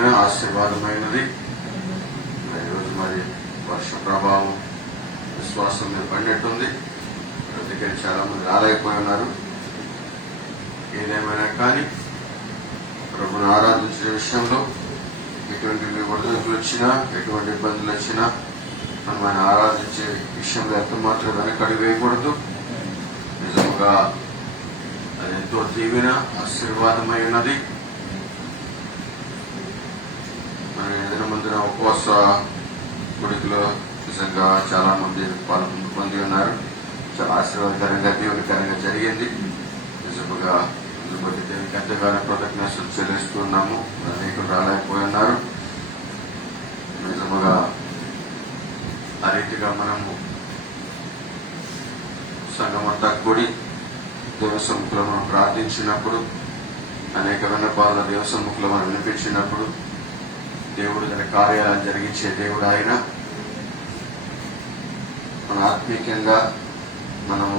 దీవెన ఆశీర్వాదమైనది. ఈరోజు మరి వర్ష ప్రభావం విశ్వాసం మీద పడినట్టుంది. అందుకని చాలా మంది రాలేకపోయి ఉన్నారు. ఏదేమైనా కానీ ప్రభుని ఆరాధించే విషయంలో ఎటువంటి ఒడిదుడుకులు వచ్చినా, ఎటువంటి ఇబ్బందులు వచ్చినా మనం ఆయన ఆరాధించే విషయంలో ఎంత మాత్రం వెనకడుగు వేయకూడదు. నిజంగా అది ఎంతో దీవెన ఆశీర్వాదమై ఉన్నది. మన ఏదైనా మందిన ఉపవాస గుడికలో నిజంగా చాలా మంది పాల్గొని పొంది ఉన్నారు. చాలా ఆశీర్వాదకరంగా దేవునికరంగా జరిగింది. నిజంగా బట్టి దేవునికి ఎంతగానో కృతజ్ఞతలు చెల్లిస్తున్నాము. అనేకులు రాలేకపోయి ఉన్నారు. నిజముగా ఆ రీతిగా మనము సంఘమంతా కూడి దేవసముఖులో మనం ప్రార్థించినప్పుడు, అనేక విన్నపాల దేవసముఖులో మనం వినిపించినప్పుడు దేవుడు తన కార్యాలను జరిగించే దేవుడు ఆయన. మన ఆత్మీయంగా మనము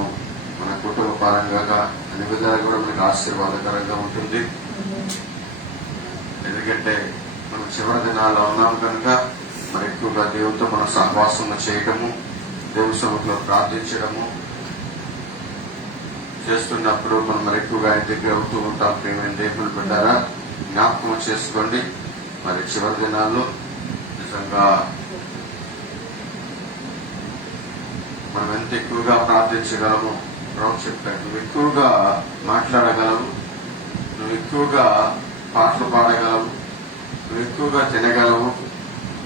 మన కుటుంబ పరంగా అన్ని విధాలుగా కూడా మనకు ఆశీర్వాదకరంగా ఉంటుంది. ఎందుకంటే మనం చివరి దినాల్లో ఉన్నాం కనుక మరి ఎక్కువగా దేవుడితో మనం సహవాసం చేయటము, దేవుని సముఖంలో ప్రార్థించడము చేస్తున్నప్పుడు మనం మరి ఎక్కువగా ఆయన దగ్గర అవుతూ ఉంటాం. ప్రేమైన దేవుని బిడ్డారా, జ్ఞాపకం చేసుకోండి. మరి చివరి దినాల్లో నిజంగా మనం ఎంత ఎక్కువగా ప్రార్థించగలము. ప్రభు చెప్తాడు, నువ్వు ఎక్కువగా మాట్లాడగలవు, నువ్వు ఎక్కువగా పాటలు పాడగలవు, నువ్వు ఎక్కువగా తినగలవు,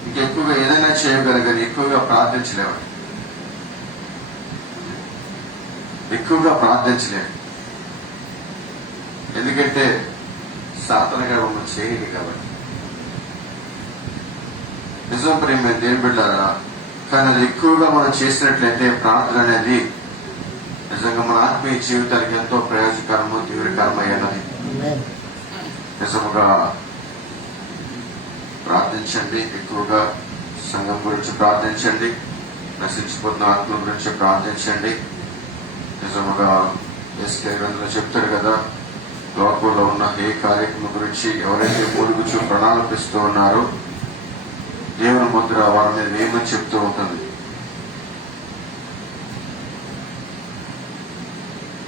ఇంకెక్కువగా ఏదైనా చేయగలగని ఎక్కువగా ప్రార్థించలేవు, ఎక్కువగా ప్రార్థించలేవు. ఎందుకంటే సాతానుగా మనం చేయని కాబట్టి. నిజం ప్రేమ దేవుని బిడ్డారా, కానీ అది ఎక్కువగా మనం చేసినట్లయితే ప్రార్థన అనేది నిజంగా మన ఆత్మీయ జీవితానికి ఎంతో ప్రయోజనకరము, తీవ్రకరమైనది. నిజముగా ప్రార్థించండి, ఎక్కువగా సంఘం గురించి ప్రార్థించండి, నశించిపోతున్న ఆత్మ గురించి ప్రార్థించండి. నిజముగా ఎస్కే గ్రంథంలో చెప్తాడు కదా, లోకంలో ఉన్న ఏ కార్యక్రమం గురించి ఎవరైతే మూలుగుచూ ప్రణాళిస్తూ ఉన్నారో దేవుని ముద్ర వారి మీద ఏమని చెప్తూ ఉంటుంది.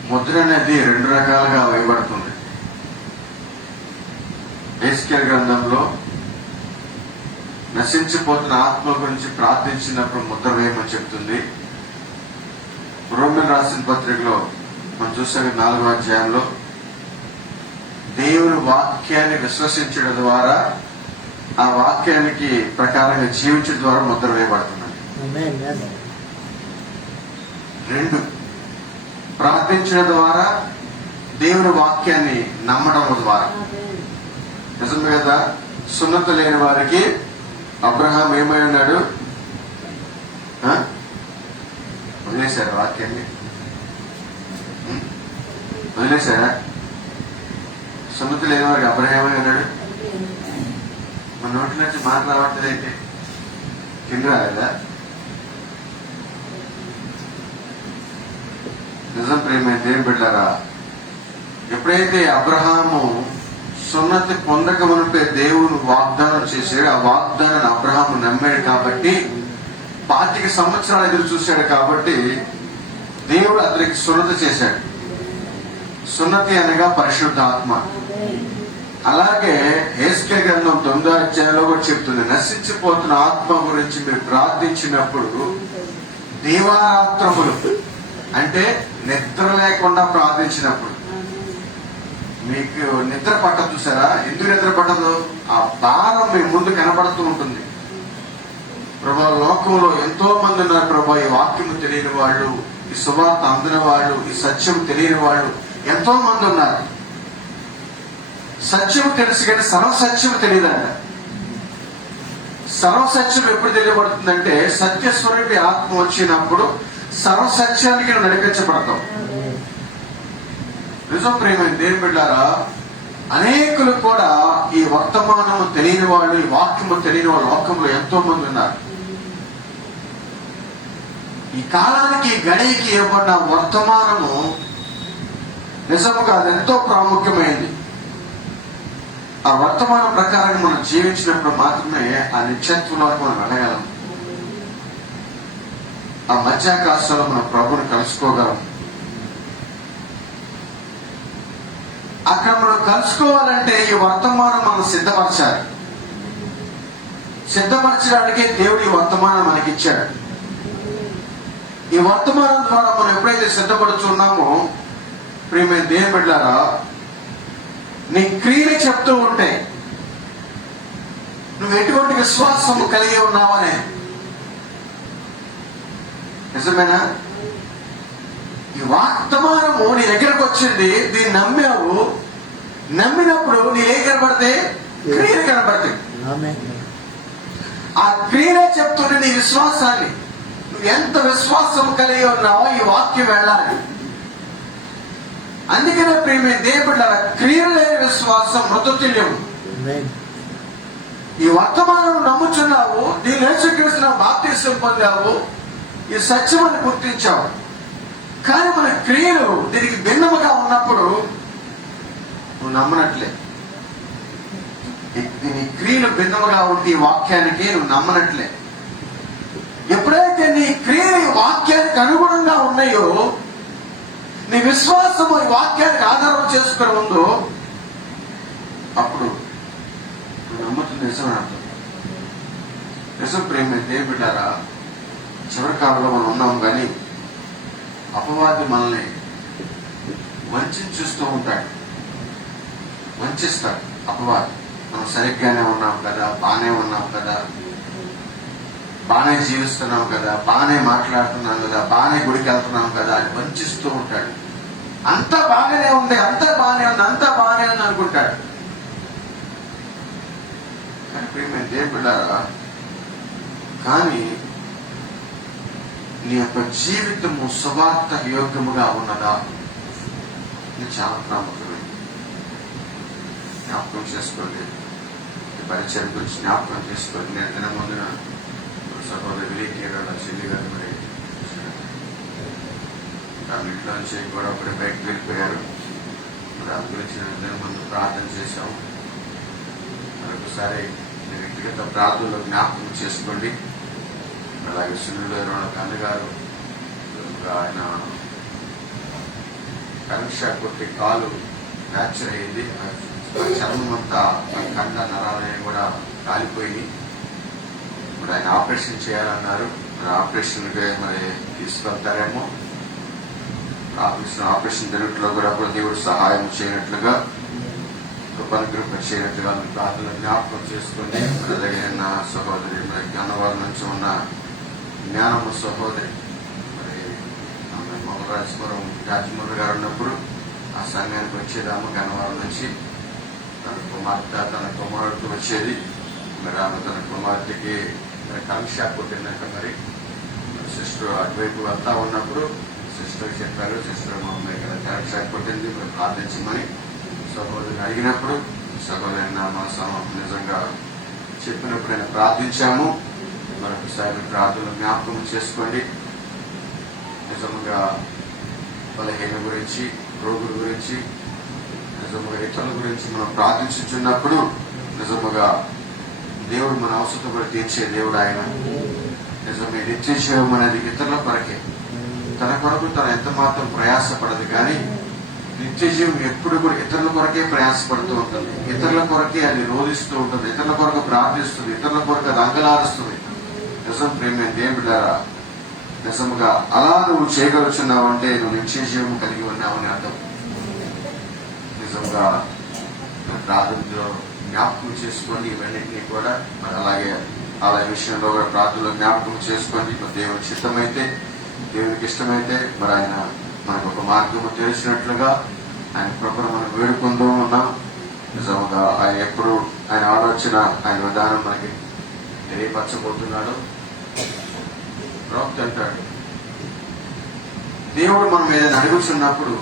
ముద్ర అనేది రెండు రకాలుగా వేయబడుతుంది. ఎస్కేల్ గ్రంథంలో నశించిపోతున్న ఆత్మ గురించి ప్రార్థించినప్పుడు ముద్ర వేయమని చెప్తుంది. రోమన్ రాసిన పత్రికలో మనం చూసాక 4వ అధ్యాయంలో దేవుని వాక్యాన్ని విశ్వసించడం ద్వారా, ఆ వాక్యానికి ప్రకారంగా జీవించడం ద్వారా ముద్ర వేయబడుతున్నది. 2 ప్రార్థించడం ద్వారా, దేవుని వాక్యాన్ని నమ్మడం ద్వారా. నిజమే కదా, సున్నత లేని వారికి అబ్రహాం ఏమై ఉన్నాడు? వదిలేశారు వాక్యాన్ని, వదిలేశారా? సున్నత లేని వారికి అబ్రహాం ఏమై ఉన్నాడు? మన నోటి నుంచి మాట రావట్లేదు, అయితే కింద రాలేదా? నిజం ప్రేమ దేవుని బిడ్డారా, ఎప్పుడైతే అబ్రహాము సున్నతి పొందక మునిపే దేవుని వాగ్దానం చేశాడు, ఆ వాగ్దానాన్ని అబ్రహాము నమ్మాడు కాబట్టి 25 సంవత్సరాలు ఎదురు చూశాడు కాబట్టి దేవుడు అతనికి సున్నతి చేశాడు. సున్నతి అనగా పరిశుద్ధ ఆత్మ. అలాగే హెస్కేల్ గ్రంథం 9వ అధ్యాయంలో కూడా చెప్తుంది, నశించిపోతున్న ఆత్మ గురించి మీరు ప్రార్థించినప్పుడు దీవారాత్రములు, అంటే నిద్ర లేకుండా ప్రార్థించినప్పుడు మీకు నిద్ర పట్టదు. చూసారా? ఎందుకు నిద్ర పట్టదు? ఆ భారం మీ ముందు కనబడుతూ ఉంటుంది. ప్రభా, లోకంలో ఎంతో మంది ఉన్నారు ప్రభా, ఈ వాక్యము తెలియని వాళ్ళు, ఈ సువార్త అందిన వాళ్ళు, ఈ సత్యం తెలియని వాళ్ళు ఎంతో మంది ఉన్నారు. సత్యం తెలుసు కానీ సర్వసత్యం తెలియదంట. సర్వసత్యం ఎప్పుడు తెలియబడుతుందంటే సత్యస్వరూపి ఆత్మ వచ్చినప్పుడు సర్వసత్యానికి నడిపించబడతాం. నిజం ప్రేమ దేవుని బిడ్డారా, అనేకులు కూడా ఈ వర్తమానము తెలియని వాళ్ళు, ఈ వాక్యము తెలియని వాళ్ళు లోకంలో ఎంతో మంది ఉన్నారు. ఈ కాలానికి గడియకి ఇవ్వబడిన వర్తమానము నిజముగా అది ఎంతో ప్రాముఖ్యమైనది. ఆ వర్తమానం ప్రకారం మనం జీవించినప్పుడు మాత్రమే ఆ నిత్యత్వంలోకి మనం వెళ్ళగలం. ఆ మధ్యాకాశాల్లో మన ప్రభుని కలుసుకోగలం. అక్కడ మనం కలుసుకోవాలంటే ఈ వర్తమానం మనం సిద్ధపరచాలి. సిద్ధపరచడానికి దేవుడు ఈ వర్తమానం మనకిచ్చాడు. ఈ వర్తమానం ద్వారా మనం ఎప్పుడైతే సిద్ధపడుతున్నామో ప్రియమైన దేవుని బిడ్డలారా, నీ క్రియలు చెప్తూ ఉంటే నువ్వు ఎటువంటి విశ్వాసం కలిగి ఉన్నావనే. నిజమేనా? ఈ వర్తమానము నీ దగ్గరకు వచ్చింది, దీన్ని నమ్మావు. నమ్మినప్పుడు నీ ఏం కనబడితే క్రియలు కనబడతాయి. ఆ క్రియలే చెప్తుంటే నీ విశ్వాసాన్ని, నువ్వు ఎంత విశ్వాసం కలిగి ఉన్నావో ఈ వాక్యం వెళ్ళాలి. అందుకనే ప్రియమైన దేవుళ్ళ క్రియలు లేని విశ్వాసం మృతతుల్యం. ఈ వర్తమానం నమ్ముచున్నావు, దీన్ని యేసుక్రీస్తు బాప్తిసం పొందావు, ఈ సత్యమని గుర్తించావు. కానీ మన క్రియలు దీనికి భిన్నముగా ఉన్నప్పుడు నువ్వు నమ్మనట్లే. దీని క్రియలు భిన్నముగా ఉంటే ఈ వాక్యానికి నువ్వు నమ్మనట్లే. ఎప్పుడైతే నీ క్రియలు ఈ వాక్యానికి అనుగుణంగా ఉన్నాయో, నీ విశ్వాసము ఈ వాక్యానికి ఆధారం చేసుకుని ఉందో, అప్పుడు నువ్వు నమ్ముతుంది నిజం అర్థం. నిజం ప్రేమ దేవుని బిడ్డలారా, చివరి కాలంలో మనం ఉన్నాం. కానీ అపవాది మనల్ని వంచిస్తూ ఉంటాడు, వంచిస్తాడు అపవాది. మనం సరిగ్గానే ఉన్నాం కదా, బానే ఉన్నాం కదా, బానే జీవిస్తున్నాం కదా, బానే మాట్లాడుతున్నాం కదా, బానే గుడికి వెళ్తున్నాం కదా అని వంచిస్తూ ఉంటాడు. అంతా బాగానే ఉంది, అంతా బాగానే ఉంది, అంతా బాగానే ఉంది అనుకుంటాడు. కానీ ప్రియమైన దేవుని బిడ్డలారా, కానీ నీ యొక్క జీవితము సువార్త యోగ్యముగా ఉన్నదా? ఇది చాలా ప్రాముఖ్యమైనది. జ్ఞాపకం చేసుకోండి. పరిచయం గురించి జ్ఞాపకం చేసుకోండి. నేను తిన ముందున సహోదరు విలేకరుల చెల్లి గారు మరి ఆమె ఇంట్లోంచి కూడా ఒకటి బయటకు వెళ్ళిపోయారు. మరి ఆమె గురించి నేను ముందు ప్రార్థన చేశాము. మరొకసారి నేను వ్యక్తిగత ప్రార్థనలో జ్ఞాపకం చేసుకోండి. అలాగే సునీల్ అన్నగారు ఆయన పరీక్ష కొట్టి కాలు ఫ్రాక్చర్ అయింది. చర్మం అంతా కండ నరాలనే కూడా కాలిపోయి మరి ఆయన ఆపరేషన్ చేయాలన్నారు. మరి ఆపరేషన్ మరి తీసుకెళ్తారేమో. ఆపరేషన్ జరుగుట్లో కూడా దేవుడు సహాయం చేయనట్లుగా, కృపను చేయనట్లుగా ప్రార్థనలు జ్ఞాపకం చేసుకోండి. మరి అలాగే నా సహోదరి మరి గన్నవరం నుంచి ఉన్న జ్ఞానము సహోదరి మరి రాజపురం రాజమౌళి గారు ఉన్నప్పుడు ఆ సంఘానికి వచ్చేదాము. గన్నవరం నుంచి తన కుమార్తె తన కుమారుడికి వచ్చేది. మరి ఆమె తన కుమార్తెకి కాంక్ష కొట్టినాక మరి సిస్టర్ అటువైపు వెళ్తా ఉన్నప్పుడు సిస్టర్ చెప్పారు, సిస్టర్ మా అమ్మాయి కదా కాంక్ష కొట్టింది, మరి ప్రార్థించమని సహోదరిని అడిగినప్పుడు సహోదరి నా మనసు నిజంగా చెప్పినప్పుడు నేను ప్రార్థించాము. మరొకసారి ప్రార్థనలు జ్ఞాపకం చేసుకోండి. నిజముగా బలహీన గురించి, రోగుల గురించి, నిజముగా ఇతరుల గురించి మనం ప్రార్థించున్నప్పుడు నిజముగా దేవుడు మన అవసరం కూడా తీర్చే దేవుడు ఆయన. నిజమే నిత్య జీవం అనేది ఇతరుల కొరకే. తన కొరకు తను ఎంత మాత్రం ప్రయాసపడదు. కానీ నిత్య జీవం ఎప్పుడు కూడా ఇతరుల కొరకే ప్రయాసపడుతూ ఉంటుంది. ఇతరుల కొరకే అది రోధిస్తూ ఉంటుంది. ఇతరుల కొరకు ప్రార్థిస్తుంది. ఇతరుల కొరకు అది అంగలారుస్తుంది. నిజం ప్రేమ దేవుడారా, నిజముగా అలా నువ్వు చేయగలుగుతున్నావంటే నువ్వు నిత్య జీవం కలిగి ఉన్నావని అర్థం. నిజంగా ప్రార్థనలో జ్ఞాపకం చేసుకోండి ఇవన్నింటినీ కూడా. మరి అలాగే విషయంలో కూడా ప్రార్థనలో జ్ఞాపకం చేసుకోండి. దేవుని చిత్తమైతే, దేవునికి ఇష్టమైతే మరి ఆయన మనకు ఒక మార్గము తెలిసినట్లుగా ఆయన కృపను మనం వేడుకుంటూ ఉన్నాం. నిజంగా ఆయన ఎప్పుడు ఆయన ఆలోచన, ఆయన విధానం మనకి తెలియపరచబోతున్నాడు. ప్రవక్త అంటాడు, దేవుడు మనం ఏదైనా అడుగుతున్నప్పుడు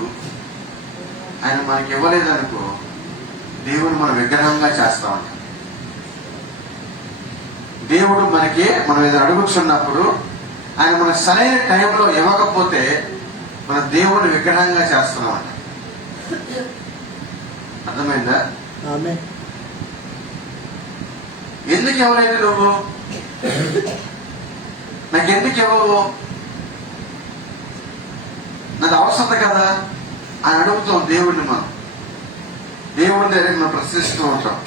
ఆయన మనకి ఇవ్వలేదనుకో, దేవుడు మన విగ్రహంగా చేస్తా ఉంటాం. దేవుడు మనకి మనం ఏదైనా అడుగుతున్నప్పుడు ఆయన మనకు సరైన టైంలో ఇవ్వకపోతే మన దేవుడిని విగ్రహంగా చేస్తున్నామంట. అర్థమైందా? ఎందుకు ఇవ్వలేదు నువ్వు? నాకెందుకు ఇవ్వవు? నాకు అవసరం కదా అని అడుగుతాం దేవుడిని. మనం దేవుడి దగ్గర మనం ప్రశ్నిస్తూ ఉంటాం.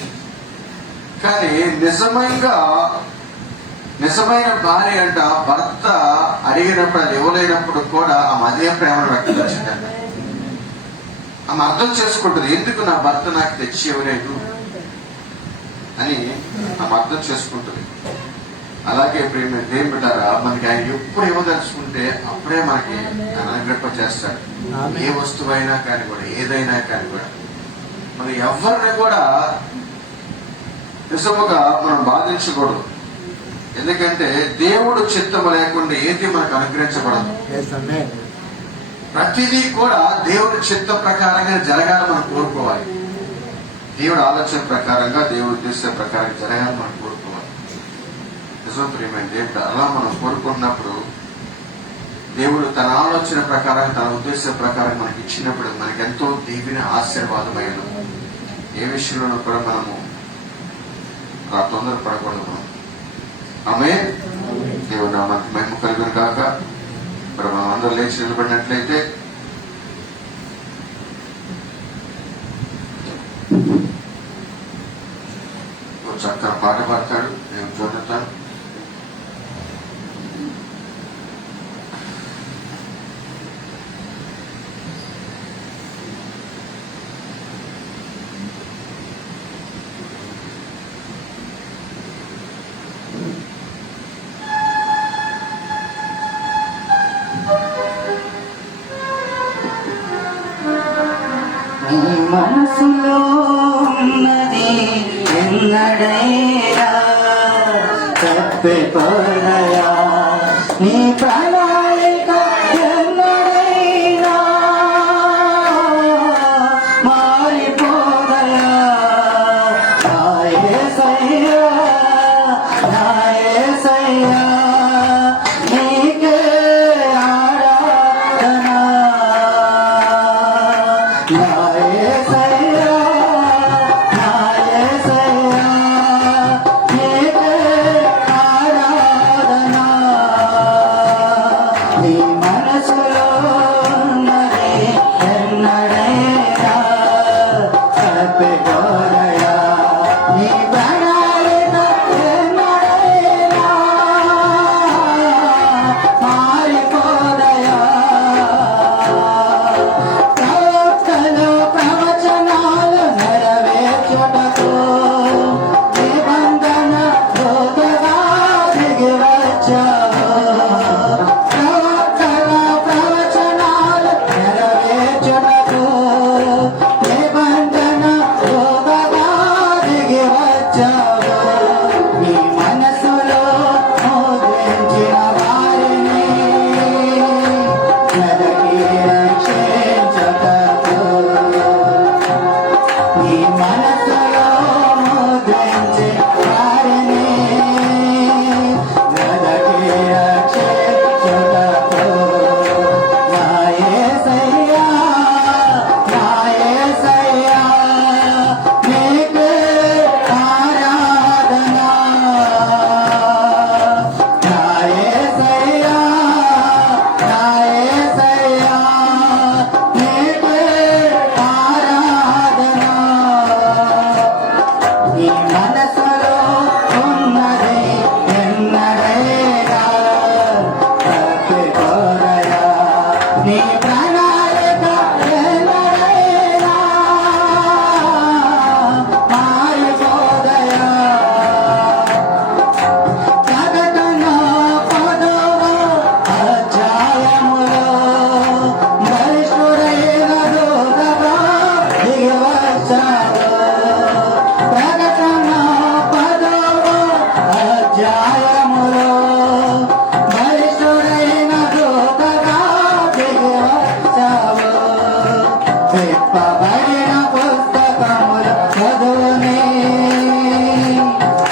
కానీ నిజమైన భార్య అంట భర్త అడిగినప్పుడు అది ఇవ్వలేనప్పుడు కూడా ఆమె అదే ప్రేమను వ్యక్తపరిచిందంట. ఆమె అర్థం చేసుకుంటుంది, ఎందుకు నా భర్త నాకు తెచ్చి ఇవ్వలేదు అని ఆమె అర్థం చేసుకుంటుంది. అలాగే ప్రేమ దేవుని బిడ్డారా, మనకి ఆయన ఎప్పుడు ఇవ్వదలుచుకుంటే అప్పుడే మనకి అనుగ్రహ చేస్తాడు. ఏ వస్తువైనా కానీ కూడా, ఏదైనా కానీ కూడా మనం ఎవరిని కూడా నిజముగా మనం బాధించకూడదు. ఎందుకంటే దేవుడు చిత్తము లేకుండా ఏది మనకు అనుగ్రహించబడదు. ప్రతిదీ కూడా దేవుడి చిత్త ప్రకారంగా జరగాలని మనం కోరుకోవాలి. దేవుడి ఆలోచన ప్రకారంగా, దేవుడి ఉద్దేశం ప్రకారం జరగాలని మనం కోరుకోవాలి. నిజం ప్రియమైన దేవుడు, అలా మనం కోరుకున్నప్పుడు దేవుడు తన ఆలోచన ప్రకారం, తన ఉద్దేశం ప్రకారం మనకి ఇచ్చినప్పుడు మనకి ఎంతో దీవెన ఆశీర్వాదమైన ఏ విషయంలో కూడా మనము తొందరపడకూడదు. మనం ఆమేన్. దేవుడు నామానికి మహిమ కలుగును గాక. మరి మనం అందరూ లేచి నిలబడినట్లయితే చక్కగా పాట పాడతాడు నేను చూడతాను. మనసులో ఉన్నది ఎన్నడైనా తప్పిపోదయా, నీ ప్రణాళిక ఎన్నడైనా మారిపోదయా. నా యేసయ్యా, నా యేసయ్యా, నీకే ఆరాధన.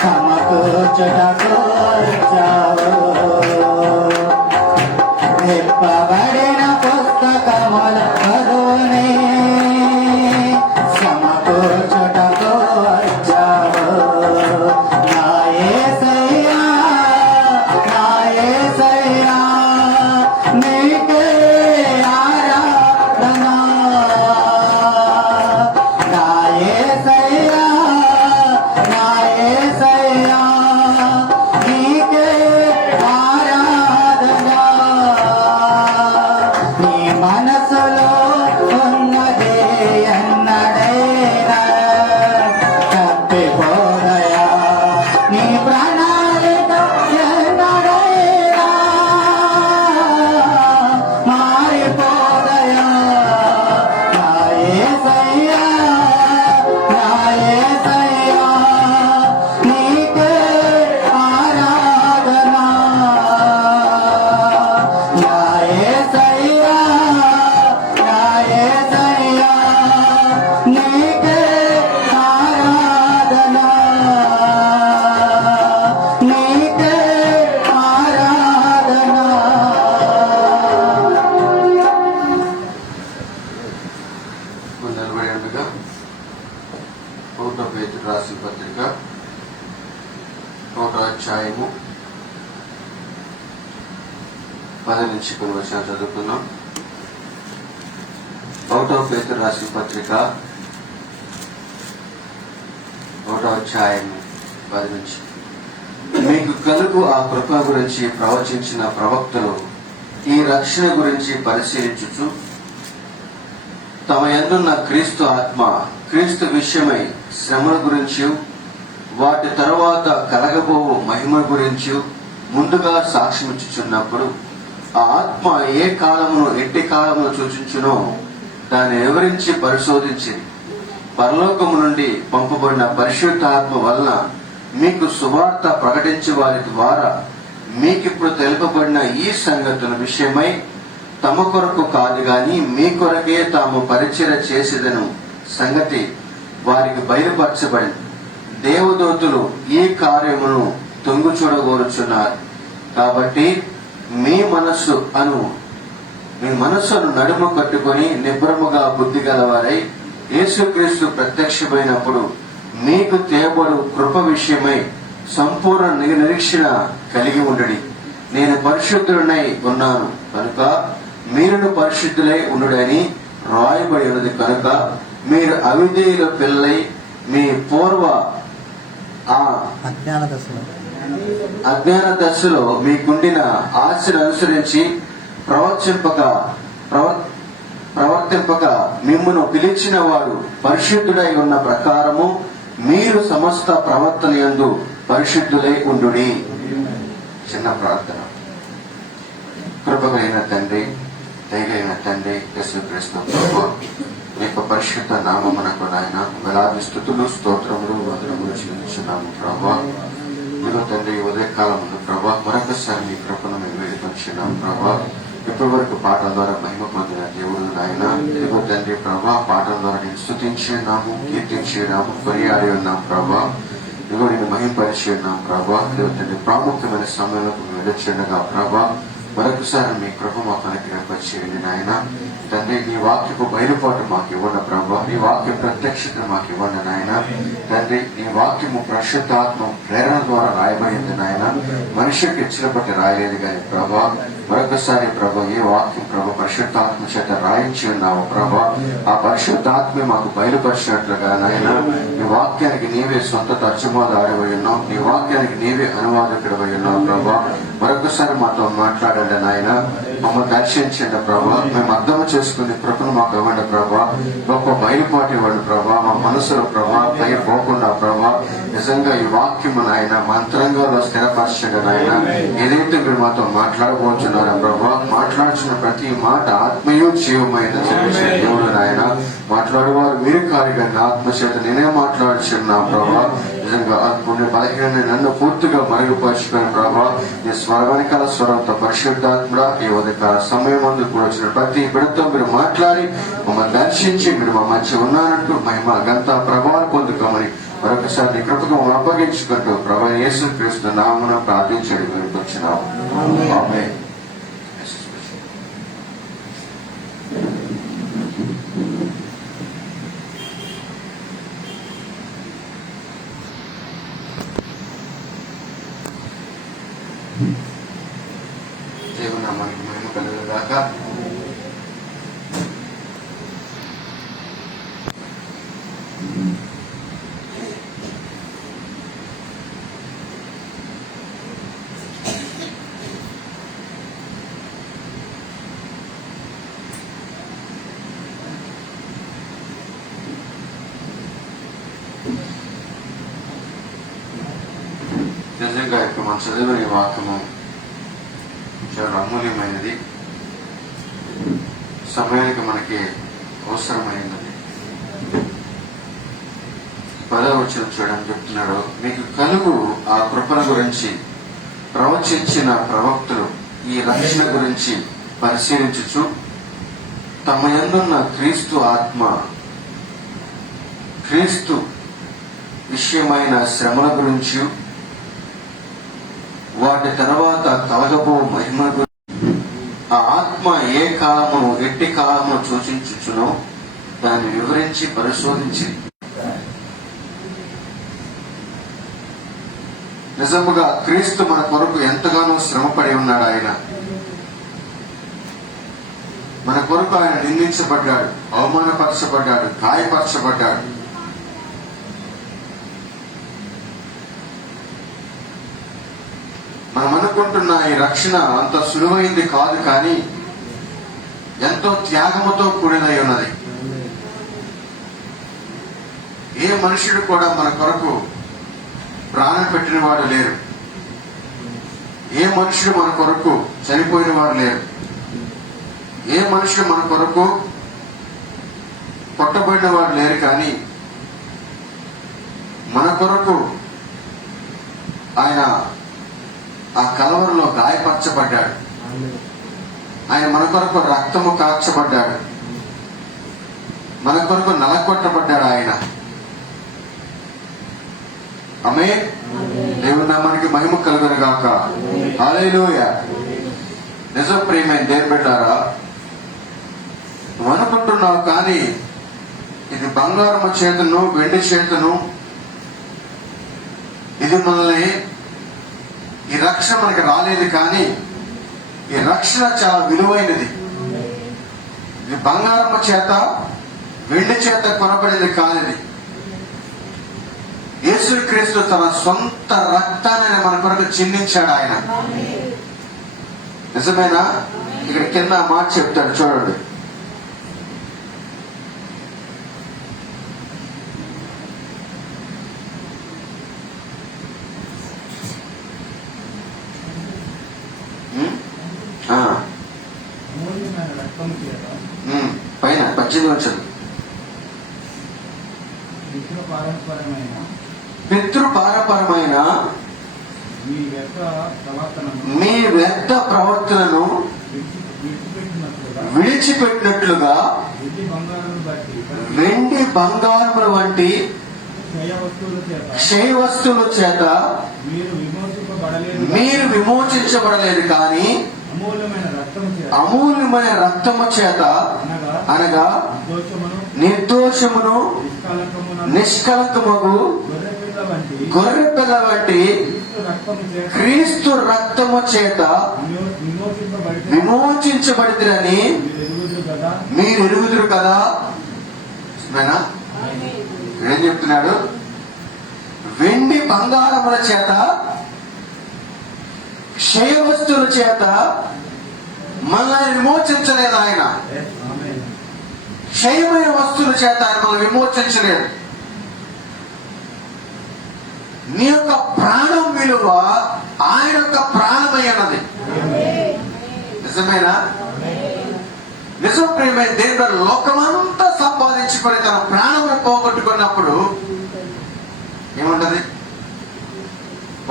సమకూర్చుటకు ఒకటో పేతురు రాసిన పత్రిక 1వ అధ్యాయము 10 నుంచి కొన్ని వచనాలు చదువుకున్నాం. 1వ పేతురు రాసిన పత్రిక 1వ అధ్యాయము 10 నుంచి. మీకు కలుగు ఆ కృప గురించి ప్రవచించిన ప్రవక్తలు ఈ రక్షణ గురించి పరిశీలించుచు తమ యందున్న క్రీస్తు ఆత్మ క్రీస్తు విషయమై శ్రమల గురించి వాటి తరువాత కలగబోవు మహిమ గురించి ముందుగా సాక్ష్యమిచ్చుచున్నప్పుడు ఆ ఆత్మ ఏ కాలమును ఎట్టి కాలమును సూచించునో దాన్ని వివరించి పరిశోధించి పరలోకము నుండి పంపబడిన పరిశుద్ధాత్మ వలన మీకు సువార్త ప్రకటించే వారి ద్వారా మీకిప్పుడు తెలుపబడిన ఈ సంగతుల విషయమై తమ కొరకు కాదు గాని మీ కొరకే తాము పరిచయ చేసేదను సంగతి వారికి బయలుపరచబడింది. దేవదూతులు ఈ కార్యమును తొంగు చూడగోరుచున్నారు. కాబట్టి మీ మనస్సును నడుము కట్టుకొని నిబ్రముగా బుద్ధి గలవారై యేసుక్రీస్తు ప్రత్యక్షమైనప్పుడు మీకు తేబడు కృప విషయమై సంపూర్ణ నిరీక్షణ కలిగి ఉండడి. నేను పరిశుద్ధుడనై ఉన్నాను కనుక మీరును పరిశుద్ధులై ఉండుడని రాయబడి ఉన్నది కనుక మీరు అవిధేయుల పిల్లలై మీ పూర్వ అజ్ఞాన దశలో మీకుండిన ఆశను అనుసరించి ప్రవర్తింపక మిమ్మును పిలిచిన వాడు పరిశుద్ధుడై ఉన్న ప్రకారము మీరు సమస్త ప్రవర్తన యందు పరిశుద్ధులై ఉండుడి. చిన్న ప్రార్థన. కృపగైన తండ్రి, దయగైన తండ్రి యేసుక్రీస్తు ప్రభువా, మీ యొక్క పరిశుద్ధ నామమునకు నాయన వేలాది స్తుతులు స్తోత్రములు వందనములు చెల్లించున్నాము ప్రభువా. ఇదిగో తండ్రి ఉదయకాలమున ప్రభువా మరొకసారి మీ కృపను మేము వేడుకొంచున్నాము ప్రభువా. ఇప్పటి వరకు పాటల ద్వారా మహిమ పొందిన దేవుడు నాయన, ఇదిగో తండ్రి ప్రభా పాటల ద్వారా నేను స్తుతించి ఉన్నాము, కీర్తించి ఉన్నాము, కొనియాడి ఉన్నాం ప్రభా. ఇదిగో నేను మహిమపరిచి ఉన్నాం ప్రభా. ఇదిగో తండ్రి ప్రాముఖ్యమైన సమయంలో వెళ్ళొచ్చుండగా ప్రభా మరొకసారి మీ కృప మాకు అనుగ్రహింపచేయండి నాయన. తండ్రి నీ వాక్యపు బయలుపాటు మాకు ఇవ్వండి ప్రభా. నీ వాక్య ప్రత్యక్షత మాకు ఇవ్వండి నాయన. తండ్రి నీ వాక్యము పరిశుద్ధాత్మ ప్రేరణ ద్వారా రాయబడింది నాయన, మనుషులకు ఇచ్చిన బట్టి రాయలేదు కానీ ప్రభా. మరొకసారి ప్రభా ఏ వాక్యం ప్రభా పరిశుద్ధాత్మ చేత రాయించి ఉన్నావు ప్రభా. ఆ పరిశుద్ధాత్మే మాకు బయలుపరిచినట్లుగా నాయన నీ వాక్యానికి నీవే సొంత తర్జుమాదారుడై ఉన్నావు, నీ వాక్యానికి నీవే అనువాదకుడై ఉన్నావు ప్రభా. మరొకసారి మాతో మాట్లాడండి నాయన, మమ్మల్ని దర్శించండి ప్రభా. మేము అర్థం చేసుకుని కృపను మాకు ఇవ్వండి ప్రభా. గొప్ప బయలుపాటు ఇవ్వండి ప్రభా. మా మనసులో ప్రభా పోకుండా ప్రభా నిజంగా ఈ వాక్యము నాయన మంత్రంగాలో స్థిరపరచండి నాయన. ఏదైతే మీరు మాతో మాట్లాడబోతున్నారో ప్రభా, మాట్లాడుతున్న ప్రతి మాట ఆత్మయు జీవమైన చెల్లించిన దేవుడు నాయన. మాట్లాడేవారు మీరు కార్యక్రమం ఆత్మచేత నేనే మాట్లాడుచున్నా ప్రభా. నిజంగా బలహీన నన్ను పూర్తిగా మరుగుపరుచుకుని ప్రభా నీ స్వరవనికల స్వరంతో పరిశుద్ధాత్మ ఈ ఉదయకాల సమయం ముందు కూడా వచ్చిన ప్రతి బిడ్డతో మీరు మాట్లాడి మమ్మల్ని దర్శించి మీరు మా మధ్య ఉన్నారంటూ మహిమ గంత ప్రభావం పొందుకోమని మరొకసారి నీ కృపకు మమ్మల్ని అప్పగించుకుంటూ ప్రభా యేసుక్రీస్తు నామమున ప్రార్థించడం వచ్చినాము. ఆమేన్. దేవుని నామానికి మహిమ కలుగుగాక. నిజంగా ఇప్పుడు మనం చదివిన ఈ వాక్యము చాలా అమూల్యమైనది, సమయానికి మనకి అవసరమైనది. 10వ వచనం చూడని చెప్తున్నాడు, మీకు కలుగు ఆ కృపణ గురించి ప్రవచించిన ప్రవక్తలు ఈ రక్షణ గురించి పరిశీలించుచు తమ యందున్న క్రీస్తు ఆత్మ క్రీస్తు విషయమైన శ్రమల గురించి వాటి తర్వాత కలగబో మహిమ గురించి ఆ ఆత్మ ఏ కాలమును ఎట్టి కాలమును సూచించుచునో దాన్ని వివరించి పరిశోధించి నిజముగా క్రీస్తు మన కొరకు ఎంతగానో శ్రమపడి ఉన్నాడు. ఆయన మన కొరకు ఆయన నిందించబడ్డాడు, అవమానపరచబడ్డాడు, గాయపరచబడ్డాడు. మనం అనుకుంటున్న ఈ రక్షణ అంత సులువైంది కాదు, కానీ ఎంతో త్యాగముతో కూడినై ఉన్నది. ఏ మనుషుడు కూడా మన కొరకు ప్రాణం పెట్టిన వాడు లేరు. ఏ మనుషుడు మన కొరకు చనిపోయిన వారు లేరు. ఏ మనుషుడు మన కొరకు కొట్టబడిన వాడు లేరు. కానీ మన కొరకు ఆయన ఆ కలవరలో గాయపరచబడ్డాడు. ఆయన మన కొరకు రక్తము కార్చబడ్డాడు. మన కొరకు నలకొట్టబడ్డాడు ఆయన. ఆమేన్. దేవుని నామానికి మహిమ కలుగును గాక. హల్లెలూయా. నిజం ప్రియమైన దేవుని బిడ్డలారా, నువ్వు అనుకుంటున్నావు కానీ ఇది బంగారము చేతను వెండి చేతను ఇది మనల్ని, ఈ రక్షణ మనకి రాలేదు. కానీ ఈ రక్షణ చాలా విలువైనది. ఇది బంగారము చేత వెండి చేత కొనబడింది కానిది. యేసుక్రీస్తు తన సొంత రక్తాన్ని మన కొరకు చిందించాడు ఆయన. నిజమేనా? ఇక్కడ కింద మాట చెప్తాడు చూడండి. పైన 18 వచ్చాడు. పితృపారపరమైన మీ వ్యర్థ ప్రవర్తనను విడిచిపెట్టినట్లుగా వెండి బంగారముల వంటి క్షయ వస్తువుల చేత మీరు విమోచించబడలేదు, కానీ అమూల్యమైన రక్తము చేత, అనగా నిర్దోషమును నిష్కలంకముగు గొర్రె పిల్ల వంటి క్రీస్తు రక్తము చేత విమోచించబడినని మీరు ఎరుగుదురు కదా. ఏం చెప్తున్నాడు? వెండి బంగారముల చేత, క్షయ వస్తువుల చేత మనల్ని విమోచించలేదు ఆయన. క్షయమైన వస్తువుల చేత ఆయన మనల్ని విమోచించలేదు. నీ యొక్క ప్రాణం విలువ ఆయన యొక్క ప్రాణమై అన్నది. నిజమేనా? నిజం ప్రియమైన దేవుడు లోకమంతా సంపాదించుకొని తన ప్రాణమును పోగొట్టుకున్నప్పుడు ఏముంటది?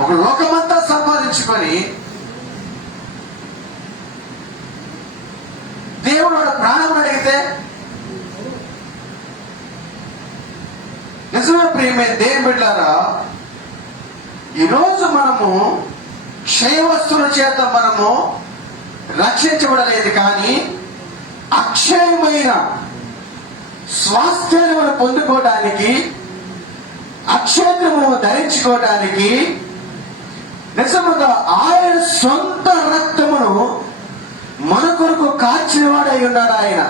ఒక లోకమంతా సంపాదించుకొని దేవుడు వాడు ప్రాణం అడిగితే, నిజమే ప్రియమైన దేవుని బిడ్డలారా, ఈరోజు మనము క్షయ వస్తువుల చేత మనము రక్షించబడలేదు, కానీ అక్షయమైన స్వాస్థ్యాన్ని మనం పొందుకోవడానికి, అక్షయత్వము ధరించుకోవడానికి నిజముగా ఆయన సొంత రక్తమును మన కొరకు కార్చిన వాడై ఉన్నాడు ఆయన.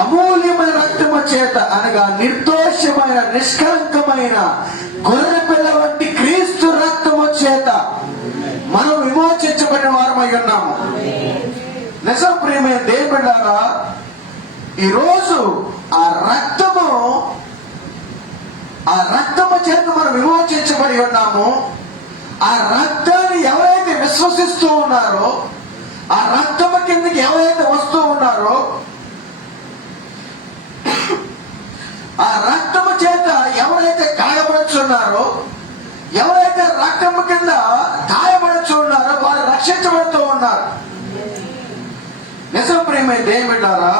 అమూల్యమైన రక్తము చేత, అనగా నిర్దోషమైన నిష్కలంకమైన గొర్రె పిల్ల వంటి క్రీస్తు రక్తము చేత మనం విమోచించబడిన వారమై ఉన్నాము. నిజం ప్రియమైన దేవుని బిడ్డలారా, ఈరోజు ఆ రక్తము చేత మనం విమోచించబడి ఉన్నాము. ఆ రక్తాన్ని ఎవరైతే విశ్వసిస్తూ ఉన్నారో, ఆ రక్తము కిందకి ఎవరైతే వస్తూ ఉన్నారో, ఆ రక్తము చేత ఎవరైతే గాయపడుచున్నారో, ఎవరైతే రక్తము కింద గాయపడుచున్నారో వారు రక్షించబడుతూ ఉన్నారు. నిజం ప్రియమైన దేవుని బిడ్డలారా,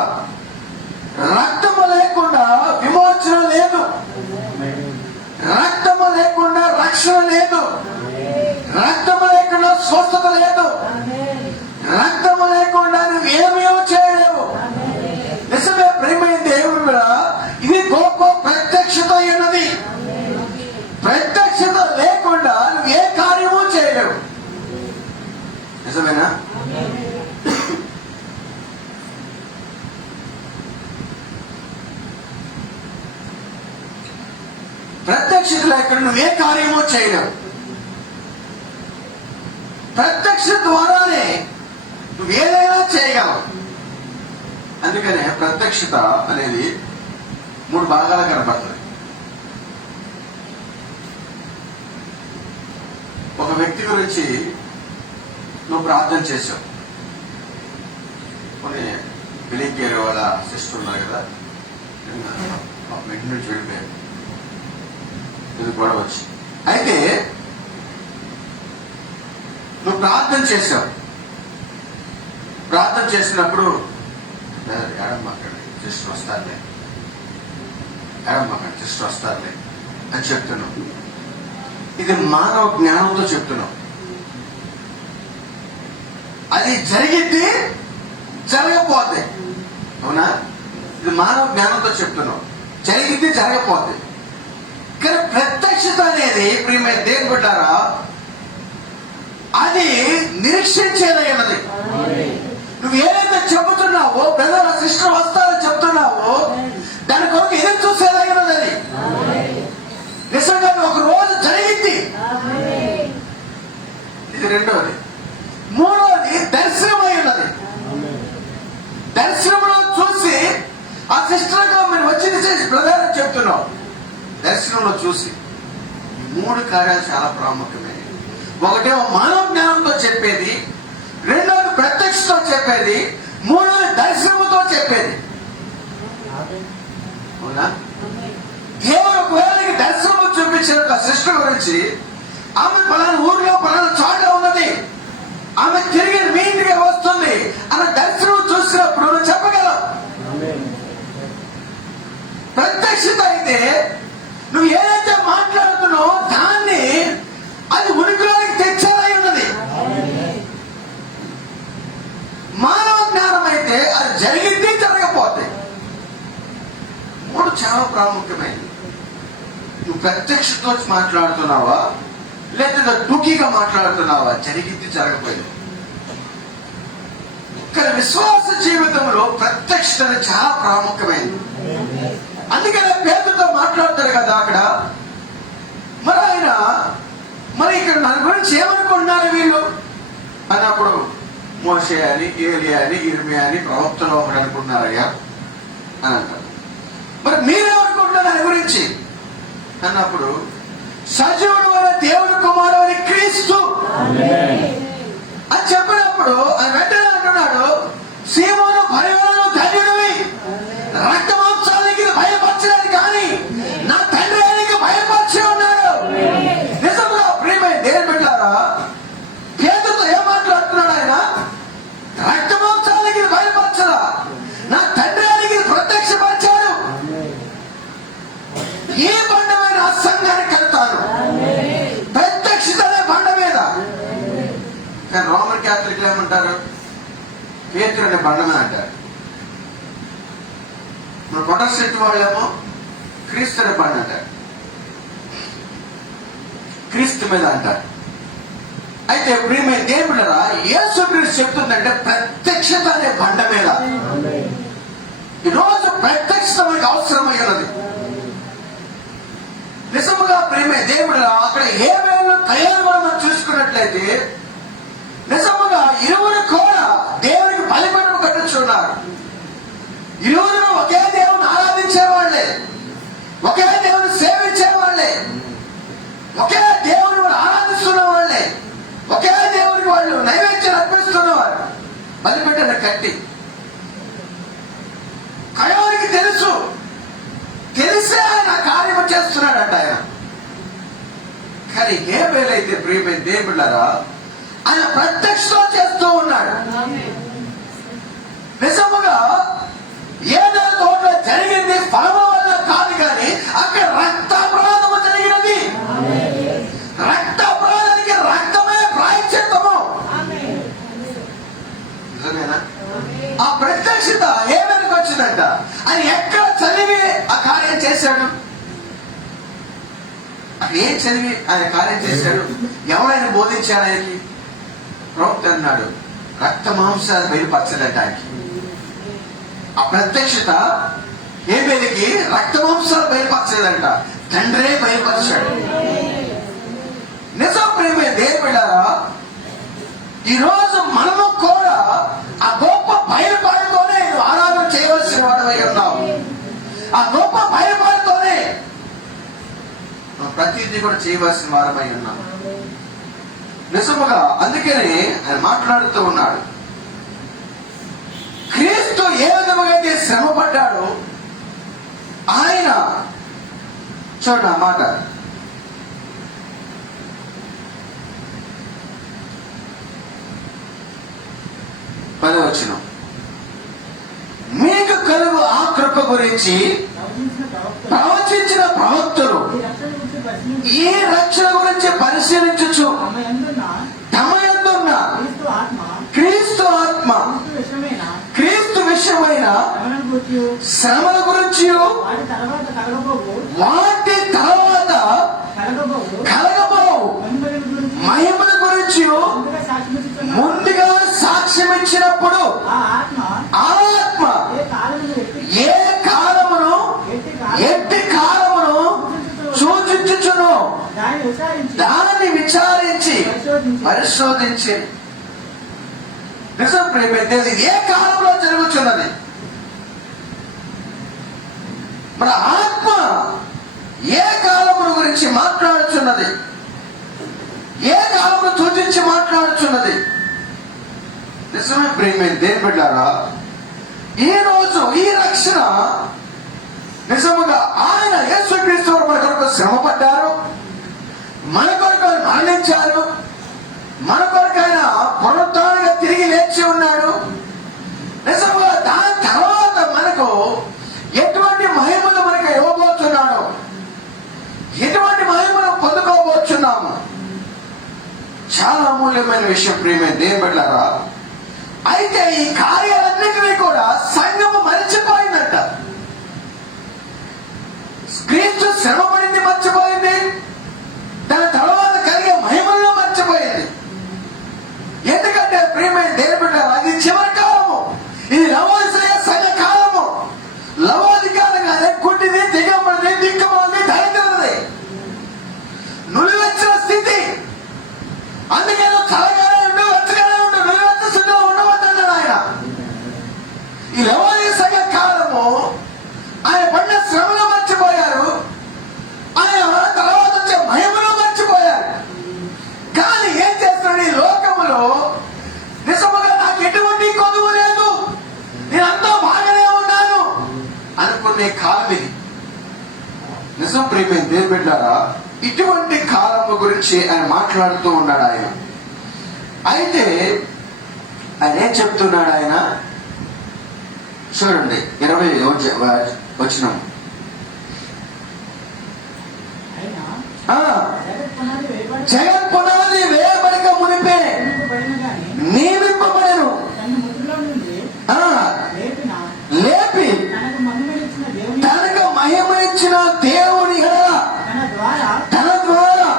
రక్తము లేకుండా విమోచన లేదు, రక్తము లేకుండా రక్షణ లేదు, రక్తము లేకుండా స్వస్థత లేదు, రక్తము లేకుండా నువ్వు ఏమీ చేయలేవు. నిజమే ప్రియమైన దేవుని నిజమేనా? ప్రత్యక్షత లేకుండా నువ్వే కార్యమో చేయలేవు. ప్రత్యక్ష ద్వారానే నువ్వేదైనా చేయగలవు. అందుకనే ప్రత్యక్షత అనేది 3 భాగాలు కనపడుతుంది. ఒక వ్యక్తి గురించి నువ్వు ప్రార్థన చేసావు. కొన్ని బిలింకేర్ వాళ్ళ సిస్టర్ ఉన్నారు కదా, ఇంటి నుంచి వెళ్ళిపోయారు, ఇది కూడా వచ్చి. అయితే నువ్వు ప్రార్థన చేసావు. ప్రార్థన చేసినప్పుడు ఏడమ్మాకండి సిస్టర్ వస్తారులే, ఏడమ్మాకండి సిస్టర్ వస్తారులే అని చెప్తున్నావు. ఇది మానవ జ్ఞానంతో చెప్తున్నావు. అది జరిగింది, జరగపోతే. అవునా? ఇది మానవ జ్ఞానంతో చెప్తున్నావు. జరిగింది, జరగపోతే. కానీ ప్రత్యక్షత అనేది ప్రియమైన దేవుని బిడ్డారా, అది నిరీక్షించేదైనది. నువ్వు ఏదైతే చెబుతున్నావో, బ్రదర్ సిస్టర్ వస్తారని చెప్తున్నావో, దాని కొరకు ఎదురు చూసేదైనది. అది నిజంగా ఒక రోజు జరిగింది. ఇది రెండవది. మూడవది దర్శనమై ఉన్నది. దర్శనంలో చూసి ఆ సిస్టర్ మీరు వచ్చింది చేసి బ్రదర్ అని చెప్తున్నావు. దర్శనంలో చూసి 3 కార్యాలు చాలా ప్రాముఖ్యమైనవి. ఒకటేమో మానవ జ్ఞానంతో చెప్పేది, రెండవది ప్రత్యక్షతో చెప్పేది, మూడవది దర్శనముతో చెప్పేది. అవునా? దేవుడు ఒకవేళ దర్శనం చూపించిన ఒక సిస్టర్ గురించి, ఆమె పలానా ఊర్లో పలానా చోట ఉన్నది, ఆమె తిరిగి మీ ఇంటికి వస్తుంది అన్న దర్శనం చూసినప్పుడు నువ్వు చెప్పగలవు. ప్రత్యక్షత అయితే నువ్వు ఏదైతే మాట్లాడుతున్నావో దాన్ని అది ఉనికిలోకి తెచ్చేదై ఉన్నది. మానవ జ్ఞానం అయితే అది జరిగింది, జరగపోతే. 3 చాలా ప్రాముఖ్యమైనది. నువ్వు ప్రత్యక్షతో మాట్లాడుతున్నావా లేదా టూకీగా మాట్లాడుతున్నావా? జరిగింది, జరగపోయింది. కానీ విశ్వాస జీవితంలో ప్రత్యక్షత చాలా ప్రాముఖ్యమైనది. అందుకనే పేదలతో మాట్లాడతారు కదా అక్కడ. మరి ఆయన ఇక్కడ నా గురించి ఏమనుకుంటున్నారు వీళ్ళు అన్నప్పుడు, మోషే అని, ఏలియా అని, ఇర్మియా అని ప్రవక్తలో ఒకటి అనుకుంటున్నారయ్యా అని అంటారు. మరి మీరేమనుకుంటున్నారు ఆయన గురించి అన్నప్పుడు, సజీవుడు అనే దేవుడి కుమారుడు అని క్రీస్తు అని చెప్పినప్పుడు ఆయన వెంటనే అంటున్నాడు, సీమోను భయమును ధన్యుడివి, రక్తమాంసాలకి భయపరచలేదు కానీ నా తండ్రి ఆయనకి భయపరిచి ఉన్నాడు. నిజంగా ప్రియమైన దేవుని బిడ్డలారా, పేదలతో ఏం మాట్లాడుతున్నాడు ఆయన? రక్తమాంసాలకి భయపరచరా, నా తండ్రి ఆయనకి ప్రత్యక్షపరిచాడు. ఏ బండ మీద ఆ సంఘానికి వెళ్తాను, ప్రత్యక్షతనే బండ మీద. కానీ రోమన్ క్యాథలిక్లు ఏమంటారు? పేతురు అనే బండ మీద అంటారు. మన ప్రొటెస్టెంట్ వాళ్ళేమో క్రీస్తు అనే బండ అంటారు, క్రీస్తు మీద అంటారు. అయితే ప్రియమైన దేవుడరా, యేసు క్రీస్తు చెప్తుందంటే ప్రత్యక్షత అనే బండ మీద. ఈరోజు ప్రత్యక్షత మనకి అవసరమై ఉన్నది. నిజముగా ప్రియమైన దేవుడరా, అక్కడ ఏ వేళ తయారు కూడా మనం చూసుకున్నట్లయితే నిజముగా ఇరువురు కూడా దేవునికి బలిపీఠం కట్టించున్నారు. ఇరువురు ఒకే దేవుని ఆరాధించేవాళ్లే, ఒకే దేవుని సేవించేవాళ్లే, ఒకే దేవుని వాళ్ళు ఆరాధిస్తున్న వాళ్ళే, ఒకే దేవునికి వాళ్ళు నైవేద్యం అర్పిస్తున్నవారు. బలిపీఠం కట్టి కయోనికి తెలుసు, తెలిసే ఆయన కార్యము చేస్తున్నాడట ఆయన. కానీ ఏ వేలైతే ప్రియమైన దేవుళ్ళరా ఆయన ప్రత్యక్షతో చేస్తూ ఉన్నాడు. నిజముగా ఏదో తోట జరిగింది ఫలము వల్ల కాదు, కానీ అక్కడ రక్తాపరాధము జరిగినది. రక్తాపరాధానికి రక్తమే ప్రాయశ్చిత్తము. నిజమేనా? ఆ ప్రత్యక్షత ఏ వెనక వచ్చిందంట? ఆయన ఎక్కడ చదివి ఆ కార్యం చేశాడు? అది ఏం చదివి ఆయన కార్యం చేశాడు? ఎవరైనా బోధించాడు ఆయనకి? ప్రవక్త అన్నాడు, రక్త మాంసాలు బయలుపరచలేట ఆయనకి. ఆ ప్రత్యక్షత హేబేలుకి రక్త మాంసాలు బయలుపరచలేదంట, తండ్రే బయలుపరిచాడు. నిజం ప్రేమే దేవుడారా, ఈరోజు మనము కూడా ఆ గొప్ప బయలుపాటుతోనే ఆరాధన చేయవలసిన వాడవై ఉన్నావు. ఆ గొప్ప బయలుపాటుతోనే ప్రతిదీ కూడా చేయవలసిన వారమై ఉన్నాం. నిజముగా అందుకనే ఆయన మాట్లాడుతూ ఉన్నాడు, క్రీస్తు ఏ విధముగా అయితే శ్రమ పడ్డాడో ఆయన, చూడండి ఆ మాట, పదవచనం, మీకు కలుగు ఆ కృప గురించి ప్రవచించిన ప్రవక్తలు ఈ రక్షణ గురించి పరిశీలించుచు తమ యందున్న క్రీస్తు ఆత్మ, క్రీస్తు విషయమైన శ్రమల గురించి వాటి తర్వాత కలగబోవు మహిమల గురించి ముందుగా సాక్ష్యం ఇచ్చినప్పుడు ఆ ఆత్మ ఏ కాలమును ఎట్టి కాలమును సూచించుచును దానిని విచారించి పరిశోధించి. నిజం ప్రేమైతే ఏ కాలంలో జరుగుతున్నది, మన ఆత్మ ఏ కాలమును గురించి మాట్లాడుచున్నది, ఏ కాలమును సూచించి మాట్లాడుచున్నది. నిజమే ప్రేమే దేని బిడ్డారా, ఈ రోజు ఈ రక్షణ నిజముగా ఆయన యేసుక్రీస్తు మన కొరకు శ్రమ పడ్డారు, మన కొరకు మరణించారు, మన కొరకు ఆయన పునరుత్థానంగా తిరిగి లేచి ఉన్నాడు. నిజముగా దాని తర్వాత మనకు ఎటువంటి మహిమలు మనకు ఇవ్వబోతున్నాడు, ఎటువంటి మహిమను పొందుకోబోతున్నాము, చాలా అమూల్యమైన విషయం ప్రియమే దేని బిడ్డలారా. అయితే ఈ కార్యాలన్నింటినీ కూడా సంఘము మర్చిపోయిందంట. క్రీస్తు శ్రమ పడింది మర్చిపోయింది, దాని తర్వాత కలిగే మహిమల్లో మర్చిపోయింది. ఎందుకంటే ప్రియమైన దేని బిడ్డలారా, అది చివరి కాలము, ఇది లవోదికయ సంఘ కాలము. లవోదికాలంగానే గుడ్డిది, దిగంబడిది, దిక్కుమాలిది, దరిద్రది, నులివెచ్చిన స్థితి. అందుకే చల్లగానే ఉండు, వెచ్చగానే ఉండు, నులివెచ్చ స్థితిలో ఉండవద్దన్నాడు ఆయన. ఈ లవోదిక సంఘ కాలము ఆయన పడిన శ్రమలు మర్చిపోయారు, ఆయన తర్వాత వచ్చే మహిమలు మర్చిపోయారు. కానీ ఏం చేస్తున్నాడు ఈ లోకములో, నిజముగా నాకు ఎటువంటి కొదువు లేదు, నేనంతా బాగానే ఉన్నాను అనుకునే కాలం ఇది. నిజం ప్రేమే దేని బిడ్డారా, ఇటువంటి కాలము గురించి ఆయన మాట్లాడుతూ ఉన్నాడు ఆయన. అయితే ఆయన ఏం చెప్తున్నాడు ఆయన చూడండి, 20 వచనం, జగత్ పునాది వేయబడక మునిపే నియమింపబడెను, లేపి తనకు మహిమనిచ్చిన దేవుని తన ద్వారా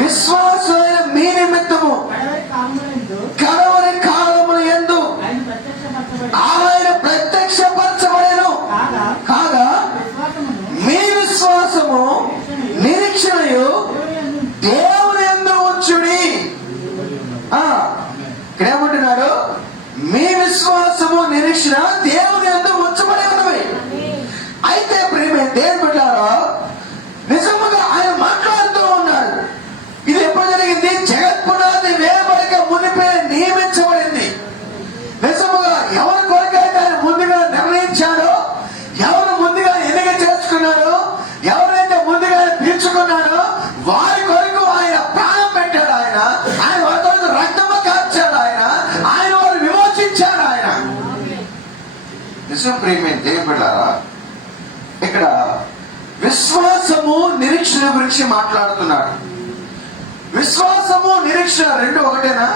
విశ్వాసమైన మీ నిమిత్తము కడవరి కాలముల యందు ఆయన ప్రత్యక్షపరచబడెను. కాగా మీ విశ్వాసము నిరీక్షణయు దేవుని యందు ఉంచుడి. ఇక్కడ ఏమంటున్నాడు, మీ విశ్వాసము నిరీక్షణ దేవుని యందు ఉంచబడి ఉన్నవి. అయితే ప్రేమే దేవుని బిడ్డలారా, నిజముగా ఆయన మాట్లాడుతూ ఉన్నాడు. ఇది ఎప్పుడు జరిగింది? జగత్ పునాది వేయబడక మునిపే నియమించబడింది. నిజముగా ఎవరి కొరకైతే ఆయన ముందుగా నిర్ణయించాడో, ఎవరు ముందుగా ఎన్నిక చేసుకున్నాడో, ఎవరైతే ముందుగా పీల్చుకున్నాడో వారి కొరకు ఆయన ప్రాణం పెట్టాడు. ఆయన ఆయన వారి కొరకు రక్తము కార్చాడు. ఆయన వారు విమోచించాడు. ఆయన నిజం ప్రేమే దేవుని బిడ్డలారా, ఇక్కడ విశ్వాసము నిరీక్షణ గురించి మాట్లాడుతున్నాడు. విశ్వాసము నిరీక్షణ రెండు ఒకటేనా?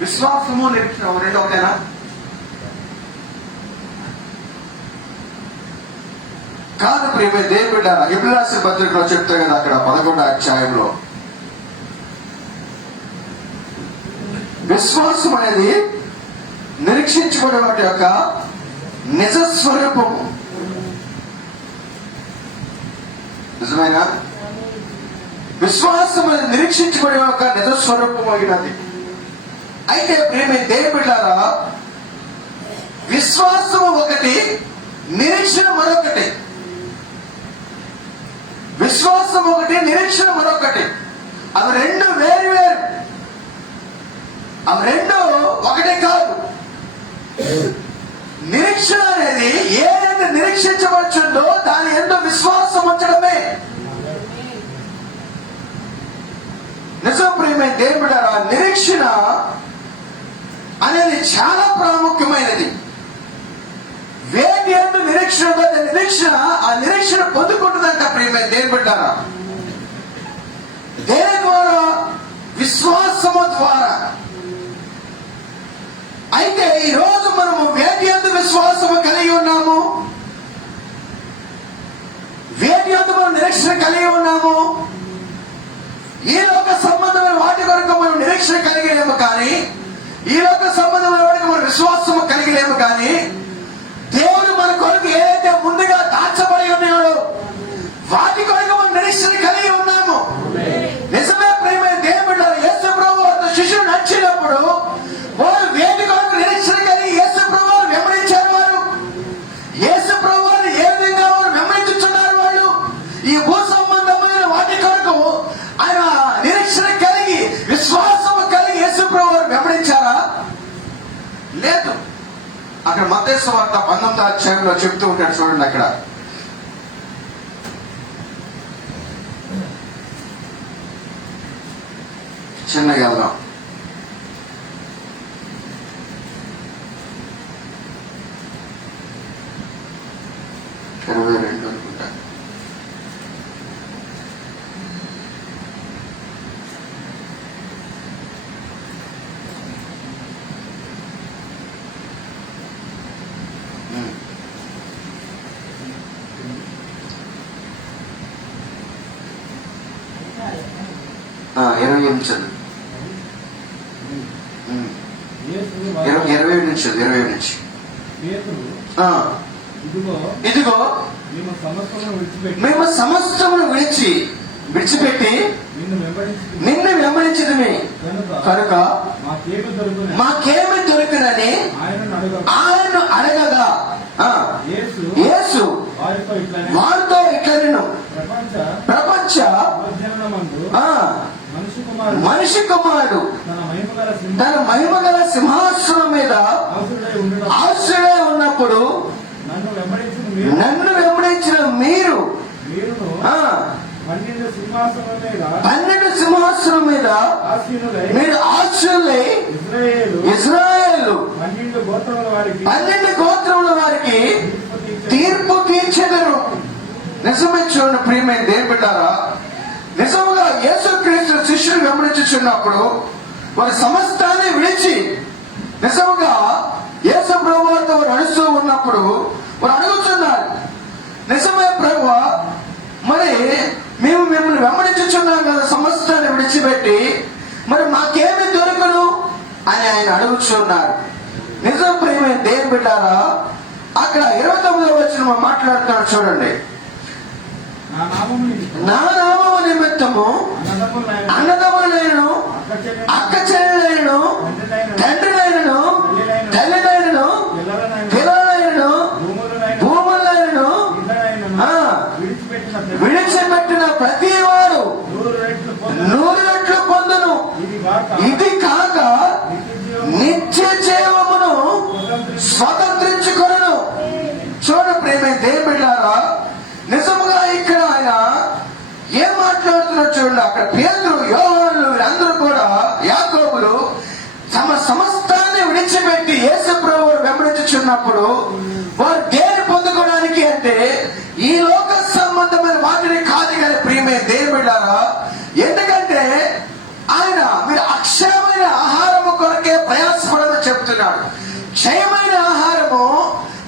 విశ్వాసము నిరీక్షణ రెండు ఒకటేనా? కాదు ప్రియమే దేవుని బిడ్డ, హెబ్రీ రాసిన పత్రికలో చెప్తారు కదా, అక్కడ 11వ అధ్యాయంలో విశ్వాసం అనేది నిరీక్షించబడే వాటి యొక్క నిజ స్వరూపము. నిజమేనా? విశ్వాసం అనేది నిరీక్షించబడే యొక్క నిజ స్వరూపం అయినది. అయితే ప్రేమ దేవుని బిడ్డలారా, విశ్వాసము ఒకటి, నిరీక్షణ మరొకటి. విశ్వాసం ఒకటి, నిరీక్షణ మరొకటి. అవి రెండు వేరు వేరు. అవి రెండు ఒకటే కాదు. నిరీక్షణ అనేది ఏదైతే నిరీక్షించవచ్చుందో దాని ఎందు విశ్వాసం ఉంచడమే. నిజం ప్రేమ దేవుని బిడ్డలారా, నిరీక్షణ అనేది చాలా ప్రాముఖ్యమైనది. వేటి ఎందు నిరీక్షణ ఉందో నిరీక్షణ ఆ నిరీక్షణ పొందుకుంటుందంట ప్రేమ దేవుని బిడ్డలారా. దేని ద్వారా? విశ్వాసము ద్వారా. అయితే ఈ రోజు మనము వేటి యందు విశ్వాసము కలిగి ఉన్నాము? వేటి యందు మనం నిరీక్షణ కలిగి ఉన్నాము? ఈ లోక సంబంధమైన వాటి కొరకు మనం నిరీక్షణ కలిగలేము, కానీ ఈ లోక సంబంధమైన వాటికి మనం విశ్వాసము కలిగలేము. కానీ దేవుడు మన కొరకు ఏదైతే ముందుగా దాచబడి ఉన్నాడో వాటి కొరకు మనం నిరీక్షణ కలిగి ఉన్నాము. నిజమే ప్రేమ దేవుడు. యేసు ప్రభువు శిష్యులు నడిచినప్పుడు వారు వేటి కొరకు నిరీక్షణ కలిగి యేసు ప్రభువును వెంబడించారు. వారు యేసు ప్రభువును ఏ విధంగా వారు వెంబడించుతున్నారు? వాళ్ళు ఈ భూ సంబంధమైన వాటి కొరకు ఆయన నిరీక్షణ కలిగి విశ్వాసము కలిగి యేసు ప్రభువును వెంబడించారా? లేదు. అక్కడ మత్తయి సువార్త 19వ అధ్యాయంలో చెప్తూ ఉంటాడు, చూడండి. అక్కడ చిన్నగా వెళ్దాం. అనుకుంటా. ఇరవై నుంచి 20 నుంచి ఇదిగో మేము సమస్తమును విడిచిపెట్టి నిన్ను వెంబడించడమే కనుక మాకేమి దొరికినని ఆయన్ను అడగగా యేసు వారితో ఇట్లనెను, ప్రపంచ మనిషి కుమారుడు తన మహిమగల సింహాసనం మీద ఆశ్రయ ఉన్నప్పుడు నన్ను వెంబడించిన మీరు 12 సింహాసనం మీద మీరు ఆశ్రయులై ఇశ్రాయేలు 12 గోత్రముల వారికి తీర్పు తీర్చెదరు. నిజమే. చూడండి ప్రియమైన దేవుని బిడ్డలారా, నిజంగా యేసుక్రీస్తు శిష్యులు వెంబడించుచున్నప్పుడు వారి సమస్తాన్ని విడిచి నిజంగా యేసు ప్రభువుతో వారు నడుస్తూ ఉన్నప్పుడు వారు అడుగుతున్నారు, నిజమే ప్రభువా, మరి మేము మిమ్మల్ని వెంబడించుచున్నాం కదా, సమస్తాన్ని విడిచిపెట్టి, మరి మాకేమి దొరకను అని ఆయన అడుగుతున్నారు. నిజం ప్రియమైన దేవుని బిడ్డలారా, అక్కడ 29వ వచనం మాట్లాడుతున్నాడు, చూడండి. నా నామము నిమిత్తము అన్నదమ్ములైనను అక్క చెల్లెలైనను తండ్రినైనను తల్లినైనను పిల్లలైనను భూములైనను విడిచిపెట్టిన ప్రతి వాడు 100 రెట్లు పొందును. ఇది కాక నిత్య జీవమును స్వతంత్రించుకొనును. చూడ ప్రేమ దేవుని బిడ్డలారా, నిజముగా ఇక్కడ ఆయన ఏం మాట్లాడుతున్నారు చూడండి. అక్కడ పేతురు, యోహాను వీరందరూ కూడా, యాకోబులు తమ సమస్తాన్ని విడిచిపెట్టి యేసు ప్రభువును వెంబడించుచున్నప్పుడు వారు దేని పొందుకోవడానికి అంటే ఈ లోక సంబంధమైన వాటిని కాదు కానీ ప్రియమే దేవుని బిడ్డలారా, ఎందుకంటే ఆయన మీరు అక్షయమైన ఆహారము కొరకే ప్రయాసపడమని చెప్తున్నాడు. క్షయమైన ఆహారము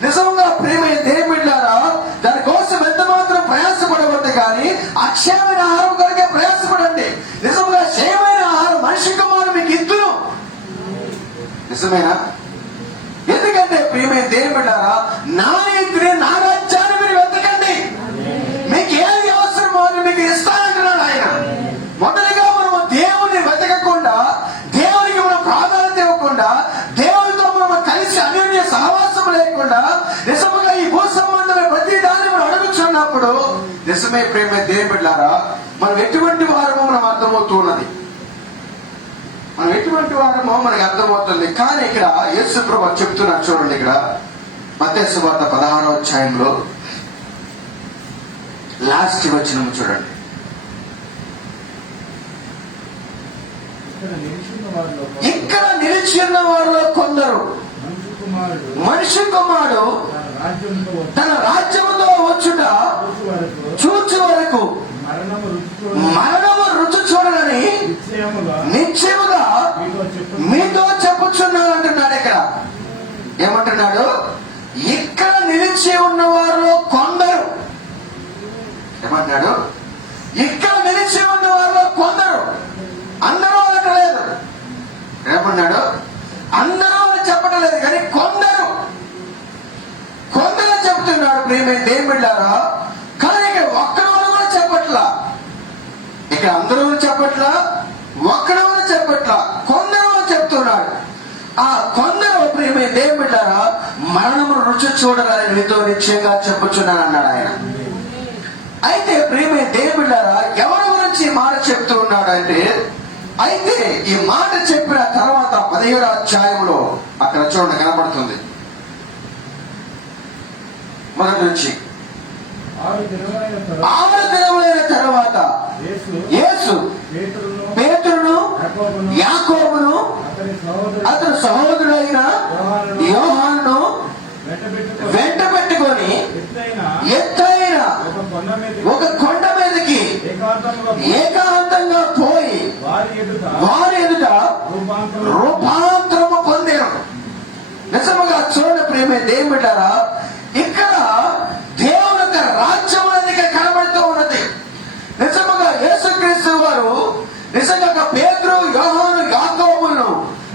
నిజంగా ప్రియమైన దేవుని బిడ్డలారా, దానికోసం ఎంత మాత్రం ప్రయాసపడవద్దు, కానీ అక్షయమైన ఆహారం కొరకే ప్రయాసపడండి. నిజంగా క్షయమైన ఆహారం మనిషి కుమారుడు మీకు ఇద్దును. నిజమేనా? ఎందుకంటే ప్రియమైన దేవుని బిడ్డలారా, నా నీతిని, నా రాజ్యాన్ని మీరు వెతకండి, మీకు ఏది అవసరమో అని మీకు ఇస్తానంటున్నాడు ఆయన. మొదటిగా మనము దేవుని వెతకకుండా, దేవునికి మనం ప్రాధాన్యత ఇవ్వకుండా, దేవునితో మనం కలిసి అన్యోన్య సహవాసం లేకుండా నిజముగా ఈ భూ సంబంధమైన ప్రతి దాన్ని మనం అడుగుచున్నప్పుడు నిజమే ప్రియమైన దేవుని బిడ్డలారా, మనం ఎటువంటి వారమో మనం అర్థమవుతూ ఉన్నది. మనం ఎటువంటి వారమో మనకి అర్థమవుతుంది. కానీ ఇక్కడ యేసు ప్రభువు చెప్తున్నారు చూడండి, ఇక్కడ మత్తయి సువార్త 16వ అధ్యాయంలో లాస్ట్ వచనం చూడండి. ఇక్కడ నిలిచి ఉన్న వారిలో కొందరు మనిషి కుమారుడు తన రాజ్యముతో వచ్చుట చూచు వరకు మరణము రుచి చూడాలని నిశ్చయముగా మీతో చెప్పుచున్నాను అంటున్నాడు. ఇక్కడ ఏమంటున్నాడు? ఇక్కడ నిలిచి ఉన్న వారిలో కొందరు, ఏమంటున్నాడు? ఇక్కడ నిలిచి ఉన్న వారిలో కొందరు, అందరూ అనట్లేదు. ఏమన్నాడు? అందరూ అని చెప్పడం లేదు, కానీ కొందరు చెప్తున్నాడు ప్రియమైన దేవుని బిడ్డలారా. కానీ ఇక్కడ ఒక్కడు కూడా చెప్పట్లా, ఇక్కడ అందరూ చెప్పట్లా, ఒక్కడు చెప్పట్లా, కొందరు చెప్తున్నాడు. ఆ కొందరు ప్రియమైన దేవుని బిడ్డలారా మరణము రుచి చూడాలని మీతో నిశ్చయంగా చెప్పుచున్నాను అన్నాడు ఆయన. అయితే ప్రియమైన దేవుని బిడ్డలారా ఎవరి గురించి ఈ మాట చెప్తూ ఉన్నాడు అంటే, అయితే ఈ మాట చెప్పిన తర్వాత 17వ అధ్యాయంలో అక్కడ చూడండి కనబడుతుంది. మొదటి నుంచి 6 దినములైన తర్వాత యేసు పేతురును యాకోబును అతని సహోదరుడైన యోహానును వెంట పెట్టుకొని ఎత్తైన ఒక కొండ మీదకి ఏకాంతంగా పోయి వారి ఎదుట రూపాంతరము పొందారు. నిజముగా చూడండి ప్రియమైన దేవుని బిడ్డలారా, ఇక్కడ దేవుని యొక్క రాజ్యం అనేది కనబడుతూ ఉన్నది. నిజముగా యేసుక్రీస్తు వారు నిజంగా పేతురు, యోహాను, యాకోబులను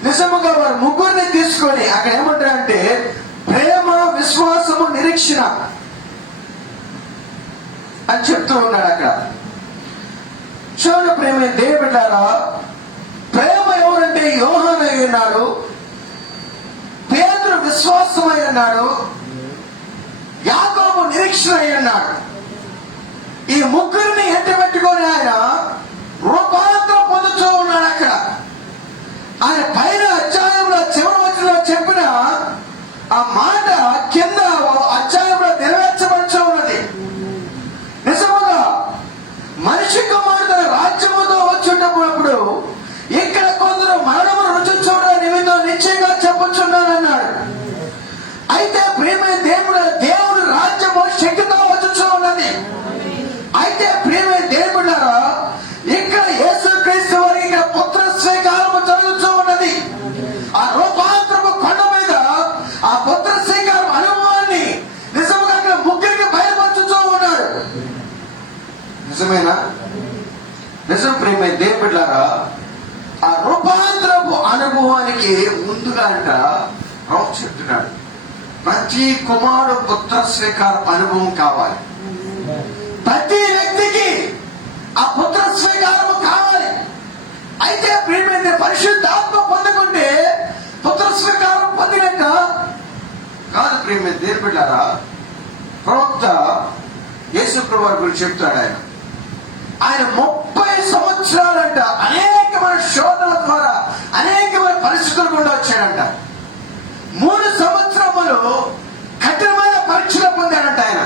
నిజముగా వారు ముగ్గురిని తీసుకొని అక్కడ ఏమంటారంటే ప్రేమ, విశ్వాసము, నిరీక్షణ అని చెప్తూ ఉన్నాడు. అక్కడ చూడండి ప్రేమ దేవుని బిడ్డలారా, ప్రేమ ఎవరంటే యోహాను అయి ఉన్నాడు, పేతురు విశ్వాసమై ఉన్నాడు, యాకోబు నిరీక్షణ అయి ఉన్నాడు. ఈ ముగ్గురిని ఎంట పెట్టుకొని ఆయన రూపాంతరం పొందుతూ ఉన్నాడు. అక్కడ ఆయన పైన అధ్యాయంలో చివరి వచనంలో చెప్పిన ఆ మాట కింద అధ్యాయంలో నెరవేర్చబడుతూ ఉన్నది. నిజముగా మనిషి కుమారుడు తన రాజ్యముతో వచ్చున్నప్పుడు ఇక్కడ కొందరు మరణము రుచి చూడని నిమిత్తం నిశ్చయంగా చెప్పుచున్నానన్నాడు. అయితే ప్రియమైన దేవుడు రాజ్యము శక్తితో వచ్చుచూ ఉన్నది. అయితే ప్రియమైన దేవుడారా ఇక్కడ యేసుక్రీస్తు వారికి ఇక్కడ పుత్ర స్వీకారము జరుగుతూ ఉన్నది. ఆ రూపాంతరము కొండ మీద ఆ పుత్ర స్వీకారం అనుభవాన్ని నిజంగా అక్కడ ముగ్గురికి బయలుపరుచుతూ ఉన్నాడు. నిజమేనా? నిజం ప్రియమైన దేవుడారా ఆ రూపాంతరపు అనుభవానికి ముందుగా అంట రావు చెప్తున్నాడు, ప్రతి కుమారుడు పుత్ర స్వీకార అనుభవం కావాలి. ప్రతి వ్యక్తికి ఆ పుత్ర స్వీకారము కావాలి. అయితే ప్రియమైన పరిశుద్ధాత్మ పొందుకుంటే పుత్ర స్వీకారం పొందినట్ట కాదు. ప్రియమైన దేవుని బిడ్డలారా ప్రవక్త యేసు ప్రభువు గురించి చెప్తాడు. ఆయన 30 సంవత్సరాలంట అనేకమైన శోధనల ద్వారా అనేకమైన పరిస్థితులు కూడా వచ్చాడంట. 3 సంవత్సరములు కఠినమైన పరీక్షలు పొందాడంట ఆయన.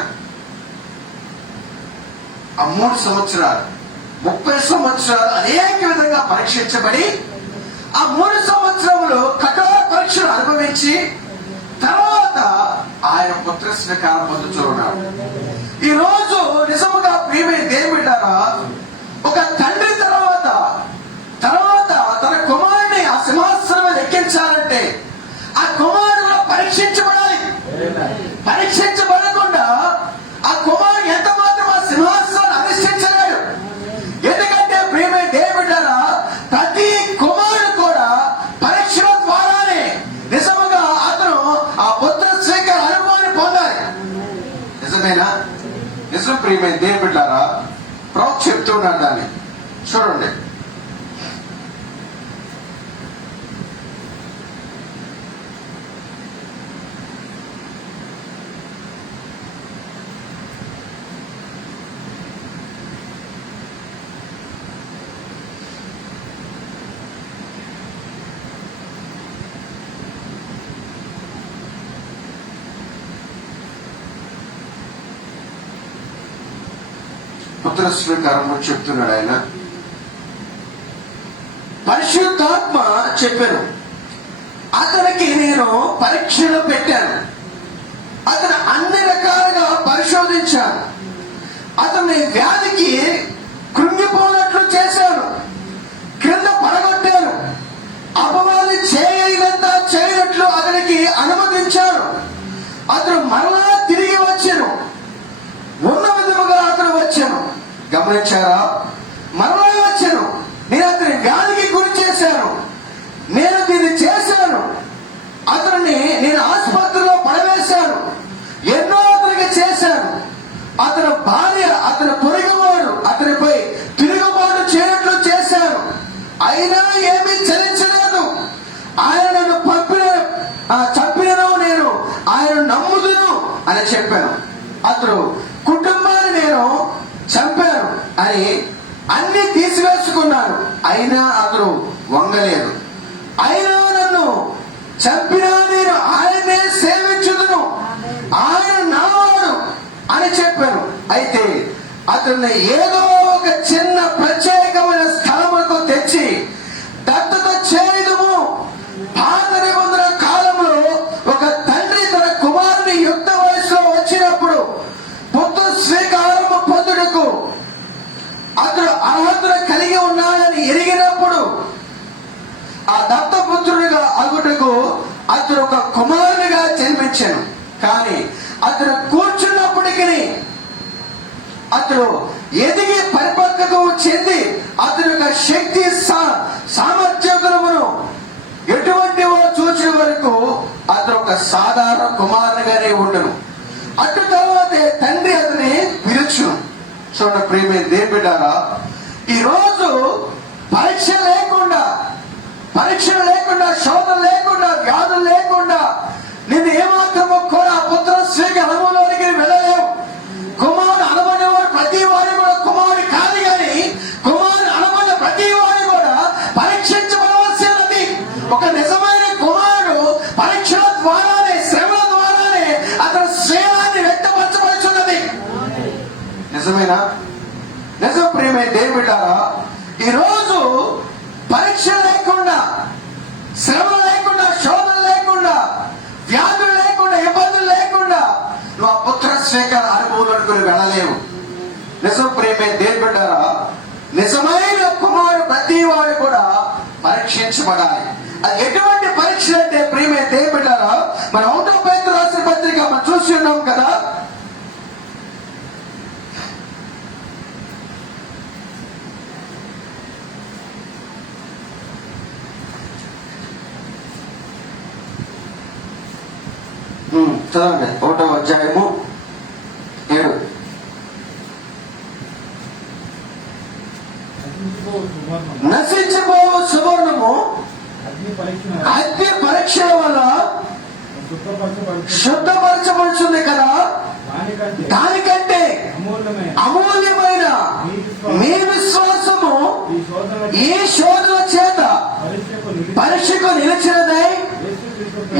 ఆ 3 సంవత్సరాలు 30 సంవత్సరాలు అనేక విధంగా పరీక్షించబడి ఆ 3 సంవత్సరములు కఠోర పరీక్షలు అనుభవించి తర్వాత ఆయన పుత్ర స్వీకారం పొందుతూ ఉన్నాడు. ఈ రోజు నిజముగా ప్రియమైన దేవుని బిడ్డలారా ఒక తండ్రి తర్వాత తన కుమారుని ఆ సింహాసనం మీద ఎక్కించాలంటే ఆ కుమారుడు పరీక్షించబడాలి. పరీక్షించబడకుండా ఆ కుమారుడు ఎంత మాత్రం ఆ సింహాసనాన్ని అధిష్ఠించలేడు. ఎందుకంటే ప్రియమైన దేవుని బిడ్డలారా ప్రతి కుమారుడు కూడా పరీక్షల ద్వారానే నిజమేనా? నిజం ప్రియమైన దేవుని బిడ్డలారా, ప్రవక్త చెప్తున్నాడు దాన్ని. చూడండి, పుత్ర స్వీకారము చెప్తున్నాడు ఆయన. పరిశుద్ధాత్మ చెప్పాను, అతనికి నేను పరీక్షలు పెట్టాను, అతను అన్ని రకాలుగా పరిశోధించాను, అతని వ్యాధికి కృంగిపోయినట్లు చేశాను, క్రింద పడగొట్టాను, అపవాది చేయనంత చేయనట్లు అతనికి అనుమతించాను, అతను మరలా తిరిగి వచ్చాను, ఉన్న విధముగా అతను వచ్చాను. గమనించారా? మరలా వచ్చాను, నేను అతని వ్యాధికి గురి చేశాను, నేను దీన్ని చేశాను, అతన్ని నేను ఆసుపత్రిలో పడవేశాను, ఎన్నో అతనికి చేశాను, అతని భార్య అతని పొరుగువాడు అతనిపై తిరుగుబాటు చేయట్లు చేశాను, అయినా ఏమీ చలించలేదు. ఆయనను చంపినను నేను ఆయన నమ్ముదును అని చెప్పాను. అతడు కుటుంబాన్ని నేను చంపాను అని అన్ని తీసివేసుకున్నాను, అయినా అతడు వంగలేదు. అయినా నన్ను చంపినా నేను ఆయనే సేవించుదును, ఆయన నావాడు అని చెప్పాను. అయితే అతన్ని ఏదో ఒక చిన్న ప్రత్యేకమైన స్థలముకు తెచ్చి దత్తత చేయుదుము. పాత నిబంధన కాలంలో ఒక తండ్రి తన కుమారుని యుక్త వయసులో వచ్చినప్పుడు పుత్ర స్వీకారము పొందుటకు అతడు అర్హతను కలిగి ఉన్నాడని ఎరిగినప్పుడు ఆ దత్తపుత్రుడిగా అగుటకు అతడు ఒక కుమారునిగా జన్మించాను. కానీ అతడు కూర్చున్నప్పటికీ అతడు ఎదిగి పరిపక్వత చెంది అతని యొక్క శక్తి సామర్థ్యమును ఎటువంటి చూసిన వరకు అతను ఒక సాధారణ కుమారునిగానే ఉండను. అటు తర్వాతే తండ్రి అతని పిలుచును. చూడండి ప్రియమైన దేవుని బిడ్డలారా, ఈ రోజు పరీక్షలు లేకుండా శోధన లేకుండా వ్యాధులు లేకుండా నేను ఏమాత్రము కూడా పుత్ర స్వీకారంలోనికి వెళ్ళలేవు. కుమారుడు అనబడిన వాడు ప్రతి వాడు కూడా కుమారుడు కాదు, కానీ కుమారుడు అనబడిన ప్రతి వాడు కూడా పరీక్షించబడవలసినది. ఒక నిజమైన కుమారుడు పరీక్షల ద్వారానే శ్రమల ద్వారానే అతని స్నేహాన్ని వ్యక్తపరచబడుతున్నది. నిజమేనా? నిజం ప్రియమైన దేవుని బిడ్డలారా, ఈ రోజు పరీక్ష లేకుండా, శ్రమ లేకుండా, శోధన లేకుండా, వ్యాధులు లేకుండా, ఇబ్బందులు లేకుండా నువ్వు ఆ పుత్ర స్వీకార అనుభవంలోకి వెళ్ళలేవు. నిజం ప్రియమైన దేవుని బిడ్డలారా, నిజమైన కుమారుడు ప్రతి వాడు కూడా పరీక్షించబడాలి. అది ఎటువంటి పరీక్ష అంటే ప్రియమైన దేవుని బిడ్డలారా, మనం 1వ పేతురు రాసిన పత్రిక మనం చూసి ఉన్నాం కదా. చదవండి, 1వ అధ్యాయము 7. నశించిపోవు సువర్ణము అగ్ని పరీక్షల వల్ల శుద్ధపరచబడుతుంది కదా, దానికంటే అమూల్యమైన మీ విశ్వాసము ఈ శోధన చేత పరీక్షకు నిలిచినదై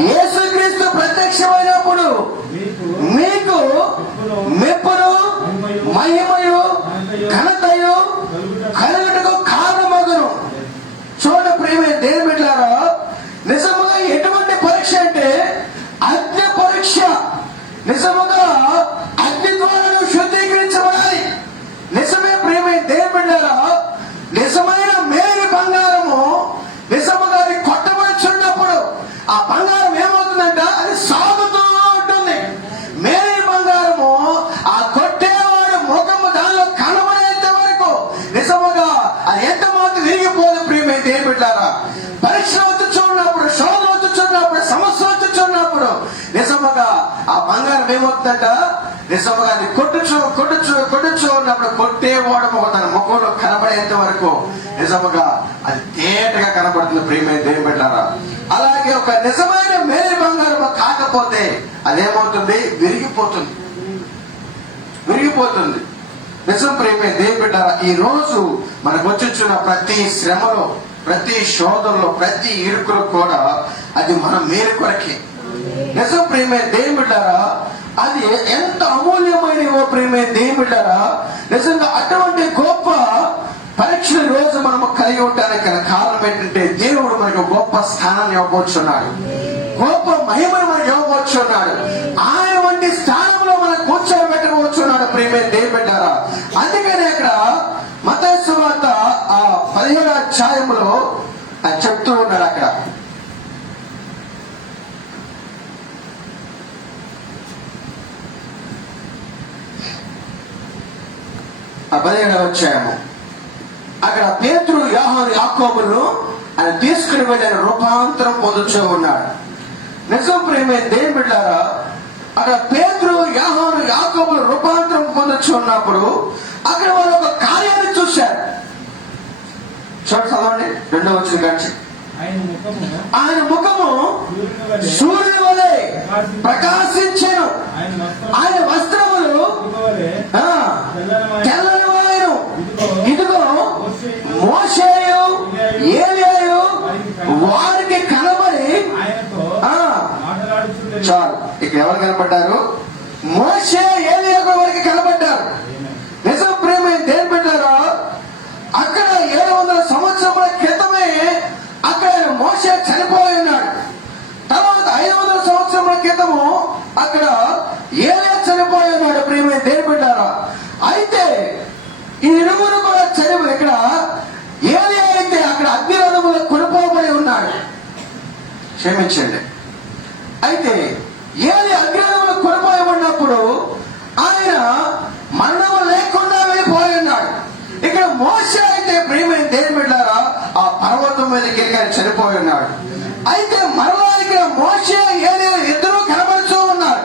యేసుక్రీస్తు ప్రత్యక్షమైనప్పుడు మీకు మెప్పును మహిమయు ఘనతయు కలుగుటకు కారణమగును. చూడ ప్రియమైన దేవుని బిడ్డలారా, నిజముగా ఎటువంటి పరీక్ష అంటే అగ్ని పరీక్ష. నిజముగా అగ్ని ద్వారా శుద్ధీకరించబడాలి. నిజమే ప్రియమైన దేవుని బిడ్డలారా, నిజమైన మేలు బంగారము నిజముగా కొట్టబడుచున్నప్పుడు ఆ బంగారం ఏమవుతుందంట, అది సాగుతూ ఉంటుంది. మేలు బంగారము ఆ కొట్టేవాడు ముఖము దానిలో కనబడేంత వరకు నిజముగా అది ఎంత మాత్రం విరిగిపోదు. ప్రియమైన దేవుని బిడ్డలారా, పరీక్ష వచ్చుచున్నప్పుడు, శోధన వచ్చుచున్నప్పుడు, సమస్య వచ్చుచున్నప్పుడు నిజముగా ఆ బంగారం ఏమవుతుందంట, నిజంగా అది కొట్టుచు ఉన్నప్పుడు కొట్టేవాడు తన ముఖంలో కనబడేంత వరకు నిజముగా అది తేటగా కనబడుతుంది. ప్రియమైన దేవుని బిడ్డలారా, అలాగే ఒక నిజమైన మేలు బంగారం కాకపోతే అదేమవుతుంది? విరిగిపోతుంది. నిజం ప్రియమైన దేవుని బిడ్డలారా, ఈ రోజు మనకు వచ్చుచున్న ప్రతి శ్రమలో, ప్రతి శోధనలో, ప్రతి ఇరుకులో కూడా అది మన మేలు కొరకే. నిజం ప్రియమైన దేవుని బిడ్డలారా, అది ఎంత అమూల్యమైన ప్రియమైన దేవుని బిడ్డలారా, నిజంగా అటువంటి గొప్ప పరీక్షల రోజు మనము కలిగి ఉండడానికి కారణం ఏంటంటే దేవుడు మనకు గొప్ప స్థానాన్ని ఇవ్వబోచున్నాడు, గొప్ప మహిమను మనకు ఇవ్వబోచున్నాడు. ఆయన వంటి స్థానంలో మనం కూర్చోబెట్టబోచున్నాడు ప్రియమైన దేవుని బిడ్డలారా. అందుకని అక్కడ మత్తయి సువార్త 17వ అధ్యాయంలో చెప్తూ ఉన్నాడు. అక్కడ ఆ 17వ అధ్యాయము అక్కడ పేతురు, యోహాను, యాకోబును ఆయన తీసుకుని వెళ్ళి ఆయన రూపాంతరం పొందుతూ ఉన్నాడు. నిజం ప్రియమైన దేవుని బిడ్డలారా, అక్కడ పేతురు, యోహాను, యాకోబులు రూపాంతరం పొందుతూ ఉన్నప్పుడు అక్కడ వాళ్ళు ఒక కార్యాన్ని చూశారు. చదవండి 2వ వచనం నుంచి. ఆయన ముఖము సూర్యుని వలె ప్రకాశించెను, ఆయన వస్త్రములు తెల్లని వాయను. ఇదిగో మోషేయు ఏలీయు వారికి కనబడి, చాలు ఇక ఎవరు కనబడ్డారు? మోషే, ఏలీయు వారికి కనబడ్డారు. నిజం ప్రియమైన దేవుని బిడ్డలారా, అక్కడ 700 సంవత్సరముల క్రితమే అక్కడ మోషే చనిపోయి ఉన్నాడు. తర్వాత 500 సంవత్సరముల క్రితము అక్కడ ఏలీయా చనిపోయి ఉన్నాడు. ప్రియమైన దేవుని బిడ్డలారా, అయితే ఈ ఇరువురు కూడా చనిపోయి, ఇక్కడ ఏలీయా అయితే అక్కడ అగ్నిరథములో కొనుపోబడి ఉన్నాడు. క్షమించండి. అయితే ఏలీయా అగ్నిరథములో కొనుపోయి ఉన్నప్పుడు ఆయన మరణం లేకుండా వెళ్ళిపోయి ఉన్నాడు. ఇక్కడ మోషే అయితే ప్రియమైన దేవుని బిడ్డలారా ఆ పర్వతం మీదకి చనిపోయి ఉన్నాడు. అయితే మరలా ఇక్కడ మోషే, ఏలీయా ఇద్దరూ కనబడుతూ ఉన్నారు.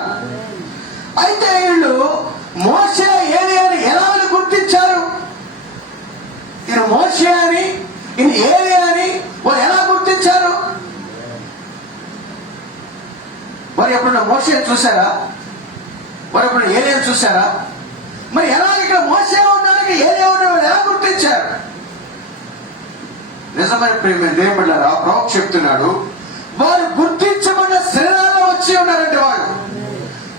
అయితే వీళ్ళు మోషే, ఏలీయాని ఎలా గుర్తించారు? ఈయన మోషే అని, ఈయన ఏలీయా అని వాళ్ళు ఎలా గుర్తించారు? వారు ఎప్పుడన్నా మోషే చూసారా? వారు ఎప్పుడన్నా ఏలీయా చూసారా? మరి ఎలా ఇక్కడ మోషే ఉన్నాడు, ఏలీయా ఉన్నాడు ఎలా గుర్తించారు? నిజమైన ప్రియమైన దేవుని బిడ్డలారా, ప్రవక్త చెప్తున్నాడు, వారు గుర్తించబడిన శరీరాల్లో వచ్చి ఉన్నారంటే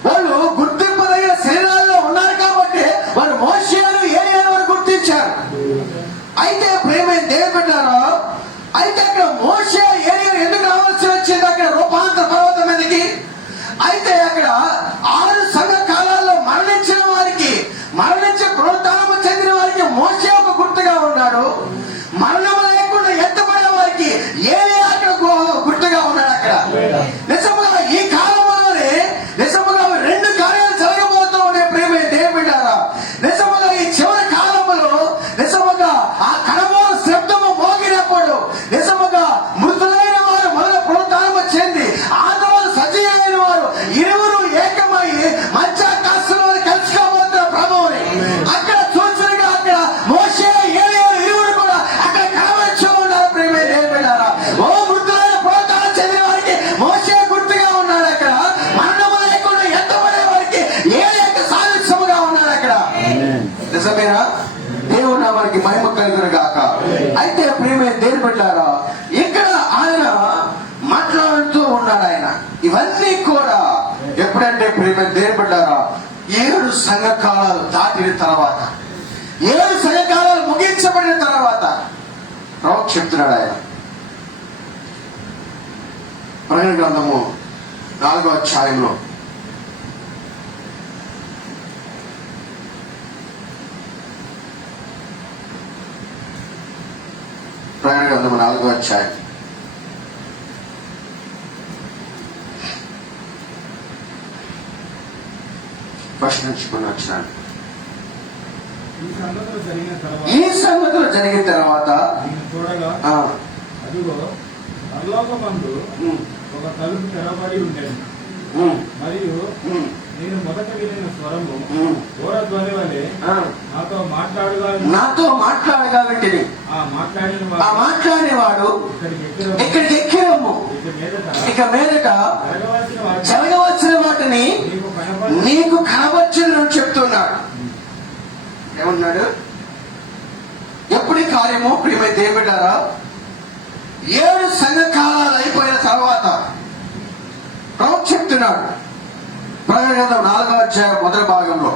వాళ్ళు గుర్తింపదగిన శరీరాల్లో ఉన్నారు కాబట్టి వారు మోషేను, ఏలీయాను వారు గుర్తించారు. అయితే ప్రియమైన దేవుని బిడ్డలారా, అయితే అక్కడ మోషే, ఏలీయా ఎందుకు రావాల్సి వచ్చింది అక్కడ రూపాంతర పర్వతం మీదకి? అయితే అక్కడ 6 సంఘ కాలాల్లో మరణించిన వారికి, మరణించి పునరుత్థానం చెందిన వారికి మోషే ఒక గుర్తుగా ఉన్నాడు. మరణం లేకుండా ఎత్తబడిన వారికి ఏలీయా అక్కడ గుర్తుగా ఉన్నాడు. అక్కడ నిజముగా ఈ కాలంలోనే నిజముగా 2 కార్యాలు జరగబోతూ ఉన్నాయి ప్రియమైన దేవుని బిడ్డలారా. నిజముగా ఈ చివరి కాలంలో నిజముగా ఆ కనబోలు శబ్దము మోగినప్పుడు నిజముగా మృతులైన వారు మరల పునరుత్థానం చెంది ఆ తర్వాత సజీవైన వారు ఇరువురు ఏకమై మధ్యాకాశంలో కలుసుకోబోతున్న ప్రభువుని అక్కడ చూసినగా అక్కడ మోషే, ఏలీయా ఇరువురు కూడా అక్కడ కనబడుతూ ఉన్నారు ప్రియమైన దేవుని బిడ్డలారా. ఓ మృతులైన పునరుత్థానం చెందిన వారికి మోషే గుర్తుగా ఉన్నాడు. అక్కడ మరణము లేకుండా ఎత్తబడే వారికి ఏలీయా సాదృశ్యముగా ఉన్నాడు. అక్కడ నిజమేనా? దేవుడు వారికి మహిమ కలుగును గాక. అయితే ప్రియమైన దేవుని బిడ్డలారా, ఇక్కడ ఆయన మాట్లాడుతూ ఉన్నాడు. ఆయన ఇవన్నీ కూడా ఎప్పుడంటే ప్రియమైన దేవుని బిడ్డలారా 7 సంఘకాలాలు దాటిన తర్వాత, 7 సంఘకాలాలు ముగించబడిన తర్వాత ప్రవక్త చెప్తున్నాడు. ఆయన ప్రకటన గ్రంథము 4వ అధ్యాయంలో ప్రకటన గ్రంథము 4వ అధ్యాయం ఫస్ట్ నుంచి కొన్ని వచ్చినాడు. ఈ సంగతులు జరిగిన తర్వాత అదిగో పరలోకమందు ఒక తలుపు తెరవబడి ఉండేది, మరియు నేను మొదట వినిన స్వరము ఉమ్. దూరధ్వని వలె ఆ. నాతో మాట్లాడగా వింటిని. ఆ ఆ మాట్లాడేవాడు ఇక్కడికి ఎక్కిరమ్ము, ఇక మీదట జరగవలసిన వాటిని నీకు కనవచ్చును చెప్తున్నాడు. ఏమన్నాడు? ఎప్పుడు ఈ కార్యము ప్రియమైన దేవుడారా? 7 సంఘకాలాలు అయిపోయిన తర్వాత ప్రవక్త చెప్తున్నాడు. ప్రకటన గ్రంథం 4వ అధ్యాయం మొదటి భాగంలో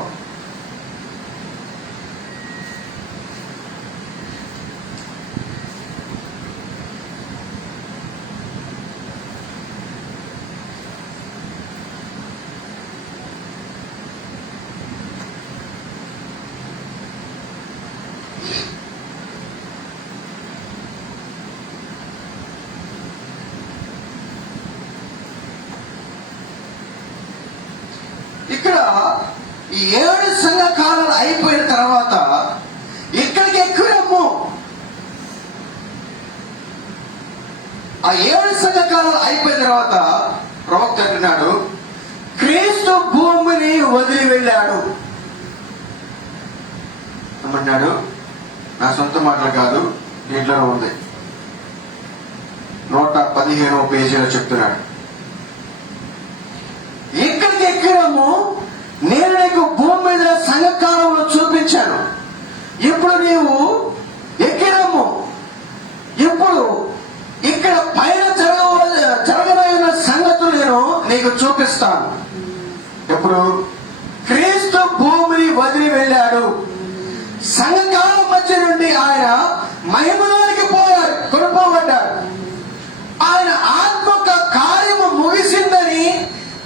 ఇక్కడ 7 సంఘకాలాలు అయిపోయిన తర్వాత ఇక్కడికి ఎక్కువము. ఆ 7 సంఘకాలాలు అయిపోయిన తర్వాత ప్రవక్త అంటున్నాడు, క్రీస్తు భూమిని వదిలి వెళ్ళాడు. ఏమన్నాడు? నా సొంత మాటలు కాదు, దీంట్లో ఉంది. 115వ పేజీలో చెప్తున్నాడు. ఇక్కడికి ఎక్కడము, నేను నీకు భూమి మీద సంఘకాలంలో చూపించాను. ఇప్పుడు నీవు ఎక్కిరము. ఇప్పుడు ఇక్కడ పైన జరగబోయిన సంగతులు నేను నీకు చూపిస్తాను. ఇప్పుడు క్రీస్తు భూమిని వదిలి వెళ్ళాడు. సంఘకాలం మధ్య నుండి ఆయన మహిమలోనికి పోయాడు, కొనుకోబడ్డాడు. ఆయన ఆత్మక కార్యము ముగిసిందని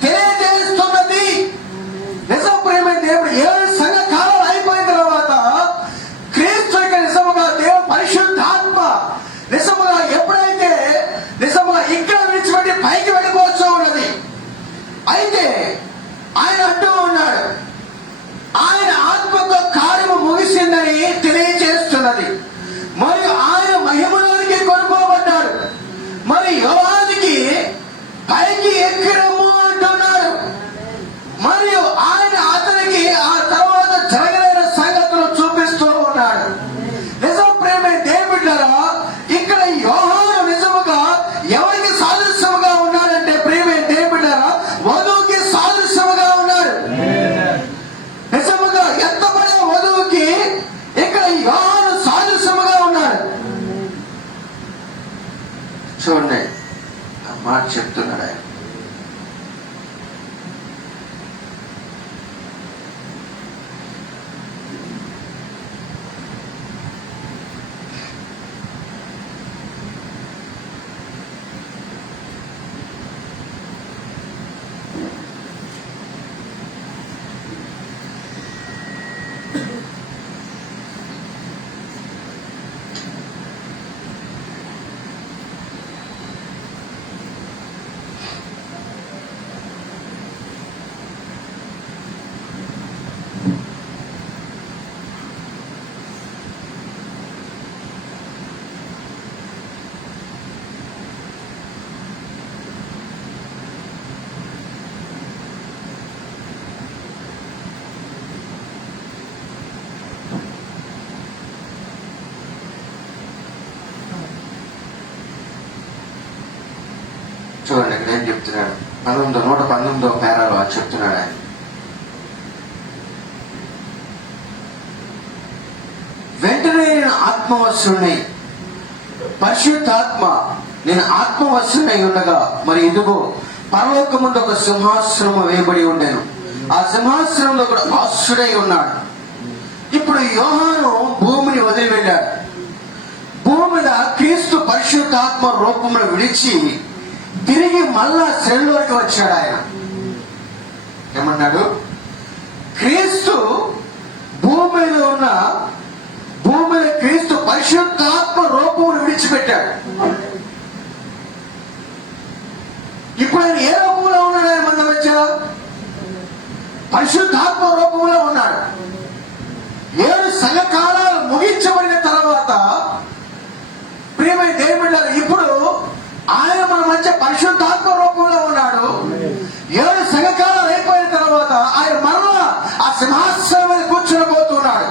తెలియజేస్తున్నది. నిజం ప్రియమైన దేవుడు, 7 సంఘకాలాలు అయిపోయిన తర్వాత క్రీస్తు యొక్క నిజముగా దేవుడు పరిశుద్ధాత్మ నిజముగా ఎప్పుడైతే నిజముగా ఇక్కడ విడిచిపెట్టి పైకి వెళ్ళిపోవచ్చు ఉన్నది. అయితే ఆయన అంటూ ఉన్నాడు, ఆయన ఆత్మక కార్యము ముగిసిందని తెలియజేస్తున్నది. మరియు ఆయన మహిమలోనికి కొనుకోబడ్డాడు. మరి యోహానికి పైకి ఎక్కడము అంటున్నాడు. మరియు ఆయన అతనికి ఆ తర్వాత జరగలేని సంగతులు చూపిస్తూ ఉన్నాడు. నిజం ప్రేమ దేవుడారా, ఇక్కడ యోహాను నిజముగా ఎవరికి సాదృశ్యముగా ఉన్నాడంటే ప్రేమ దేవుడారా, వధువుకి సాదృశ్యముగా ఉన్నాడు. నిజముగా ఎత్తబడే వధువుకి ఇక్కడ యోహాను సాదృశ్యముగా ఉన్నాడు. చూడండి ఆ మాట చెప్తున్నాడు ఆయన. చూడండి ఇక్కడ ఏం చెప్తున్నాడు. 119వ పేరాలో అది చెప్తున్నాడు ఆయన. వెంటనే నేను ఆత్మవశుడిని, పరిశుద్ధాత్మ నేను ఆత్మవశుడై ఉండగా మరి ఇదిగో పరలోకముందు ఒక సింహాసనము వేయబడి ఉండెను. ఆ సింహాసనంలో కూడా ఆసుడై ఉన్నాడు. ఇప్పుడు యోహాను భూమిని వదిలి వెళ్ళాడు. భూమి మీద క్రీస్తు పరిశుద్ధాత్మ రూపమును విడిచి తిరిగి మళ్ళా శరీరంలోకి వచ్చాడు. ఆయన ఏమన్నాడు? క్రీస్తు భూమిలో క్రీస్తు పరిశుద్ధాత్మ రూపమును విడిచిపెట్టాడు. ఇప్పుడు ఆయన ఏ రూపంలో ఉన్నాడు? ఆయన మన మధ్య పరిశుద్ధాత్మ రూపంలో ఉన్నాడు. 7 సంఘకాలాలు ముగించబడిన తర్వాత ప్రియమైన దేవుడారా, ఇప్పుడు ఆయన మన మధ్య పరిశుద్ధాత్మ రూపంలో ఉన్నాడు. 7 సంఘకాలాలు అయిపోయిన తర్వాత ఆయన మరలా ఆ సింహాసనం మీద కూర్చోబోతున్నాడు.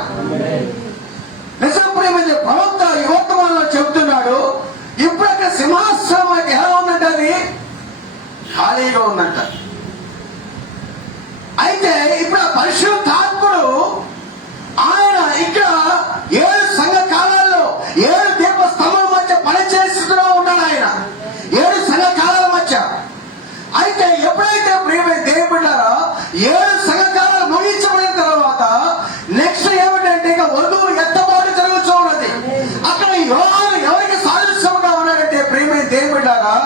నిజం ప్రేమించే ప్రవక్త ఈ వర్తమానంలో చెబుతున్నాడు, ఇప్పుడు అక్కడ సింహాసనం ఎలా ఉందంట, అది ఖాళీగా ఉందంట. అయితే ఇప్పుడు ఆ పరిశుద్ధాత్ముడు ఆయన ఇక్కడ 7 సంఘ కాలాల్లో 7 దీప స్తంభాల మధ్య పనిచేస్తూ ఉన్నాడు. ఆయన 7 సంఘ కాలాల మధ్య. అయితే ఎప్పుడైతే ప్రియమైన దేవుడారా 7 సంఘ కాలాలు ముగించబడిన తర్వాత నెక్స్ట్ ఏమిటంటే ఇక వధువు ఎత్తబాటు జరుగుతూ ఉన్నది. అక్కడ యోహాను ఎవరికి సాదృశ్యంగా ఉన్నాడంటే ప్రియమైన దేవుడారా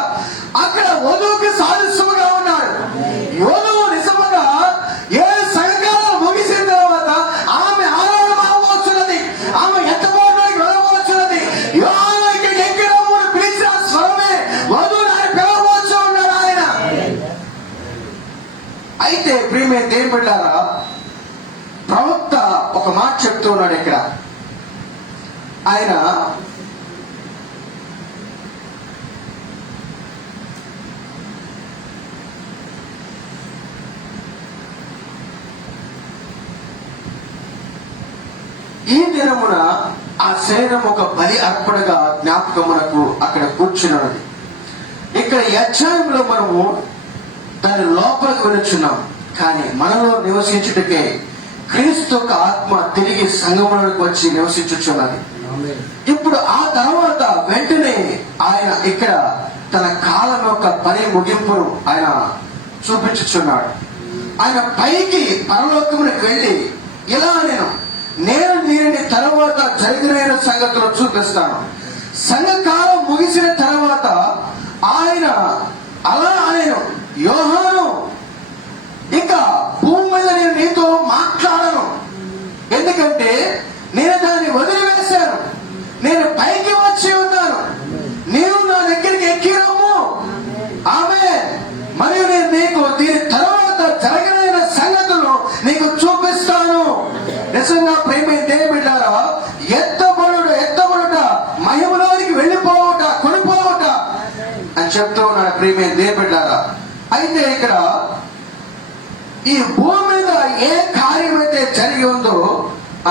అక్కడ వధువుకి సాదృశ్యంగా ఉన్నాడు. వధువు నిజంగా 7 సంఘ కాలాలు ముగిసిన తర్వాత ఆమె ఆరోహణం అవ్వవచ్చున్నది, ఆమె ఎత్తబాటులోకి వెళ్ళవచ్చున్నది. యోహాను ఇక్కడికి ఎక్కినప్పుడు పిలిచిన స్వరమే వధువుని ఆయన పిలవవచ్చు ఉన్నాడు ఆయన. అయితే ప్రియమైన దేవుడారా ప్రవక్త ఒక మాట చెప్తూ ఉన్నాడు ఇక్కడ. ఆయన ఈ దినమున ఆ శరీరం ఒక బలి అర్పణగా జ్ఞాపకమునకు అక్కడ కూర్చున్నది. ఇక్కడ ఈ అధ్యాయంలో మనము దాని లోపలికి వెళుచున్నాం. కానీ మనలో నివసించుటకే క్రీస్తు యొక్క ఆత్మ తిరిగి సంగములకు వచ్చి నివసించుచున్నది. ఇప్పుడు ఆ తర్వాత వెంటనే ఆయన ఇక్కడ తన కాలం యొక్క పని ముగింపును ఆయన చూపించుచున్నాడు. ఆయన పైకి పరలోకమునికి వెళ్ళి ఇలా నేను దీనిని తర్వాత జరిగిన సంగతులు చూపిస్తాను. సంఘకాలం ముగిసిన తర్వాత ఆయన అలా ఆయన యోహాను ఇక భూమి మీద నేను నీతో మాట్లాడను, ఎందుకంటే నేను దాన్ని వదిలివేశాను, నేను పైకి వచ్చి ఉన్నాను, నీవు నా దగ్గరికి ఎక్కిరాము ఆమె, మరియు నేను నీకు దీని తర్వాత జరగనైన సంగతులు నీకు చూపిస్తాను. నిజంగా ప్రేమ దేవుడారా ఎత్తబడుట మహిమలోనికి వెళ్ళిపోవట కొనిపోవట అని చెప్తూ ఉన్నాడు ప్రేమ దేవుడారా. అయితే ఇక్కడ ఈ భూమి మీద ఏ కార్యం అయితే జరిగి ఉందో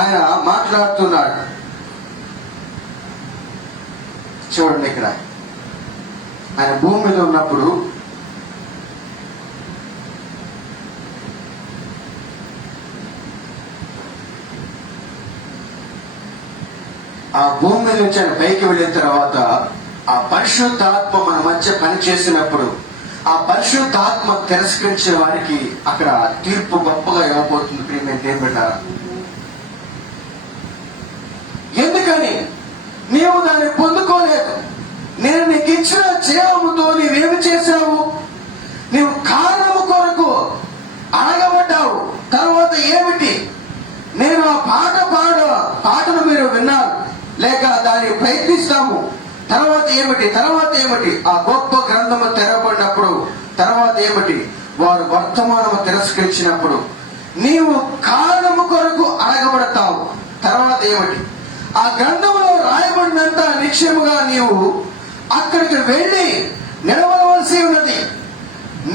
ఆయన మాట్లాడుతున్నాడు. చూడండి, ఇక్కడ ఆయన భూమి మీద ఉన్నప్పుడు ఆ భూమి మీద నుంచి ఆయన పైకి వెళ్ళిన తర్వాత ఆ పరిశుద్ధాత్మ మన మధ్య పనిచేసినప్పుడు ఆ పరిశుద్ధాత్మ తిరస్కరించిన వారికి అక్కడ తీర్పు గొప్పగా ఇవ్వబోతుంది ప్రియమైన దేవుడారా. ఎందుకని నీవు దాన్ని పొందుకోలేదు. నేను నీకు ఇచ్చిన జీవముతో నీవేమి చేశావు? నీవు కారణము కొరకు అడగబడ్డావు. తర్వాత ఏమిటి? నేను ఆ పాటను మీరు విన్నారు, లేక దాన్ని ప్రయత్నిస్తాము. తర్వాత ఏమిటి? ఆ గొప్ప గ్రంథము తెరవబడినప్పుడు తర్వాత ఏమిటి? వారు వర్తమానము తిరస్కరించినప్పుడు నీవు కారణము కొరకు అడగబడతావు. తర్వాత ఏమిటి? ఆ గ్రంథంలో రాయబడినంత నిశ్చయముగా నీవు అక్కడికి వెళ్ళి నిలబడవలసి ఉన్నది.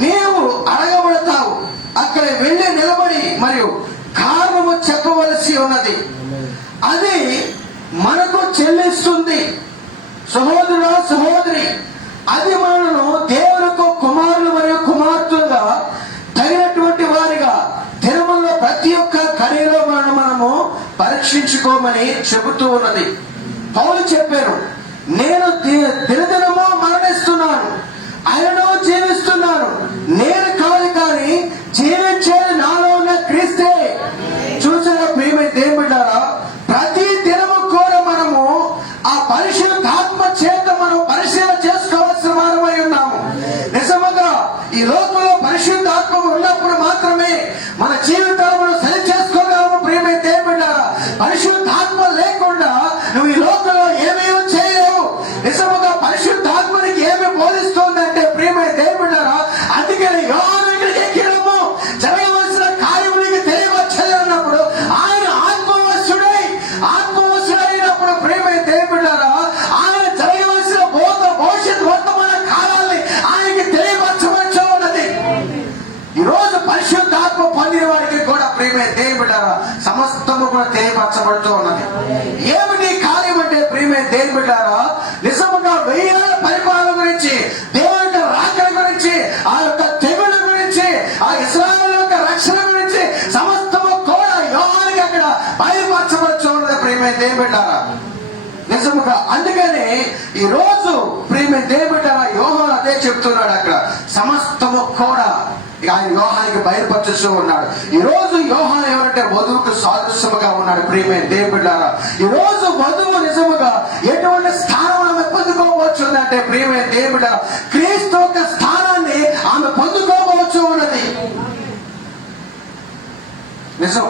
నీవు అడగబడతావు, అక్కడ వెళ్ళి నిలబడి మరియు కారణము చెప్పవలసి ఉన్నది. అది మనకు చెల్లిస్తుంది. సహోదరుడా, సహోదరి, అది మనను దేవులకు కుమారులు మరియు కుమార్తెలుగా తగినటువంటి వారిగా తిరుమలలో ప్రతి ఒక్క కడిలో మనము పరీక్షించుకోమని చెబుతూ ఉన్నది. పౌలు చెప్పారు, నేను దినదినము మరణిస్తున్నాను, ఆయనను జీవిస్తున్నాను, నేను కాదు కానీ జీవించేది నాలో ఉన్న క్రీస్తే. చూసారా ప్రియమైన దేవుడారా, ప్రతి దినము కూడా మనము ఆ పరిశుద్ధాత్మ చేత మనం పరిశీలన చేసుకోవాల్సిన వారమై ఉన్నాము. నిజముగా ఈ లోకంలో పరిశుద్ధాత్మ ఉన్నప్పుడు మాత్రమే మన జీవితాలను సరి చేసుకోగలము ప్రియమైన దేవుడారా. పరిశుద్ధాత్మ లేకుండా నువ్వు ఈ లోకంలో ఏమేమో చేయలేవు. నిజముగా పరిశుద్ధాత్మనికి ఏమి బోధిస్తుందంటే ప్రియమైన దేవుడారా, అందుకని యోహాను ఎక్కినము జరగవలసిన కార్యమునికి తెలియవచ్చని అన్నప్పుడు ఆయన ఆత్మవశుడైనప్పుడు ప్రియమైన దేవుడారా ఆయన జరగవలసిన భవిష్యత్ వర్తమాన కాలాన్ని ఆయనకి తెలియవచ్చమని ఉన్నది. ఈరోజు పరిశుద్ధాత్మ పొందిన సమస్తము కూడా తెలియపరచబడుతూ ఉన్నది. ఏమిటి కార్యం అంటే ప్రియమైన దేవుని బిడ్డలారా, నిజముగా 1000 ఏళ్ల పరిపాలన గురించి, దేవుని యొక్క రాకడ గురించి, ఆ యొక్క తెగుళ్ళ గురించి, ఆ ఇశ్రాయేలు యొక్క రక్షణ గురించి సమస్తము కూడా యోహానుకి అక్కడ బయలుపరచబడుతూ ఉన్నది ప్రియమైన దేవుని బిడ్డలారా. నిజముగా అందుకని ఈ రోజు ప్రియమైన దేవుని బిడ్డలారా, యోహాను అదే చెప్తున్నాడు. అక్కడ సమస్తము కూడా ఆయన యోహానికి బయలుపరుస్తూ ఉన్నాడు. ఈ రోజు యోహాను ఎవరంటే వధువుకు సాదృశ్యముగా ఉన్నాడు. ప్రియమైన దేవుని బిడ్డలారా, ఈ రోజు వధువు నిజముగా ఎటువంటి స్థానం ఆమె పొందుకోవచ్చు అంటే ప్రియమైన దేవుని బిడ్డలారా, క్రీస్తు యొక్క స్థానాన్ని ఆమె పొందుకోవచ్చు ఉన్నది. నిజం.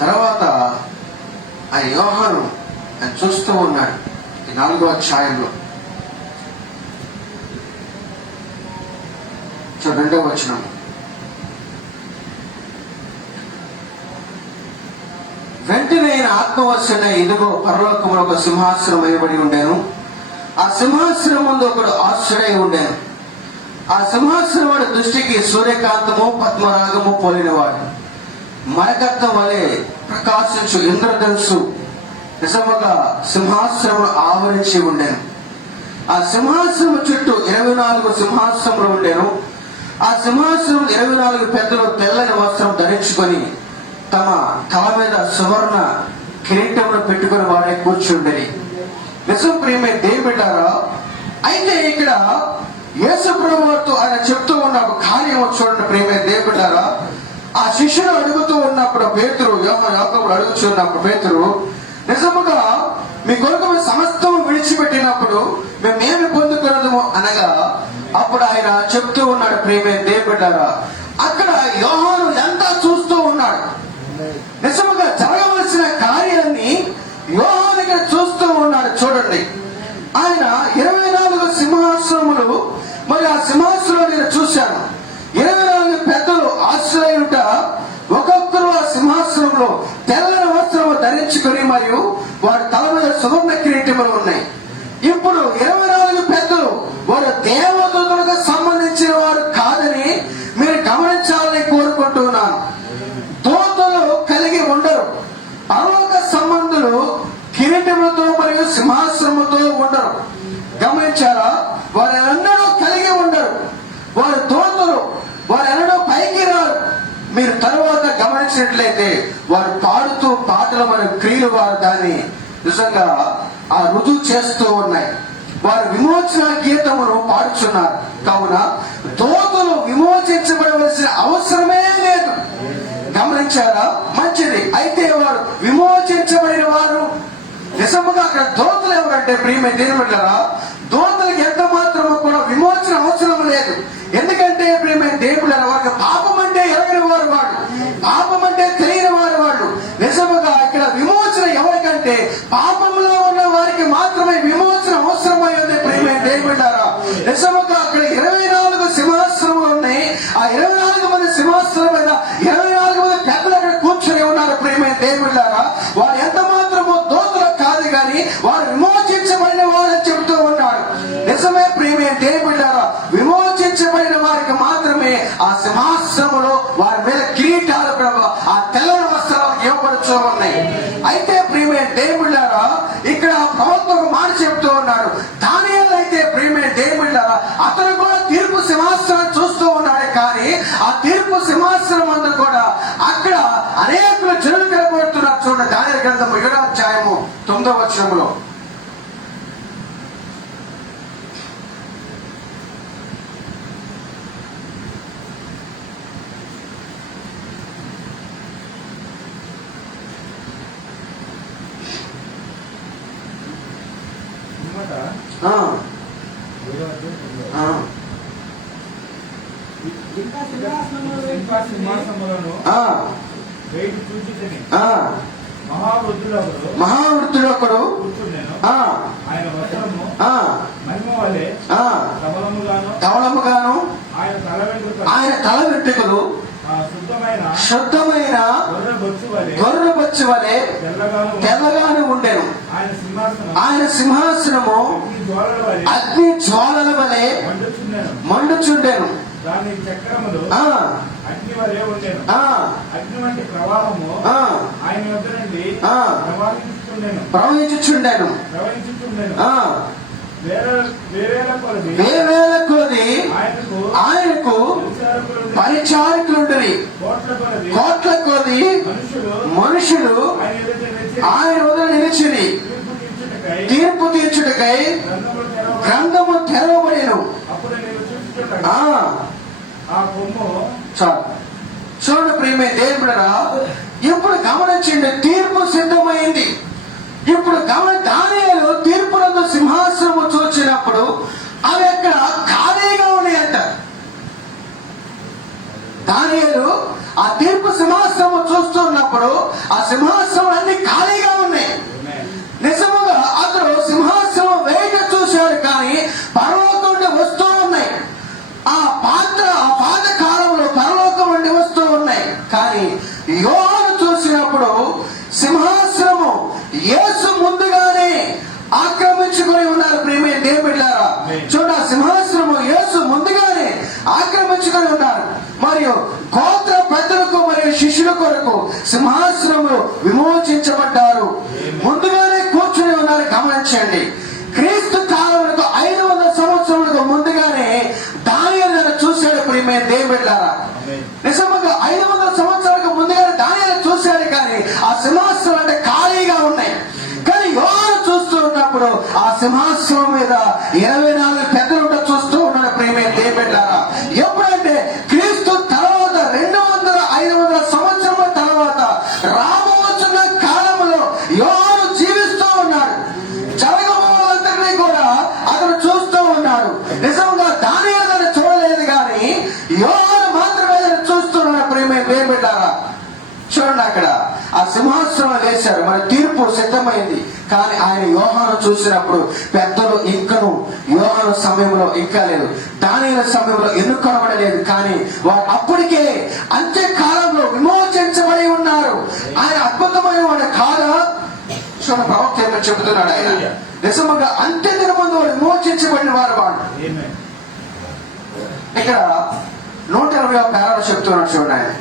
తర్వాత ఆ యోహాను ఆయన చూస్తూ ఉన్నాడు. ఈ 4వ అధ్యాయంలో 2వ వచనం, వెంటనే ఆయన ఆత్మవశుడై ఇదిగో పరలోకములో ఒక సింహాసనం వేయబడి ఉండేను. ఆ సింహాసనం ముందు ఒకడు ఆశ్చర్యై ఉండేను. ఆ సింహాసనం వాడి దృష్టికి సూర్యకాంతము పద్మరాగము పోలినవాడు. మరకత్వం వలె ప్రకాశించు ఇంద్రధనుసు నిజముగా సింహాసనము ఆవరించి ఉండేను. ఆ సింహాసనము చుట్టూ 24 సింహాసనములు ఉండేను. ఆ సింహాసనం 24 పెద్దలు తెల్లని వస్త్రం ధరించుకొని తమ తల మీద సువర్ణ కిరీటమును పెట్టుకుని వాడే కూర్చుండేది. నిజం ప్రియమైన దేవుని బిడ్డలారా, అయితే ఇక్కడ యేసు ప్రభువుతో ఆయన చెప్తూ ఉన్న ఒక కార్యం చూడండి ప్రియమైన దేవుని బిడ్డలారా. ఆ శిష్యుడు అడుగుతూ ఉన్నప్పుడు పేతురు, యాకోబుడు అడుగుతున్నప్పుడు పేతురు, నిజముగా మీ కొరకు సమస్తము విడిచిపెట్టినప్పుడు మేమేమి పొందుకున్నదము అనగా, అప్పుడు ఆయన చెప్తూ ఉన్నాడు ప్రియమైన దేవుని బిడ్డలారా, అక్కడ యోహాను ఎంత చూస్తూ ఉన్నాడు. నిజముగా జరగవలసిన కార్యాన్ని యోహాను ఇక్కడ చూస్తూ ఉన్నాడు. చూడండి, ఆయన 24 సింహాసనములు, మరి ఆ సింహాసనం నేను చూశాను. 24 పెద్దలు ఆశ్రయుట, ఒక్కొక్కరు ఆ సింహాసనంలో తెల్లని వస్త్రము ధరించుకుని మరియు వారి తల మీద సువర్ణ కిరీటములు ఉన్నాయి. ఇప్పుడు 24 పెద్దలు వారు దేవదూతలకు సంబంధించిన వారు కాదని మీరు గమనించాలని కోరుకుంటున్నాను. దూతలు కలిగి ఉండరు. పరలోక సంబంధులు కిరీటములతో మరియు సింహాసనముతో ఉండరు. గమనించారా? వారెన్నడూ కలిగి ఉండరు. వారి దూతలు వారెన్నడూ పైకి రారు. మీరు తరువాత గమనించినట్లయితే వారు పాడుతూ పాటలు మరియు క్రియలు వారు దాన్ని నిజంగా ఆ రుజువు చేస్తూ ఉన్నాయి. వారు విమోచన గీతమును పాడుచున్నారు. కావున దూతలు విమోచించబడవలసిన అవసరమే లేదు. గమనించారా? మంచిది. అయితే వారు విమోచించబడిన వారు నిజముగా అక్కడ దూతలు ఎవరంటే ప్రియమైన దేవుని బిడ్డలారా, దూతలకు ఎంత మాత్రము కూడా విమోచన అవసరం లేదు. ఎందుకంటే ప్రియమైన దేవుని బిడ్డలారా, వారికి పాపం అంటే ఎరగని వారు వాళ్ళు, పాపం అంటే తెలియని వారు వాళ్ళు. నిజముగా ఇక్కడ విమోచన ఎవరికంటే పాపంలో ఉన్న వారికి మాత్రమే విమోచన అవసరమై ఉంది. ప్రియమైన దేవుని బిడ్డలారా, నిజముగా అక్కడ 24 సింహాసనములు ఉన్నాయి. ఆ 24 మంది సింహాసనం మీద 24 మంది పెద్దలు అక్కడ కూర్చొని ఉన్నారు. ప్రియమైన దేవుని బిడ్డలారా, వారు ఎంత మాత్రము దూతలు కాదు కానీ వారు విమోచించబడిన వారని చెబుతూ ఉన్నాడు. నిజమే ప్రియమైన దేవుని బిడ్డలారా, విమోచించబడిన వారికి మాత్రమే ఆ సింహాసనములో వారి మీద కిరీటాలు ఆ తెల్లని వస్త్రాలకు ఇవ్వబడుతూ ఉన్నాయి. అయితే ప్రియమైన దేవుని బిడ్డలారా, ఇక్కడ ప్రవక్త ఒక మాట చెప్తూ ఉన్నాడు. దానియేలు అయితే ప్రియమైన దేవుని బిడ్డలారా, అతను కూడా తీర్పు సింహాసనం చూస్తూ ఉన్నాడు. కానీ ఆ తీర్పు సింహాసనం అందు కూడా అక్కడ అనేకులు జనులు కనబడుతున్నారు. చూడండి, దానియేలు గ్రంథం 7వ అధ్యాయము 9వ వచనంలో, ఆ, 7వ అధ్యాయం ఆ, ఇంకా సింహాసనములను ఆ, బయట చూచితిని. ఆ. మహావృద్ధుడు ఒకడు కూర్చుండెను. ఆ, ఆయన వస్త్రము ఆ, మహిమ వలె ఆ, ధవళముగాను, ధవళముగాను ఆయన తల వెంట్రుకలు శుద్ధమైన గొర్రెబొచ్చు వలె తెల్లగాను ఉండెను. ఆయన సింహాసనము అగ్ని జ్వాలల వలె మండుచుండెను. దాని చక్రములు ఆ, అగ్ని వలె ఉండెను. ఆ, అగ్ని వంటి ప్రవాహము ఆ, ఆయన వద్ద నుండి ఆ, ప్రవహించుచుండెను. ఆ, వేవేల కొలది ఆయనకు పరిచారకులుండరి. కోట్ల కొలది మనుషులు ఆయన వద్ద నిలిచిరి. తీర్పు తీర్చుటకై గ్రంథము తెరవబడెను. ఆ, చాలు. చూడండి ప్రియమే దేవుడరా, ఇప్పుడు గమనించండి, తీర్పు సిద్ధమైంది. ఇప్పుడు దానియేలు తీర్పునందు సింహాసనము చూచినప్పుడు అవి ఎక్కడ ఖాళీగా ఉన్నాయంట. దానియేలు ఆ తీర్పు సింహాసనము చూస్తున్నప్పుడు ఆ సింహాసనం అన్ని ఖాళీగా ఉన్నాయి. నిజముగా అతడు సింహాసనం వేట చూశాడు, కానీ పరలోకం నుండి వస్తూ ఉన్నాయి. ఆ పాత కాలంలో పరలోకం నుండి వస్తూ ఉన్నాయి. కానీ యోహాను చూసినప్పుడు సింహాసనము యేసు ముందుగానే ఆక్రమించుకొని ఉన్నారు. ప్రియమైన దేవుడిలారా, చూడ సింహాసనము యేసు ముందుగానే ఆక్రమించుకొని ఉన్నారు. మరియు గోత్ర పెద్దలకు మరియు శిష్యుల కొరకు సింహాసనములు విమోచించబడ్డారు. ముందుగానే కూర్చుని ఉన్నారు. గమనించండి, క్రీస్తు కాలములకు 500 సంవత్సరములకు ముందుగానే దానియేలు చూశాడు. ప్రియమైన దేవుడిలారా, నిజంగా 500 సంవత్సరాలకు ముందుగానే దానియేలు చూశాడు, కానీ ఆ సింహాసనం అంటే ఖాళీగా ఉన్నాయి. కానీ యోహాను చూస్తూ ఉన్నప్పుడు ఆ సింహాసనం మీద 24 పెద్దలు చూస్తూ ఉన్నాడు. ప్రియమైన దేవుడిలారా, ఎప్పుడంటే క్రీస్తు తర్వాత 200-500 సంవత్సరముల తర్వాత రాబోతున్న కాలంలో యోహాను జీవిస్తూ ఉన్నాడు. జరగబోలందరినీ కూడా అతను చూస్తూ ఉన్నాడు. నిజంగా దానియేలు దాన్ని చూడలేదు, కానీ యోహాను మాత్రమే దాన్ని చూస్తున్నాడు. ప్రియమైన దేవుడిలారా, చూడండి, అక్కడ ఆ సింహాసనం వేశారు. మన తీర్పు సిద్ధమైంది. కానీ ఆయన యోహాను చూసినప్పుడు పెద్దలు ఇంకను యోహాను సమయంలో ఇంకా లేదు, దానియేలు సమయంలో ఎన్నుకొనబడలేదు. కానీ వారు అప్పటికే అంత్యకాలంలో విమోచించబడి ఉన్నారు. ఆయన అద్భుతమైన వాడు కాదా? చూడ ప్రవక్త ఏమో చెబుతున్నాడు. ఆయన నిజంగా అంత్య దినమందు వారు విమోచించబడిన వారు. ఇక్కడ 120వ పేరాలు చెప్తున్నాడు. చూడండి, ఆయన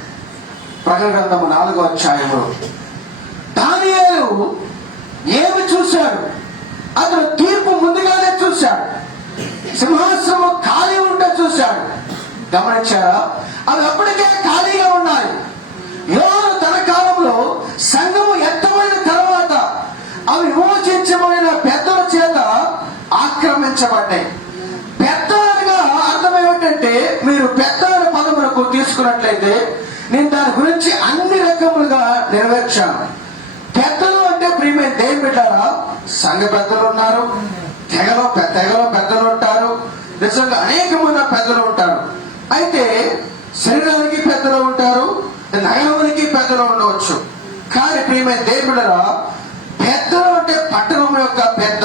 ప్రకటన గ్రంథము 4వ అధ్యాయములో దానియేలు ఏమి చూశాడు? అతను తీర్పు ముందుగానే చూశాడు. సింహాసనము ఖాళీ ఉంటే చూశాడు. గమనించారా? అవి అప్పటికే ఖాళీగా ఉన్నాయి. యోహాను తన కాలంలో సంఘము ఎత్తబడిన తర్వాత అవి విమోచించబడిన పెద్దల చేత ఆక్రమించబడ్డాయి. పెద్దలుగా అర్థం ఏమిటంటే, మీరు పెద్దల పదములకు తీసుకున్నట్లయితే నేను దాని గురించి అన్ని రకములుగా నెరవేర్చాను. పెద్దలు అంటే ప్రియమైన దేవుని బిడ్డలారా, సంఘ పెద్దలు ఉన్నారు, తెగలో పెద్దలు ఉంటారు. నిజంగా అనేకమైన పెద్దలు ఉంటారు. అయితే శరీరానికి పెద్దలు ఉంటారు, నగరానికి పెద్దలు ఉండవచ్చు. కానీ ప్రియమైన దేవుని బిడ్డలారా, పెద్దలు అంటే పట్టణం యొక్క పెద్ద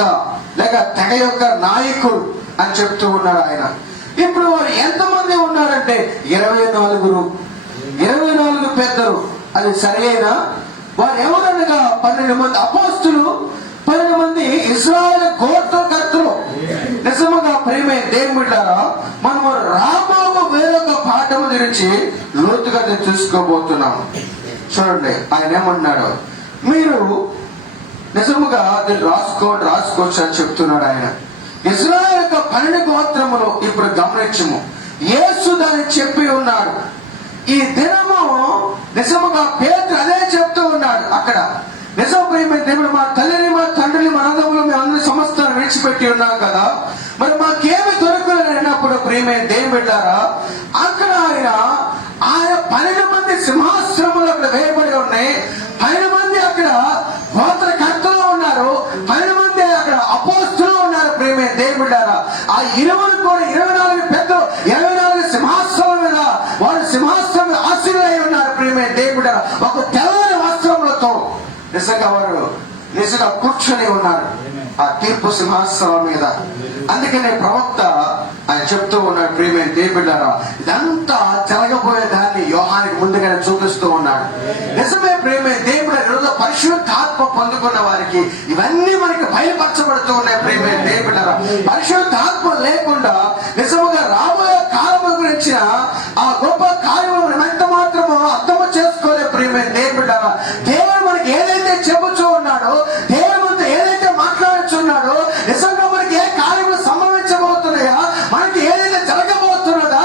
లేక తెగ యొక్క నాయకుడు అని చెప్తూ ఉన్నాడు ఆయన. ఇప్పుడు వారు ఎంతమంది ఉన్నారంటే 24 పెద్దలు. అది సరైన వారు ఎవరనగా 12 మంది అపోస్తులు, 12 మంది ఇశ్రాయేలు గోత్రకర్తలు. నిజముగా ప్రియమైన దేవుని బిడ్డలారా, మనము రాబోవు వేరొక పాఠము గురించి లోతుగా చూసుకోబోతున్నాం. చూడండి, ఆయన ఏమన్నాడు, మీరు నిజముగా దీన్ని రాసుకోవచ్చు అని చెప్తున్నాడు ఆయన. ఇశ్రాయేలు యొక్క 12 గోత్రములు ఇప్పుడు గమనించము. యేసు దాన్ని చెప్పి ఉన్నాడు. ఈ దినము నిజముగా పేతురు అదే చెప్తూ ఉన్నాడు అక్కడ. నిజం ప్రియమైన దేవుడు, మా తల్లిని మా తండ్రిని మన అన్నదమ్ములు మేము అందరి సమస్తాన్ని విడిచిపెట్టి ఉన్నాం కదా, మరి మాకేమి దొరకలేదు అన్నప్పుడు ప్రియమైన దేవుని బిడ్డలారా, అక్కడ ఆయన 12 మంది సింహాసనములు అక్కడ వేయబడి ఉన్నాయి. 12 మంది అక్కడ గోత్రకర్తలు ఉన్నారు, 12 మంది అక్కడ అపోస్తులు ఉన్నారు. ప్రియమైన దేవుని ప్రేమ దేవుడు ఒక తెల్లని వస్త్రములతో నిజంగా వారు నిజంగా కూర్చొని ఉన్నారు ఆ తీర్పు సింహాసనం మీద. అందుకనే ప్రవక్త ఆయన చెప్తూ ఉన్నాడు, ప్రేమ దేవుడారా ఇదంతా జరగబోయే దాన్ని యోహానికి ముందుగానే చూపిస్తూ ఉన్నాడు. నిజమే ప్రేమ దేవుడు ఈరోజు పరిశుద్ధాత్మ పొందుకున్న వారికి ఇవన్నీ మనకి బయలుపరచబడుతూ ఉన్నాయి. ప్రేమ దేవుడారా పరిశుద్ధాత్మ లేకుండా నిజముగా రాబోయే కాలం గురించిన ఆ గొప్ప కార్యములను ఎంత మాత్రమో అర్థము చేసుకోలే. ప్రేమ దేవుడారా దేవుడు మనకి ఏదైతే చెబుతూ ఉన్నాడో, దేవుడు మనతో ఏదైతే మాట్లాడుచున్నాడో, నిజంగా మనకి ఏ కార్యములు సంభవించబోతున్నాయా, మనకి ఏదైతే జరగబోతున్నదా,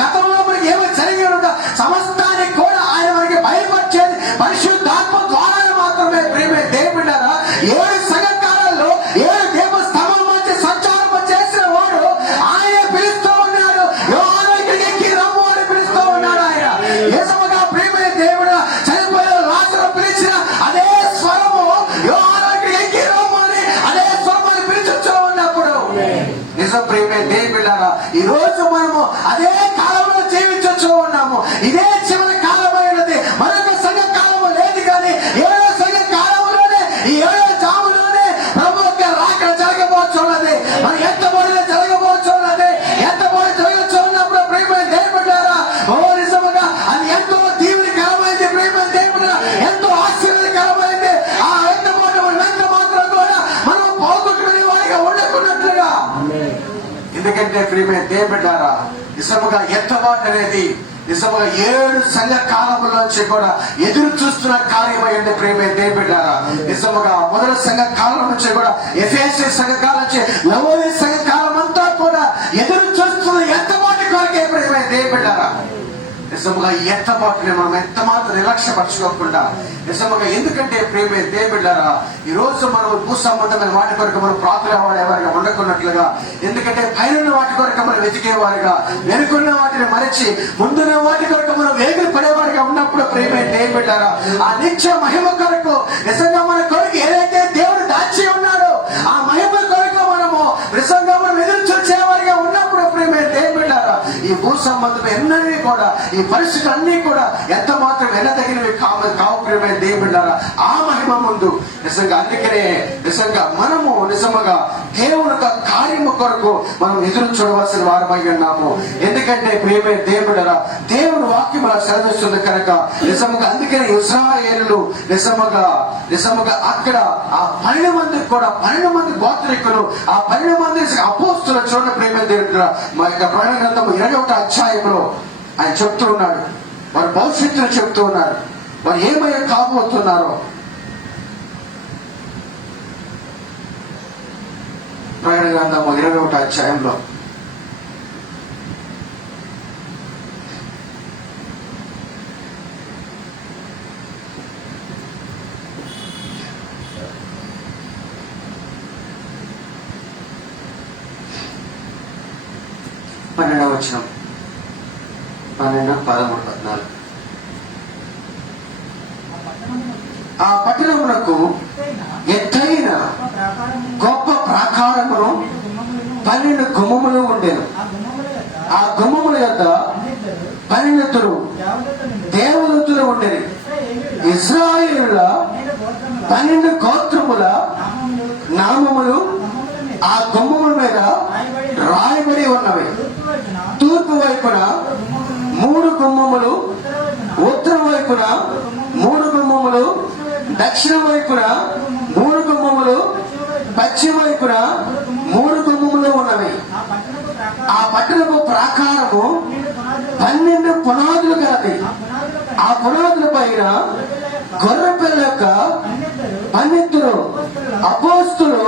గతంలో మనకి ఏమైనా జరిగి ఉన్నదా సమస్తానికి కూడా ఆయన మనకి బయలుపరిచేది పరిశుద్ధాత్మ ద్వారా మాత్రమే. ప్రేమ దేవుడారా 7 సంఘకాలలో 7 దేవ స్తంభం మధ్య సంచారం చేసిన వాడు ఆయన పిలుస్తూ ఉన్నాడు. యోహాను ఇక్కడికి ఎక్కి రమ్ము అని పిలుస్తూ ఉన్నాడు. ఆయన నిజముగా ప్రేమ దేవుడు చనిపోయిన లాజరు పిలిచిన అదే స్వరము యోహాను ఇక్కడికి ఎక్కి రమ్ము అని అదే స్వరమని పిలుచుతూ ఉన్నప్పుడు నిజం ప్రేమ దేవుడారా ఈ రోజు మనము అదే కాలంలో జీవించు ఉన్నాము. ఇదే చివరి కాలమైనది, మరొక సంఘ కాలము లేదు. కానీ 7వ సంఘ కాలంలోనే ఈ 7వ జాములోనే ప్రభు యొక్క రాకడ జరగబోతున్నది. మరి ఎంత బోధన జరగబోతున్నది, ఎంత బోధన జరగబోతున్నప్పుడు ప్రేమ దేవుడారా ఓ నిజముగా అది ఎంతో దీవెనకరమైంది. ప్రేమ దేవుడా ఎంతో ఆశీర్వాదకరమైంది. ఆ ఎంత బోధన ఎంత మాత్రం కూడా మనం పోగొట్టుకునే వారిగా ఉండకున్నట్లుగా. ఎందుకంటే ప్రేమ దేవుడారా నిజముగా ఎత్తబాటు అనేది నిజముగా 7 సంఘ కాలంలోంచి కూడా ఎదురు చూస్తున్న కార్యమైంది. ప్రేమ దేవుడారా నిజముగా మొదటి సంఘ కాలం నుంచి కూడా ఎఫెసీ సంఘ కాలం నుంచి లవోదియ సంఘ కాలం అంతా కూడా ఎదురు చూస్తున్న ఎత్తబాటు కొరకే. ప్రేమ దేవుడారా నిజముగా ఎత్తబాటుని మనం ఎంత మాత్రం నిర్లక్ష్యపరచుకోకుండా నిజముగా, ఎందుకంటే ప్రేమ దేవుడారా ఈ రోజు మనం భూ సంబంధమైన వాటి కొరకు మనం ప్రార్థన వాడేవారిగా ఉండకున్నట్లుగా, ఎందుకంటే పైన వాటి కొరకు మనం వెతికేవారిగా, వెనుకున్న వాటిని మరచి ముందున్న వాటి కొరకు మనం వేగులు పడేవారిగా ఉన్నప్పుడు ప్రేమ దేవుడారా ఆ నిత్య మహిమ కొరకు నిజంగా మన కొరకు ఏదైతే దేవుడు దాచి ఉన్నాడో ఆ మహిమ కొరకు మనము నిజంగా మనం ఎదురు చూసేవారిగా ఉన్నప్పుడు ప్రేమ దేవుడారా ఈ భూ సంబంధం ఎన్నన్నీ కూడా ఈ పరిస్థితులన్నీ కూడా ఎంత మాత్రం ఎన్నదగినవి కావు ప్రేమ దేవుడారా ఆ మహిమ ముందు నిజంగా. అందుకనే నిజంగా మనము నిజముగా దేవుని కార్యము కొరకు మనం ఎదురు చూడవలసిన వారమై ఉన్నాము. ఎందుకంటే ప్రేమ దేవుడారా దేవుని వాక్యం అలా సెలవిస్తుంది కనుక నిజముగా. అందుకని ఇశ్రాయేలులు నిజముగా అక్కడ ఆ 12 మందికి కూడా 12 మంది గోత్రికులు, ఆ 12 మంది అపోస్తులు చూడండి ప్రేమ దేవుడా మా యొక్క ప్రకటన గ్రంథము 21వ అధ్యాయంలో ఆయన చెప్తూ ఉన్నాడు. వారి భవిష్యత్తును చెప్తూ ఉన్నారు, వారు ఏమై కాబోతున్నారో. ప్రకటన గ్రంథము 21వ అధ్యాయంలో వచనం 12, 13, 14. ఆ పట్టణమునకు ఎత్తైన గొప్ప ప్రాకారమును 12 గుమ్మములు ఉండేను. ఆ గుమ్మముల యొద్ద 12 దేవదూతలు ఉండేవి. ఇశ్రాయేలుల 12 గోత్రముల నామములు ఆ గుమ్మముల మీద రాయబడి ఉన్నవి. తూర్పు వైపున 3 గుమ్మములు, ఉత్తర వైపున 3 గుమ్మములు, దక్షిణ వైపున 3 గుమ్మములు, పశ్చిమ వైపున 3 గుమ్మములు ఉన్నవి. ఆ పట్టణపు ప్రాకారము 12 పునాదులు కలది. ఆ పునాదుల పైన గొర్రె పిల్ల యొక్క 12 అపోస్తులు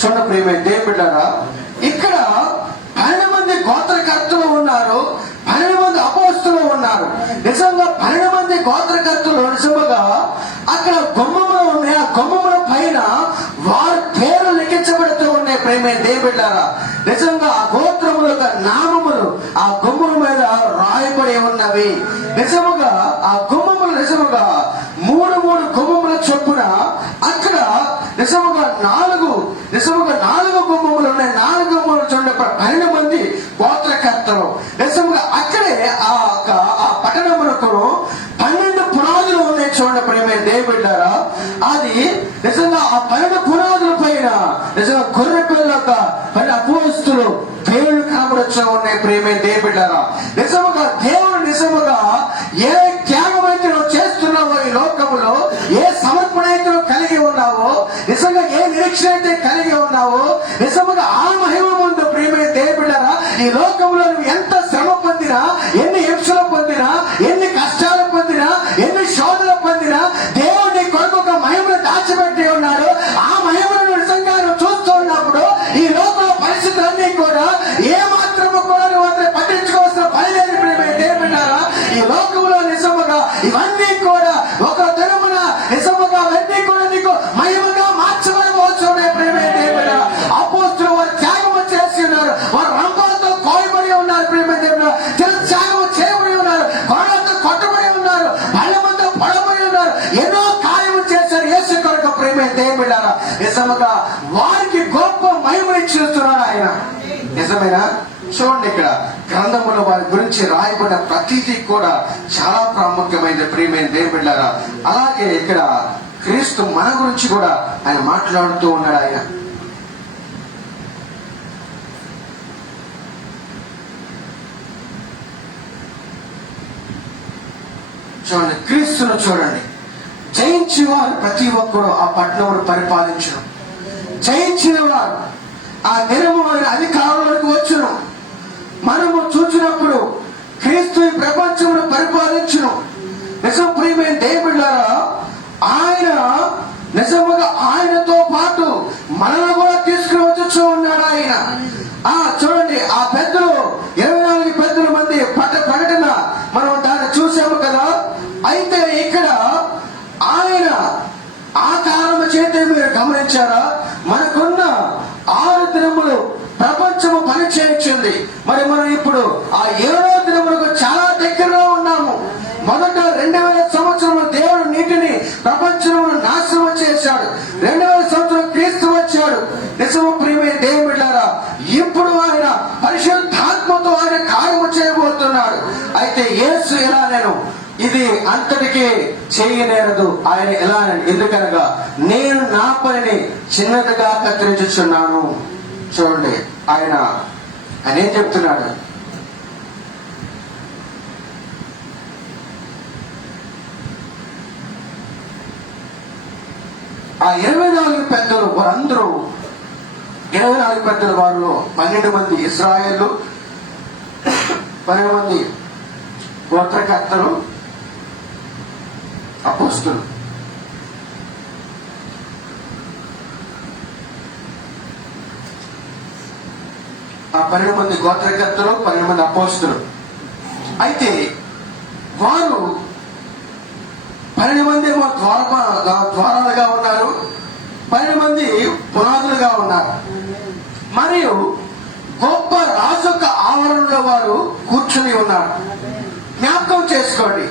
చూడ ప్రేమ దేవుడారా ఇక్కడ 12 మంది గోత్రకర్తలు ఉన్నారు, 12 మంది అపోస్తులు ఉన్నారు. నిజంగా 12 మంది గోత్రకర్తలు నిజంగా అక్కడ గుమ్మములు ఉన్నాయి. ఆ గుమ్మముల పైన వారి పేరు లిఖించబడుతూ ఉన్నాయి. ప్రేమ దేవుడారా నిజంగా ఆ గోత్రముల యొక్క నామములు ఆ గుమ్మల మీద రాయబడి ఉన్నవి. నిజముగా ఆ గుమ్మములు నిజముగా 3 గుమ్మముల చొప్పున అక్కడ నిజముగా 4 గుమ్మములు ఉన్నాయి. 4 గుమ్మములు చూడండి 12 మంది గోత్రకర్తలు నిజముగా అక్కడే ఆ ఎన్ని హింసలు పొందినా, ఎన్ని కష్టాలు పొందినా, ఎన్ని శోధనలు పొందినా, దేవుడు నీ కొరకు ఒక మహిమను దాచిపెట్టి ఉన్నాడు. ఆ మహిమను నిజంగా నువ్వు చూస్తూ ఉన్నప్పుడు ఈ లోపల పరిస్థితులన్నీ కూడా ఏ మాత్రము కూడా నువ్వు అందరూ పట్టించుకోవాల్సిన పని లేదు. ఏమిటారా ఈ లోకంలో నిజముగా ఇవన్నీ కూడా ఒక దినమున నిజముగా అవన్నీ కూడా నీకు మహిమగా మార్చబడవచ్చు. ప్రేమేదేమిటా అపోస్తులు వారు త్యాగము చేసి ఉన్నారు, వారు రంపాలతో కోయబడి ఉన్నారు, ప్రేమేదేమిటా త్యాగము చేయబడి ఉన్నారు, గొడవలతో కొట్టబడి ఉన్నారు, బలమంతో పడబడి ఉన్నారు, ఎన్నో కార్యము చేశారు యేసు కొరకు. ప్రేమేదేమిటారా నిజముగా వారికి గొప్ప మహిమని చూస్తున్నాడు ఆయన. నిజమేనా? చూడండి, ఇక్కడ గ్రంథములో వారి గురించి రాయబడిన ప్రతిదీ కూడా చాలా ప్రాముఖ్యమైనది. ప్రియమైన దేవుళ్ళారా, అలాగే ఇక్కడ క్రీస్తు మన గురించి కూడా ఆయన మాట్లాడుతూ ఉన్నాడు. ఆయన చూడండి, క్రీస్తును చూడండి. జయించిన వారు ప్రతి ఒక్కరు ఆ పట్టణమును పరిపాలించడం, జయించిన వారు ఆ దినము ఆయన అధికారంలోకి వచ్చును. మనము చూసినప్పుడు క్రీస్తు ఈ ప్రపంచమును పరిపాలించును. నిజం ప్రియమైన దేవుళ్ళారా, ఆయన నిజముగా ఆయనతో పాటు మనల్ని కూడా తీసుకుని వచ్చుచూ ఉన్నాడు ఆయన. చూడండి, ఆ పెద్దలు 24 పెద్దల మంది ప్రకటన మనం దాన్ని చూసాము కదా. అయితే ఇక్కడ ఆయన ఆ కారణం చేత మీరు గమనించారా, మనకున్న 6 దినములు ప్రపంచము పనిచేయించింది. మరి మనం ఇప్పుడు ఆ 7వ దినములకు చాలా దగ్గరలో ఉన్నాము. మొదట 2000 సంవత్సరంలో దేవుడు నీటిని ప్రపంచంలో నాశనం చేశాడు. 2000 సంవత్సరం క్రీస్తు వచ్చాడు. నిజము ప్రియమైన దేవుళ్ళారా, ఇప్పుడు ఆయన పరిశుద్ధాత్మతో ఆయన కార్యము చేయబోతున్నాడు. అయితే యేసు ఎలా నేను ఇది అంతటికీ చేయనేరదు. ఆయన ఎలా ఎందుకనగా నేను నా పనిని చిన్నదిగా కత్తిరించుచున్నాను. చూడండి, ఆయన ఏం చెప్తున్నాడు? ఆ 24 పెద్దలు వారందరూ 24 పెద్దల వారిలో 12 మంది ఇశ్రాయేలు, 12 మంది గోత్రకర్తలు, అపోస్తులు. ఆ 12 మంది గోత్రకర్తలు, 12 మంది అపోస్తులు. అయితే వారు 12 మంది ఏమో ద్వారాలుగా ఉన్నారు, 12 మంది పునాదులుగా ఉన్నారు. మరియు గొప్ప రాజు యొక్క ఆవరణలో వారు కూర్చుని ఉన్నారు. జ్ఞాపకం చేసుకోండి,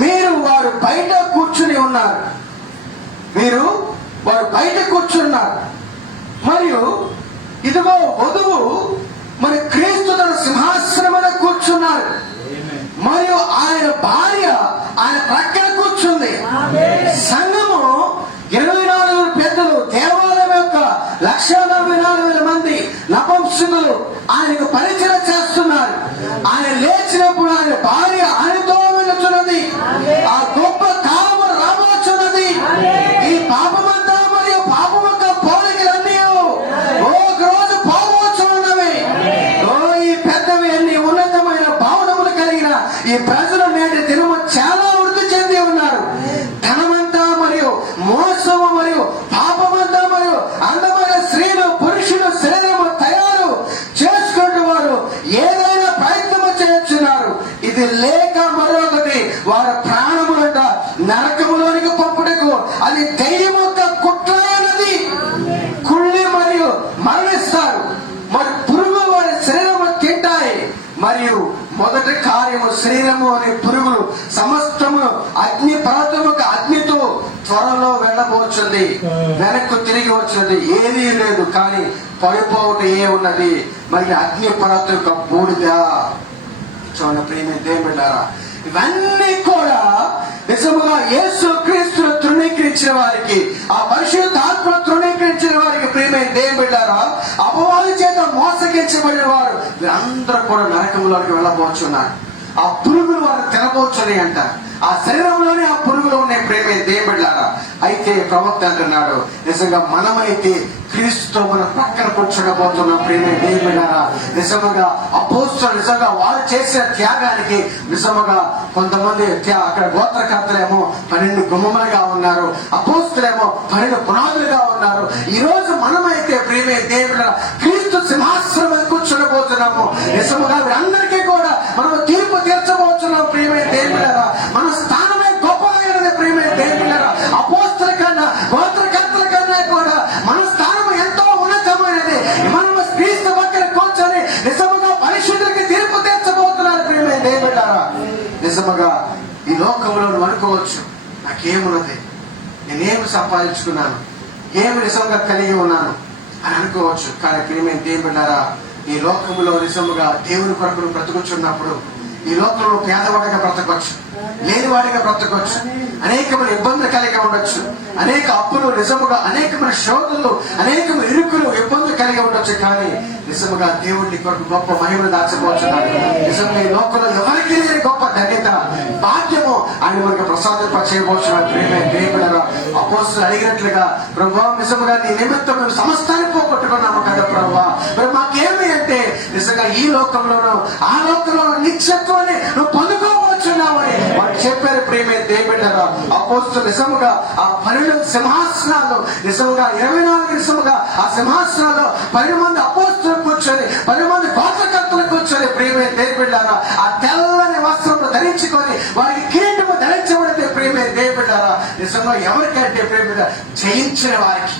మీరు వారు బయట కూర్చుని ఉన్నారు, వారు బయట కూర్చున్నారు. మరియు ఇదిగో వధువు మరి క్రీస్తు తన సింహాసనం మీద కూర్చున్నారు. మరియు ఆయన భార్య ఆయన ప్రక్కన కూర్చుంది. సంఘము 24 పెద్దలు, దేవాలయం యొక్క 1,44,000 మంది నపుంసకులు ఆయనకు పరిచయం చేస్తున్నారు. ఆయన లేచినప్పుడు ఆయన భార్య ఆయనతో వెళుతున్నది. ఆ గొప్ప కాలము రాబోతున్నది. ఈ పాపమంతా మరియు పాపం యొక్క పోలికలన్నీ ఒక రోజు పోవచ్చున్నవి. ఈ పెద్దవి అన్ని ఉన్నతమైన భావనములు కలిగిన ఈ ప్రజలు నేటి దినము చాలా వృద్ధి చెంది ఉన్నారు. ధనమంతా మరియు మోసము మరియు పాపమంతా మరియు అందమైన స్త్రీలు పురుషులు శరీరము తయారు చేసుకుంటూ వారు ఏదైనా ప్రయత్నము చేస్తున్నారు. ఇది లేక మరొకటి వారి ప్రాణములంట నరకములోనికి పంపుటకు అది దెయ్యం యొక్క కుట్ర అయినది. కుళ్ళి మరియు మరణిస్తారు. మరి పురుగు వారి శరీరము తింటాయి. మరియు మొదటి కార్యము శరీరము అనే పురుగులు సమస్తము అగ్ని పర్వతముకు అగ్నితో త్వరలో వెళ్ళబోచుంది, వెనక్కు తిరిగి వచ్చినది ఏదీ లేదు, కానీ పడిపోవటం ఏ ఉన్నది. మరి అగ్ని పర్వతం యొక్క బూడిద. చూడండి ప్రేమ దేవుళ్ళారా, ఇవన్నీ కూడా నిజముగా యేసు క్రీస్తును తృణీకరించిన వారికి, ఆ పరిశుద్ధాత్మను తృణీకరించిన వారికి ప్రేమ దేవుళ్ళారా, అపవాది చేత మోసగించబడిన వారు వీరందరూ కూడా నరకంలోకి వెళ్ళబోచున్నారు. ఆ పురుగులు వారు తినబోచున్నాయి అంట. ఆ శరీరంలోనే ఆ పురుగులు ఉన్నాయి ప్రేమ దేవుళ్ళారా. అయితే ప్రవక్త అంటున్నాడు, నిజంగా మనమైతే క్రీస్తుతో మనం పక్కన కూర్చోబోతున్నాం. ప్రేమ దేవుడారా, నిజముగా అపోస్తలులు నిజంగా వారు చేసిన త్యాగానికి నిజముగా కొంతమంది అక్కడ గోత్రకర్తలేమో 12 గుమ్మములుగా ఉన్నారు, అపోస్తలేమో 12 పునాదులుగా ఉన్నారు. ఈ రోజు మనమైతే ప్రేమ దేవుడారా క్రీస్తు సింహాసనం మీద కూర్చోబోతున్నాము. నిజముగా వీరందరికీ కూడా మనం తీర్పు తీర్చబోతున్నాం. ప్రేమ దేవుడారా, మన స్థానమే గొప్పదైనది. ప్రేమ దేవుడారా, అపోస్తల కన్నా గోత్రకర్తల కన్నా కూడా మన స్థానం ఎంతో ఉన్నతమైనది. మనం క్రీస్తు పక్కన కూర్చొని నిజముగా పరిశుద్ధులకి తీర్పు తీర్చబోతున్నారు. ప్రేమ దేవుడారా, నిజముగా ఈ లోకంలో నువ్వు అనుకోవచ్చు, నాకేమున్నది, నేనేమి సంపాదించుకున్నాను, ఏమి నిజంగా కలిగి ఉన్నాను అని అనుకోవచ్చు. కానీ ప్రేమ దేవుడారా, ఈ లోకంలో నిజముగా దేవుని కొరకు నువ్వు బ్రతుకుచున్నప్పుడు ఈ లోకంలో పేదవాడిగా బ్రతకొచ్చు, లేనివాడిగా బ్రతకొచ్చు, అనేకమైన ఇబ్బందులు కలిగి ఉండొచ్చు, అనేక అప్పులు, నిజముగా అనేకమైన శోధనలు, అనేకమైన ఇరుకులు, ఇబ్బందులు కలిగి ఉండొచ్చు. కానీ నిజముగా దేవుడిని కొరకు గొప్ప మహిమను దాచబోతున్నాడు. నిజంగా ఈ లోకంలో ఎవరికి లేని గొప్ప ధన్యత, భాగ్యము ఆయన మనకు ప్రసాదింపచేయబోతున్నాడు. ప్రేమే దేవుడారా, అపోస్తలులు అడిగినట్లుగా, ప్రభువా నిజముగా నీ నిమిత్తం మేము సమస్తాన్ని పోగొట్టుకున్నాము కదా ప్రభువా, మరి మాకేమి అంటే నిజంగా ఈ లోకంలోనూ ఆ లోకంలో నిత్యత్వాన్ని నువ్వు పొందుకోవచ్చున్నావని వారు చెప్పారు. ప్రేమే దేవుడారా, అపోస్తలులు నిజముగా ఆ 12 సింహాసనాలు, నిజముగా 24 నిజముగా ఆ సింహాసనాల్లో 12 మంది అపోస్తలులు కూర్చొని 12 మంది గోత్రకర్తలు కూర్చొని ప్రేమే దేవుడారా ఆ తెల్లని వస్త్రములు ధరించుకొని వారికి కిరీటము ధరించబడితే ప్రేమే దేవుడారా నిజంగా ఎవరికంటే ప్రేమ జయించిన వారికి.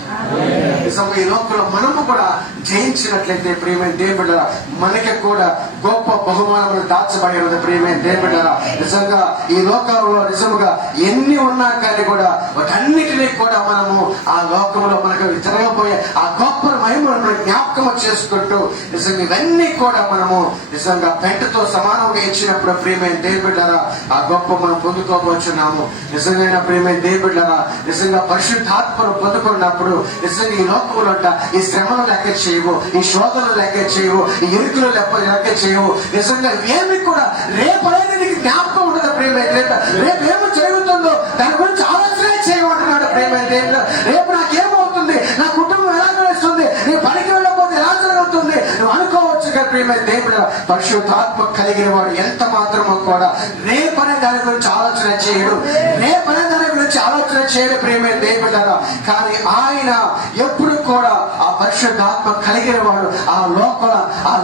నిజంగా ఈ లోకంలో మనము కూడా జయించినట్లయితే ప్రేమే దేవుడారా మనకి కూడా గొప్ప బహుమానములు దాచబడి ఉన్నది. ప్రేమే దేవుడారా, నిజంగా ఈ లోకంలో నిజముగా ఎన్ని ఉన్నా కానీ కూడా వాటన్నిటినీ కూడా మనము ఆ లోకంలో మనకు జరగబోయే ఆ గొప్ప మహిమను జ్ఞాపకం చేసుకుంటూ నిజంగా ఇవన్నీ కూడా మనము నిజంగా పెంటతో సమానంగా ఇచ్చినప్పుడు ప్రేమే దేవుడారా ఆ గొప్ప మనం పొందుకోబోచున్నాము. నిజంగా ప్రేమే దేవుడారా, నిజంగా పరిశుద్ధాత్మను పొందుకున్నప్పుడు నిజంగా ఈ లోకంలో ఈ శ్రమను లెక్క చేయవు, ఈ శోధనలు లెక్క చేయవు, ఈ ఇరుకులు లెక్క చేయవు. నిజంగా ఏమి కూడా రేపనేది నీకు జ్ఞాపకం ఉండదు. ప్రేమే రేపు ఏమో జరుగుతుందో దాని గురించి ఆలోచన చేయమంటున్నాడు. ప్రేమే దేవుడు, రేపు నాకేమవుతుంది, నా కుటుంబం ఎలా నడుస్తుంది, నీ పనికి వెళ్ళకపోతే ఎలా జరుగుతుంది నువ్వు అనుకోవచ్చు. ప్రేమే దేవుడు, పరిశుద్ధాత్మ కలిగిన వాడు ఎంత మాత్రమో కూడా రేపనే దాని గురించి ఆలోచన చేయడు, రేపనే దాని గురించి ఆలోచన చేయడు. ప్రేమే దేవుడారా, కానీ ఆయన ఎప్పుడు కూడా ఆ పరిశుద్ధాత్మ కలిగిన వాడు ఆ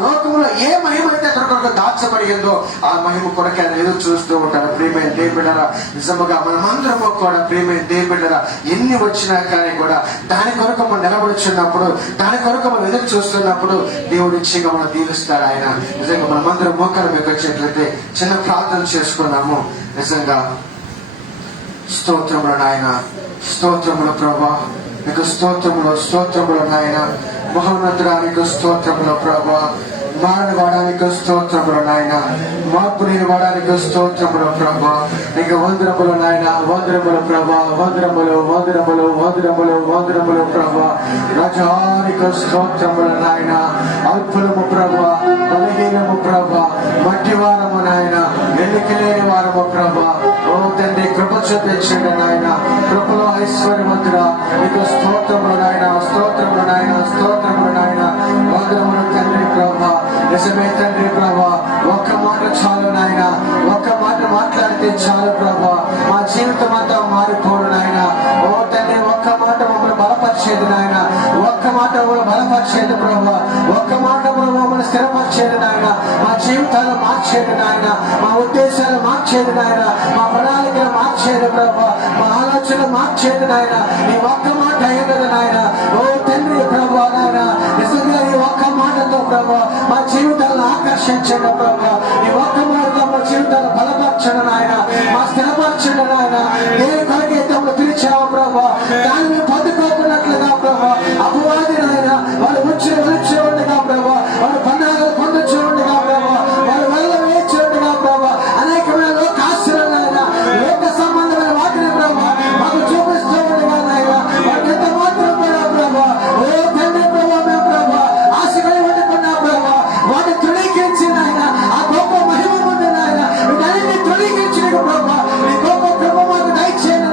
లోకంలో ఏ మహిమ అయితే అక్కడ దాచబడిందో ఆ మహిమ కొరకు ఆయన ఎదురు చూస్తూ ఉంటాడు. ప్రేమే దేవుడారా, నిజముగా మనమందరము కూడా ప్రేమే దేవుడారా ఎన్ని వచ్చినా కానీ కూడా దాని కొరకు మనం నిలబడుచున్నప్పుడు, దాని కొరకు మనం ఎదురు చూస్తున్నప్పుడు దేవుడు ఇచ్చిగా మనం దీవిస్తాడు ఆయన. నిజంగా మనమందరం మోకాళ్ళ మీకు వచ్చేట్లయితే చిన్న ప్రార్థన చేసుకున్నాము. నిజంగా స్తోత్రములు నాయన, స్తోత్రములు ప్రభా, మీకు స్తోత్రములు నాయన, మహోన్నతుడానికి స్తోత్రములు ప్రభా, మారని వాడానికి స్తోత్రములు నాయన, మార్పు లేని వాడానికి స్తోత్రములు ప్రభా, నీకు వందరములు నాయన, వందరములు ప్రభా, వందరములు ప్రభా, రాజానికి స్తోత్రములు నాయన, అల్పులము ప్రభా, బలహీనము ప్రభా, మట్టి వారము నాయన, ఎన్నిక లేని వారము ప్రభా. ఓ తండ్రి కృప చూపించండి నాయన, కృపలో ఐశ్వర్యవంతుడా నీకు స్తోత్రములు నాయన, స్తోత్రములు నాయన, వందరములు తండ్రి ప్రభా. నిజమే తండ్రి ప్రభా, ఒక్క మాట చాలు నాయన, ఒక్క మాట మాట్లాడితే చాలు ప్రభా, మా జీవితం అంతా మారిపోడు నాయన. ఓ తండ్రి ఒక్క మాట మమ్మల్ని బలపరిచేది నాయన, ఒక్క మాట మమ్మల్ని బలపరిచేది ప్రభా, ఒక్క మాట మమ్మల్ని స్థిరపరిచేది నాయన, మా జీవితాలు మార్చేది నాయన, మా ఉద్దేశాలు మార్చేది నాయన, మా ప్రణాళికలు మార్చేది ప్రభా, మా ఆలోచనలు మార్చేది నాయన. ఈ ఒక్క మాట అయ్యేది నాయన. ఓ తండ్రి ప్రభా నాయన, నిజంగా ఈ ఒక్క మాటతో ప్రభా మా జీవితాలను ఆకర్షించండి ప్రభా, ఈ ఒక్క మాటతో మా జీవితాలను బలపరచండి నాయన, మా స్థిరపరచండి నాయన. దేని కొరకైతే పిలిచావు ప్రభా దాన్ని పొందుకోకున్నట్లుగా ప్రభా, అపవాది నాయన వాళ్ళు వచ్చి ఉండగా ప్రభా, వాళ్ళు పండుగలు పొందొచ్చు ఉండగా ప్రభా, వాళ్ళు వల్ల వేచి ఉండగా ప్రభా, అనేకమైన లోక ఆశలు నాయన, లోక సంబంధమైన వాటిని ప్రభా మాకు చూపిస్తూ ఉండగా నాయన, వాటి ఎంత మాత్రం ప్రభా. ఓ తండ్రి ప్రభా, మేము ప్రభా ఆశగా వండుకున్నా ప్రభా, వాటిని తొలగించి నాయన ఆ గొప్ప మహిమ ఉంది నాయన, వీటన్నిటిని తొలగించి ప్రభా, ఈ గొప్ప ప్రభా మాకు దయచేయండి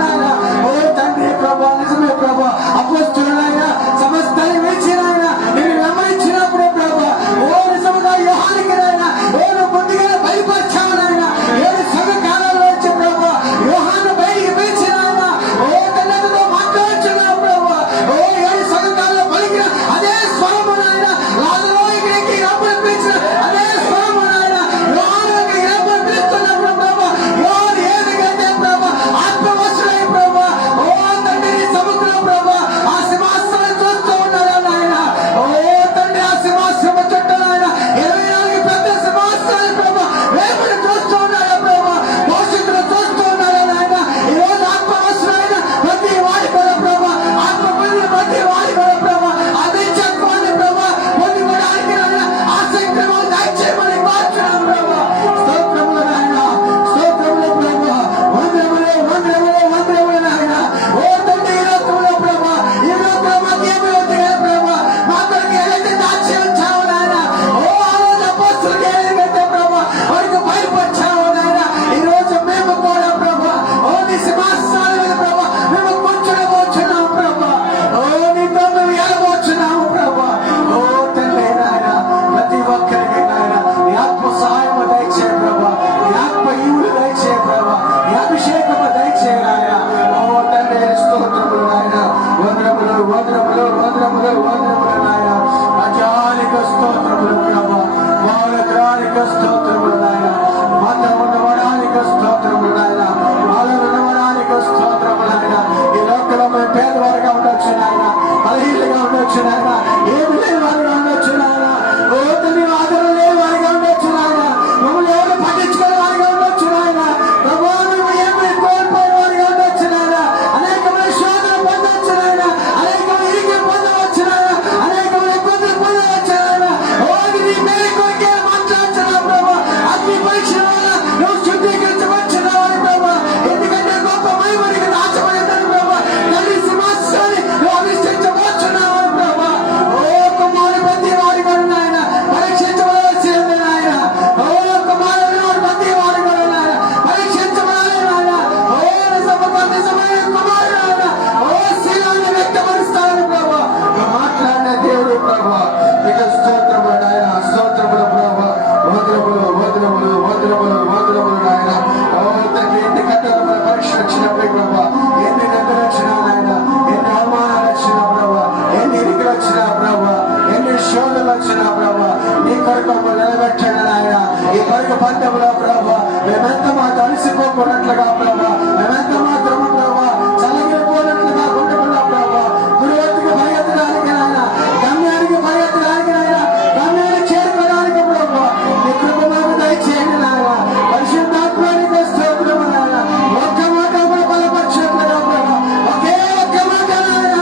ప్రభా, ఎన్ని నిందలు వచ్చినా నాయన, ఎన్ని అవమానాలు వచ్చినా ప్రభా, ఎన్ని ఇరుకులు వచ్చినా ప్రభా, ఎన్ని శోధనలు వచ్చినా ప్రభా, నీ కొరకు నిలబెట్టండి నాయన. ఈ కొరకు పంతంలో ప్రభా మేమెంత మాత్రం అలసిపోకున్నట్లుగా ప్రభా, మేమెంత మాత్రము ప్రభా చల్లగిపోయినట్లుగా ఉండకుండా ప్రభా, గురువత్తుకు పరిగెత్తడానికి నాయన, గమ్యానికి పరిగెత్తడానికి నాయన, గమ్యాన్ని చేరుకోవడానికి ప్రభా నీ కృప మాకు దయచేయండి నాయన. పరిశుద్ధాత్మానికి స్తోత్రము నాయన. ఒక్క మాట కూడా బలపరచుకున్నా ప్రభా, ఒకే ఒక్క మాట నాయన,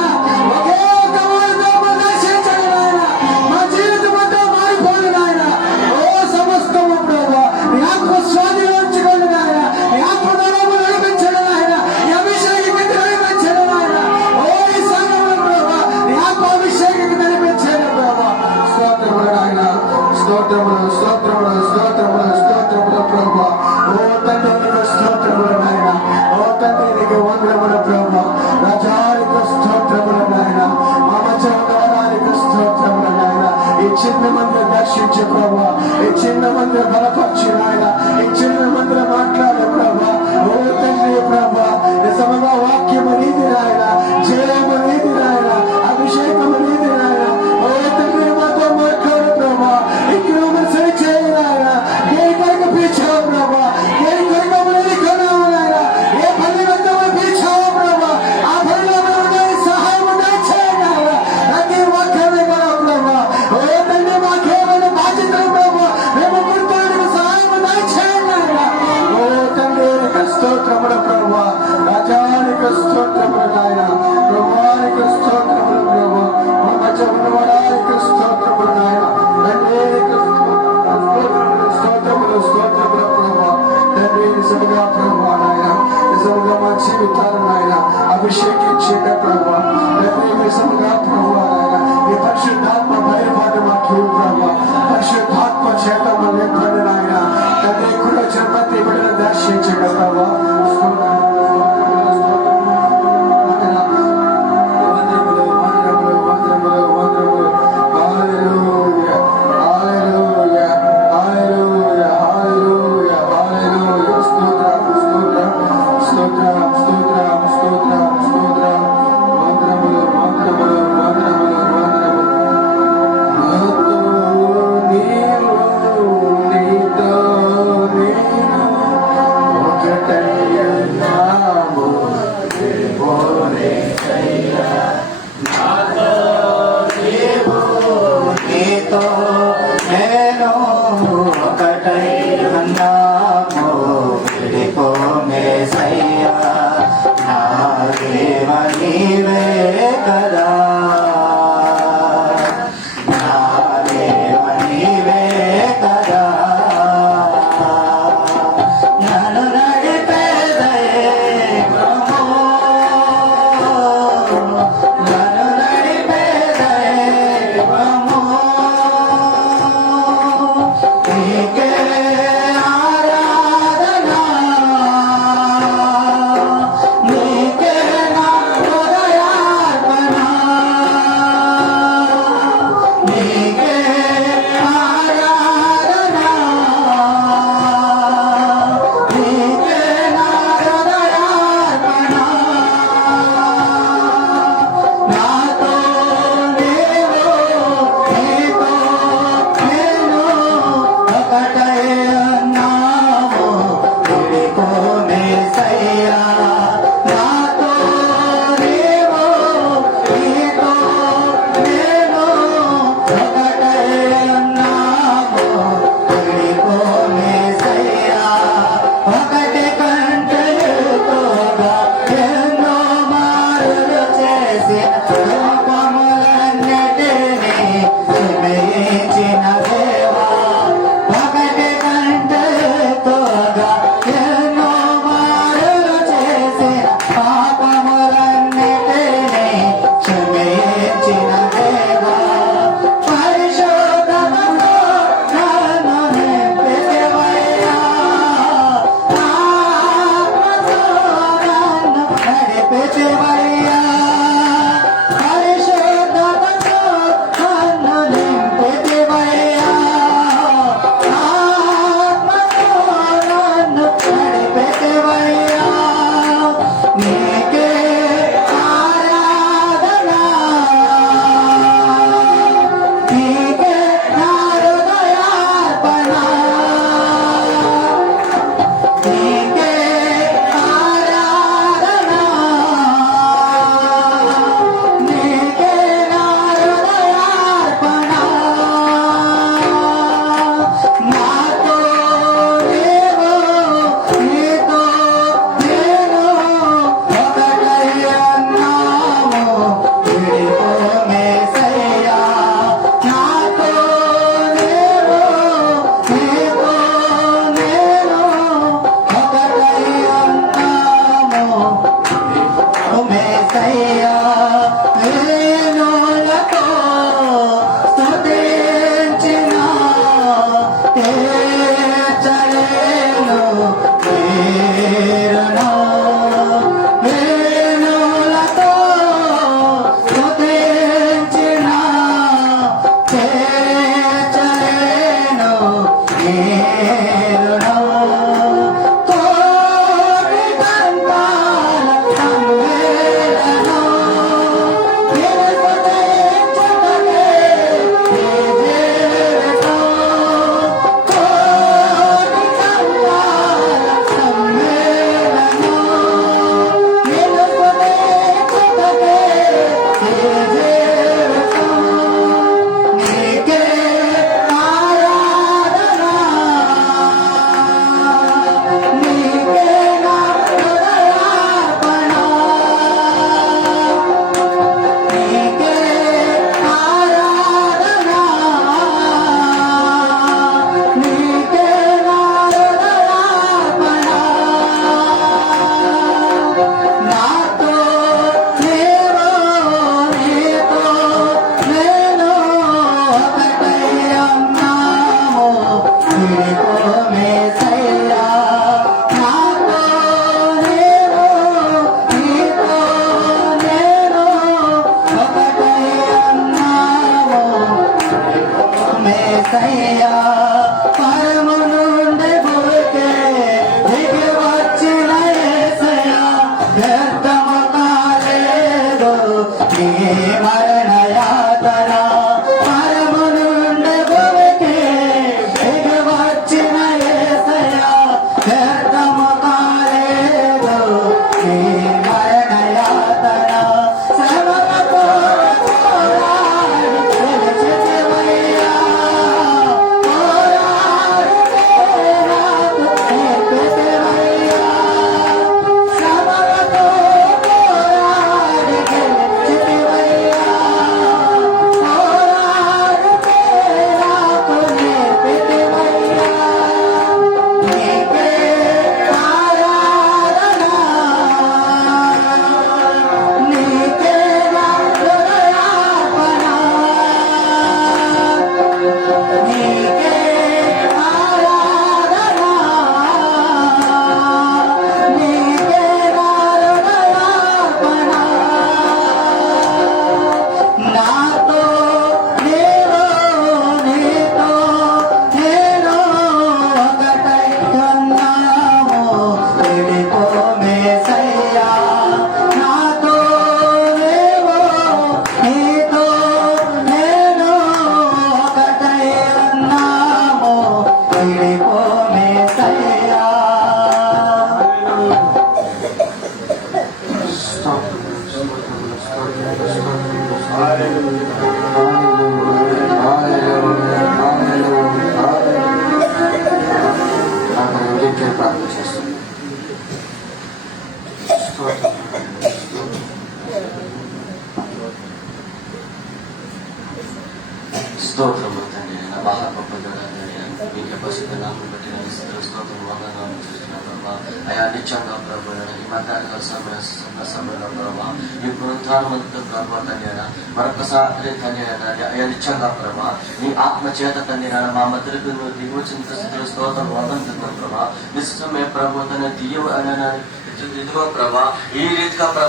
ఒకే ఒక్క మాటతో కూడా దర్శించండి నాయన. మా జీవితం అంతా మారిపోదు నాయన. ఓ సమస్తము ప్రభా నీ ఆత్మ స్వాధీనం ఉంచుకోండి నాయన. నీ ఆత్మ ద్వారా నడిపించండి నాయన. నీ అభిషేకాన్ని నడిపించండి నాయన. ఓ ఈ సంఘంలో ప్రభా నీ ఆత్మ అభిషేకాన్ని నడిపించండి ప్రభా. స్తోత్రములు నాయన, స్తోత్రములు, స్తోత్రములు, స్తోత్రములు, స్తోత్రములు ప్రభా. ఓ తండ్రి స్తోత్రములు నాయన. ఓ తండ్రి నీకు వందనములు ప్రభా. రాజానికి స్తోత్రములు నాయన. మా మధ్య ఉండడానికి స్తోత్రములు నాయన. ఈ చిన్న మంది దర్శించే ప్రభా, ఈ చిన్న మంది బలపరిచి నాయన, ఈ చిన్న మంది మాట్లాడే ప్రభా. ఓ తండ్రి ప్రభా, నిజముగా వాక్యము నీది నాయన, జయము నీది నాయన, అభిషేకము నీది నాయన. ఓ తండ్రి మాతో మాట్లాడు ప్రభా. ఇక్కడ సరి చేయి నాయన. దేని కొరకు పిలిచావు ప్రభా, దేని కొరకు మమ్మల్ని కొన్నావు నాయన, ఏ పని వెంటనే పిలిచావు ప్రభా, ఆ పనిలో మేము సహాయం దయచేయండి నాయన. ప్రతి ఒక్కరిని కూడా ప్రభా, ఓ తండ్రి మాకేమైనా బాధ్యతలు ప్రభా, మేము గుర్తులకు సహాయం దయచేయండి నాయన. ఓ తండ్రి స్తోత్రములు ప్రభా, రాజానికి స్తోత్రములు నాయన, ప్రభానికి స్తోత్రములు ప్రభా. మా మధ్య ఉన్నవాడానికి స్తోత్రములు నాయన. తండ్రికి స్తోత్రములు, స్తోత్రములు ప్రభా. తండ్రి నిజముగా ప్రభా నాయన, నిజముగా మా జీవితాలు నాయన అభిషేకించేట ప్రభా. తండ్రి నిజముగా ప్రభా నాయన, ఈ పరిశుద్ధాత్మ బయలుపాటు మాకు ప్రభా. పరిశుద్ధాత్మ చేత నింపండి నాయన. తండ్రి కూడా వచ్చిన ప్రతి బిడ్డను దర్శించండి ప్రభా. ఒకటయ్యా స్తోత్రము తండ్రి అయినా మహాపద్ధాన్ని మీకే పరిశుద్ధ నామం బట్టి స్తోత్రం వందనాలు చేస్తున్నాం ప్రభా. అయా నిత్యంగా ప్రభు ఈ మధ్యాహ్న సమయంలో ప్రభా ఈ పునరుద్ధానమంతా ప్రభా తండ్రి అయినా మరొకసారి తండ్రి అయినా అయా నిత్యంగా ప్రభా నీ ఆత్మ చేత తండ్రి అయినా మా మధ్యకు నువ్వు దిగువచ్చిన స్థితిలో స్తోత్రం వందనుకుంటున్నాం ప్రభా. నిశ్చయమే ప్రభు తన ఇదిగో ప్రభా ఈ రీతిగా ప్రభా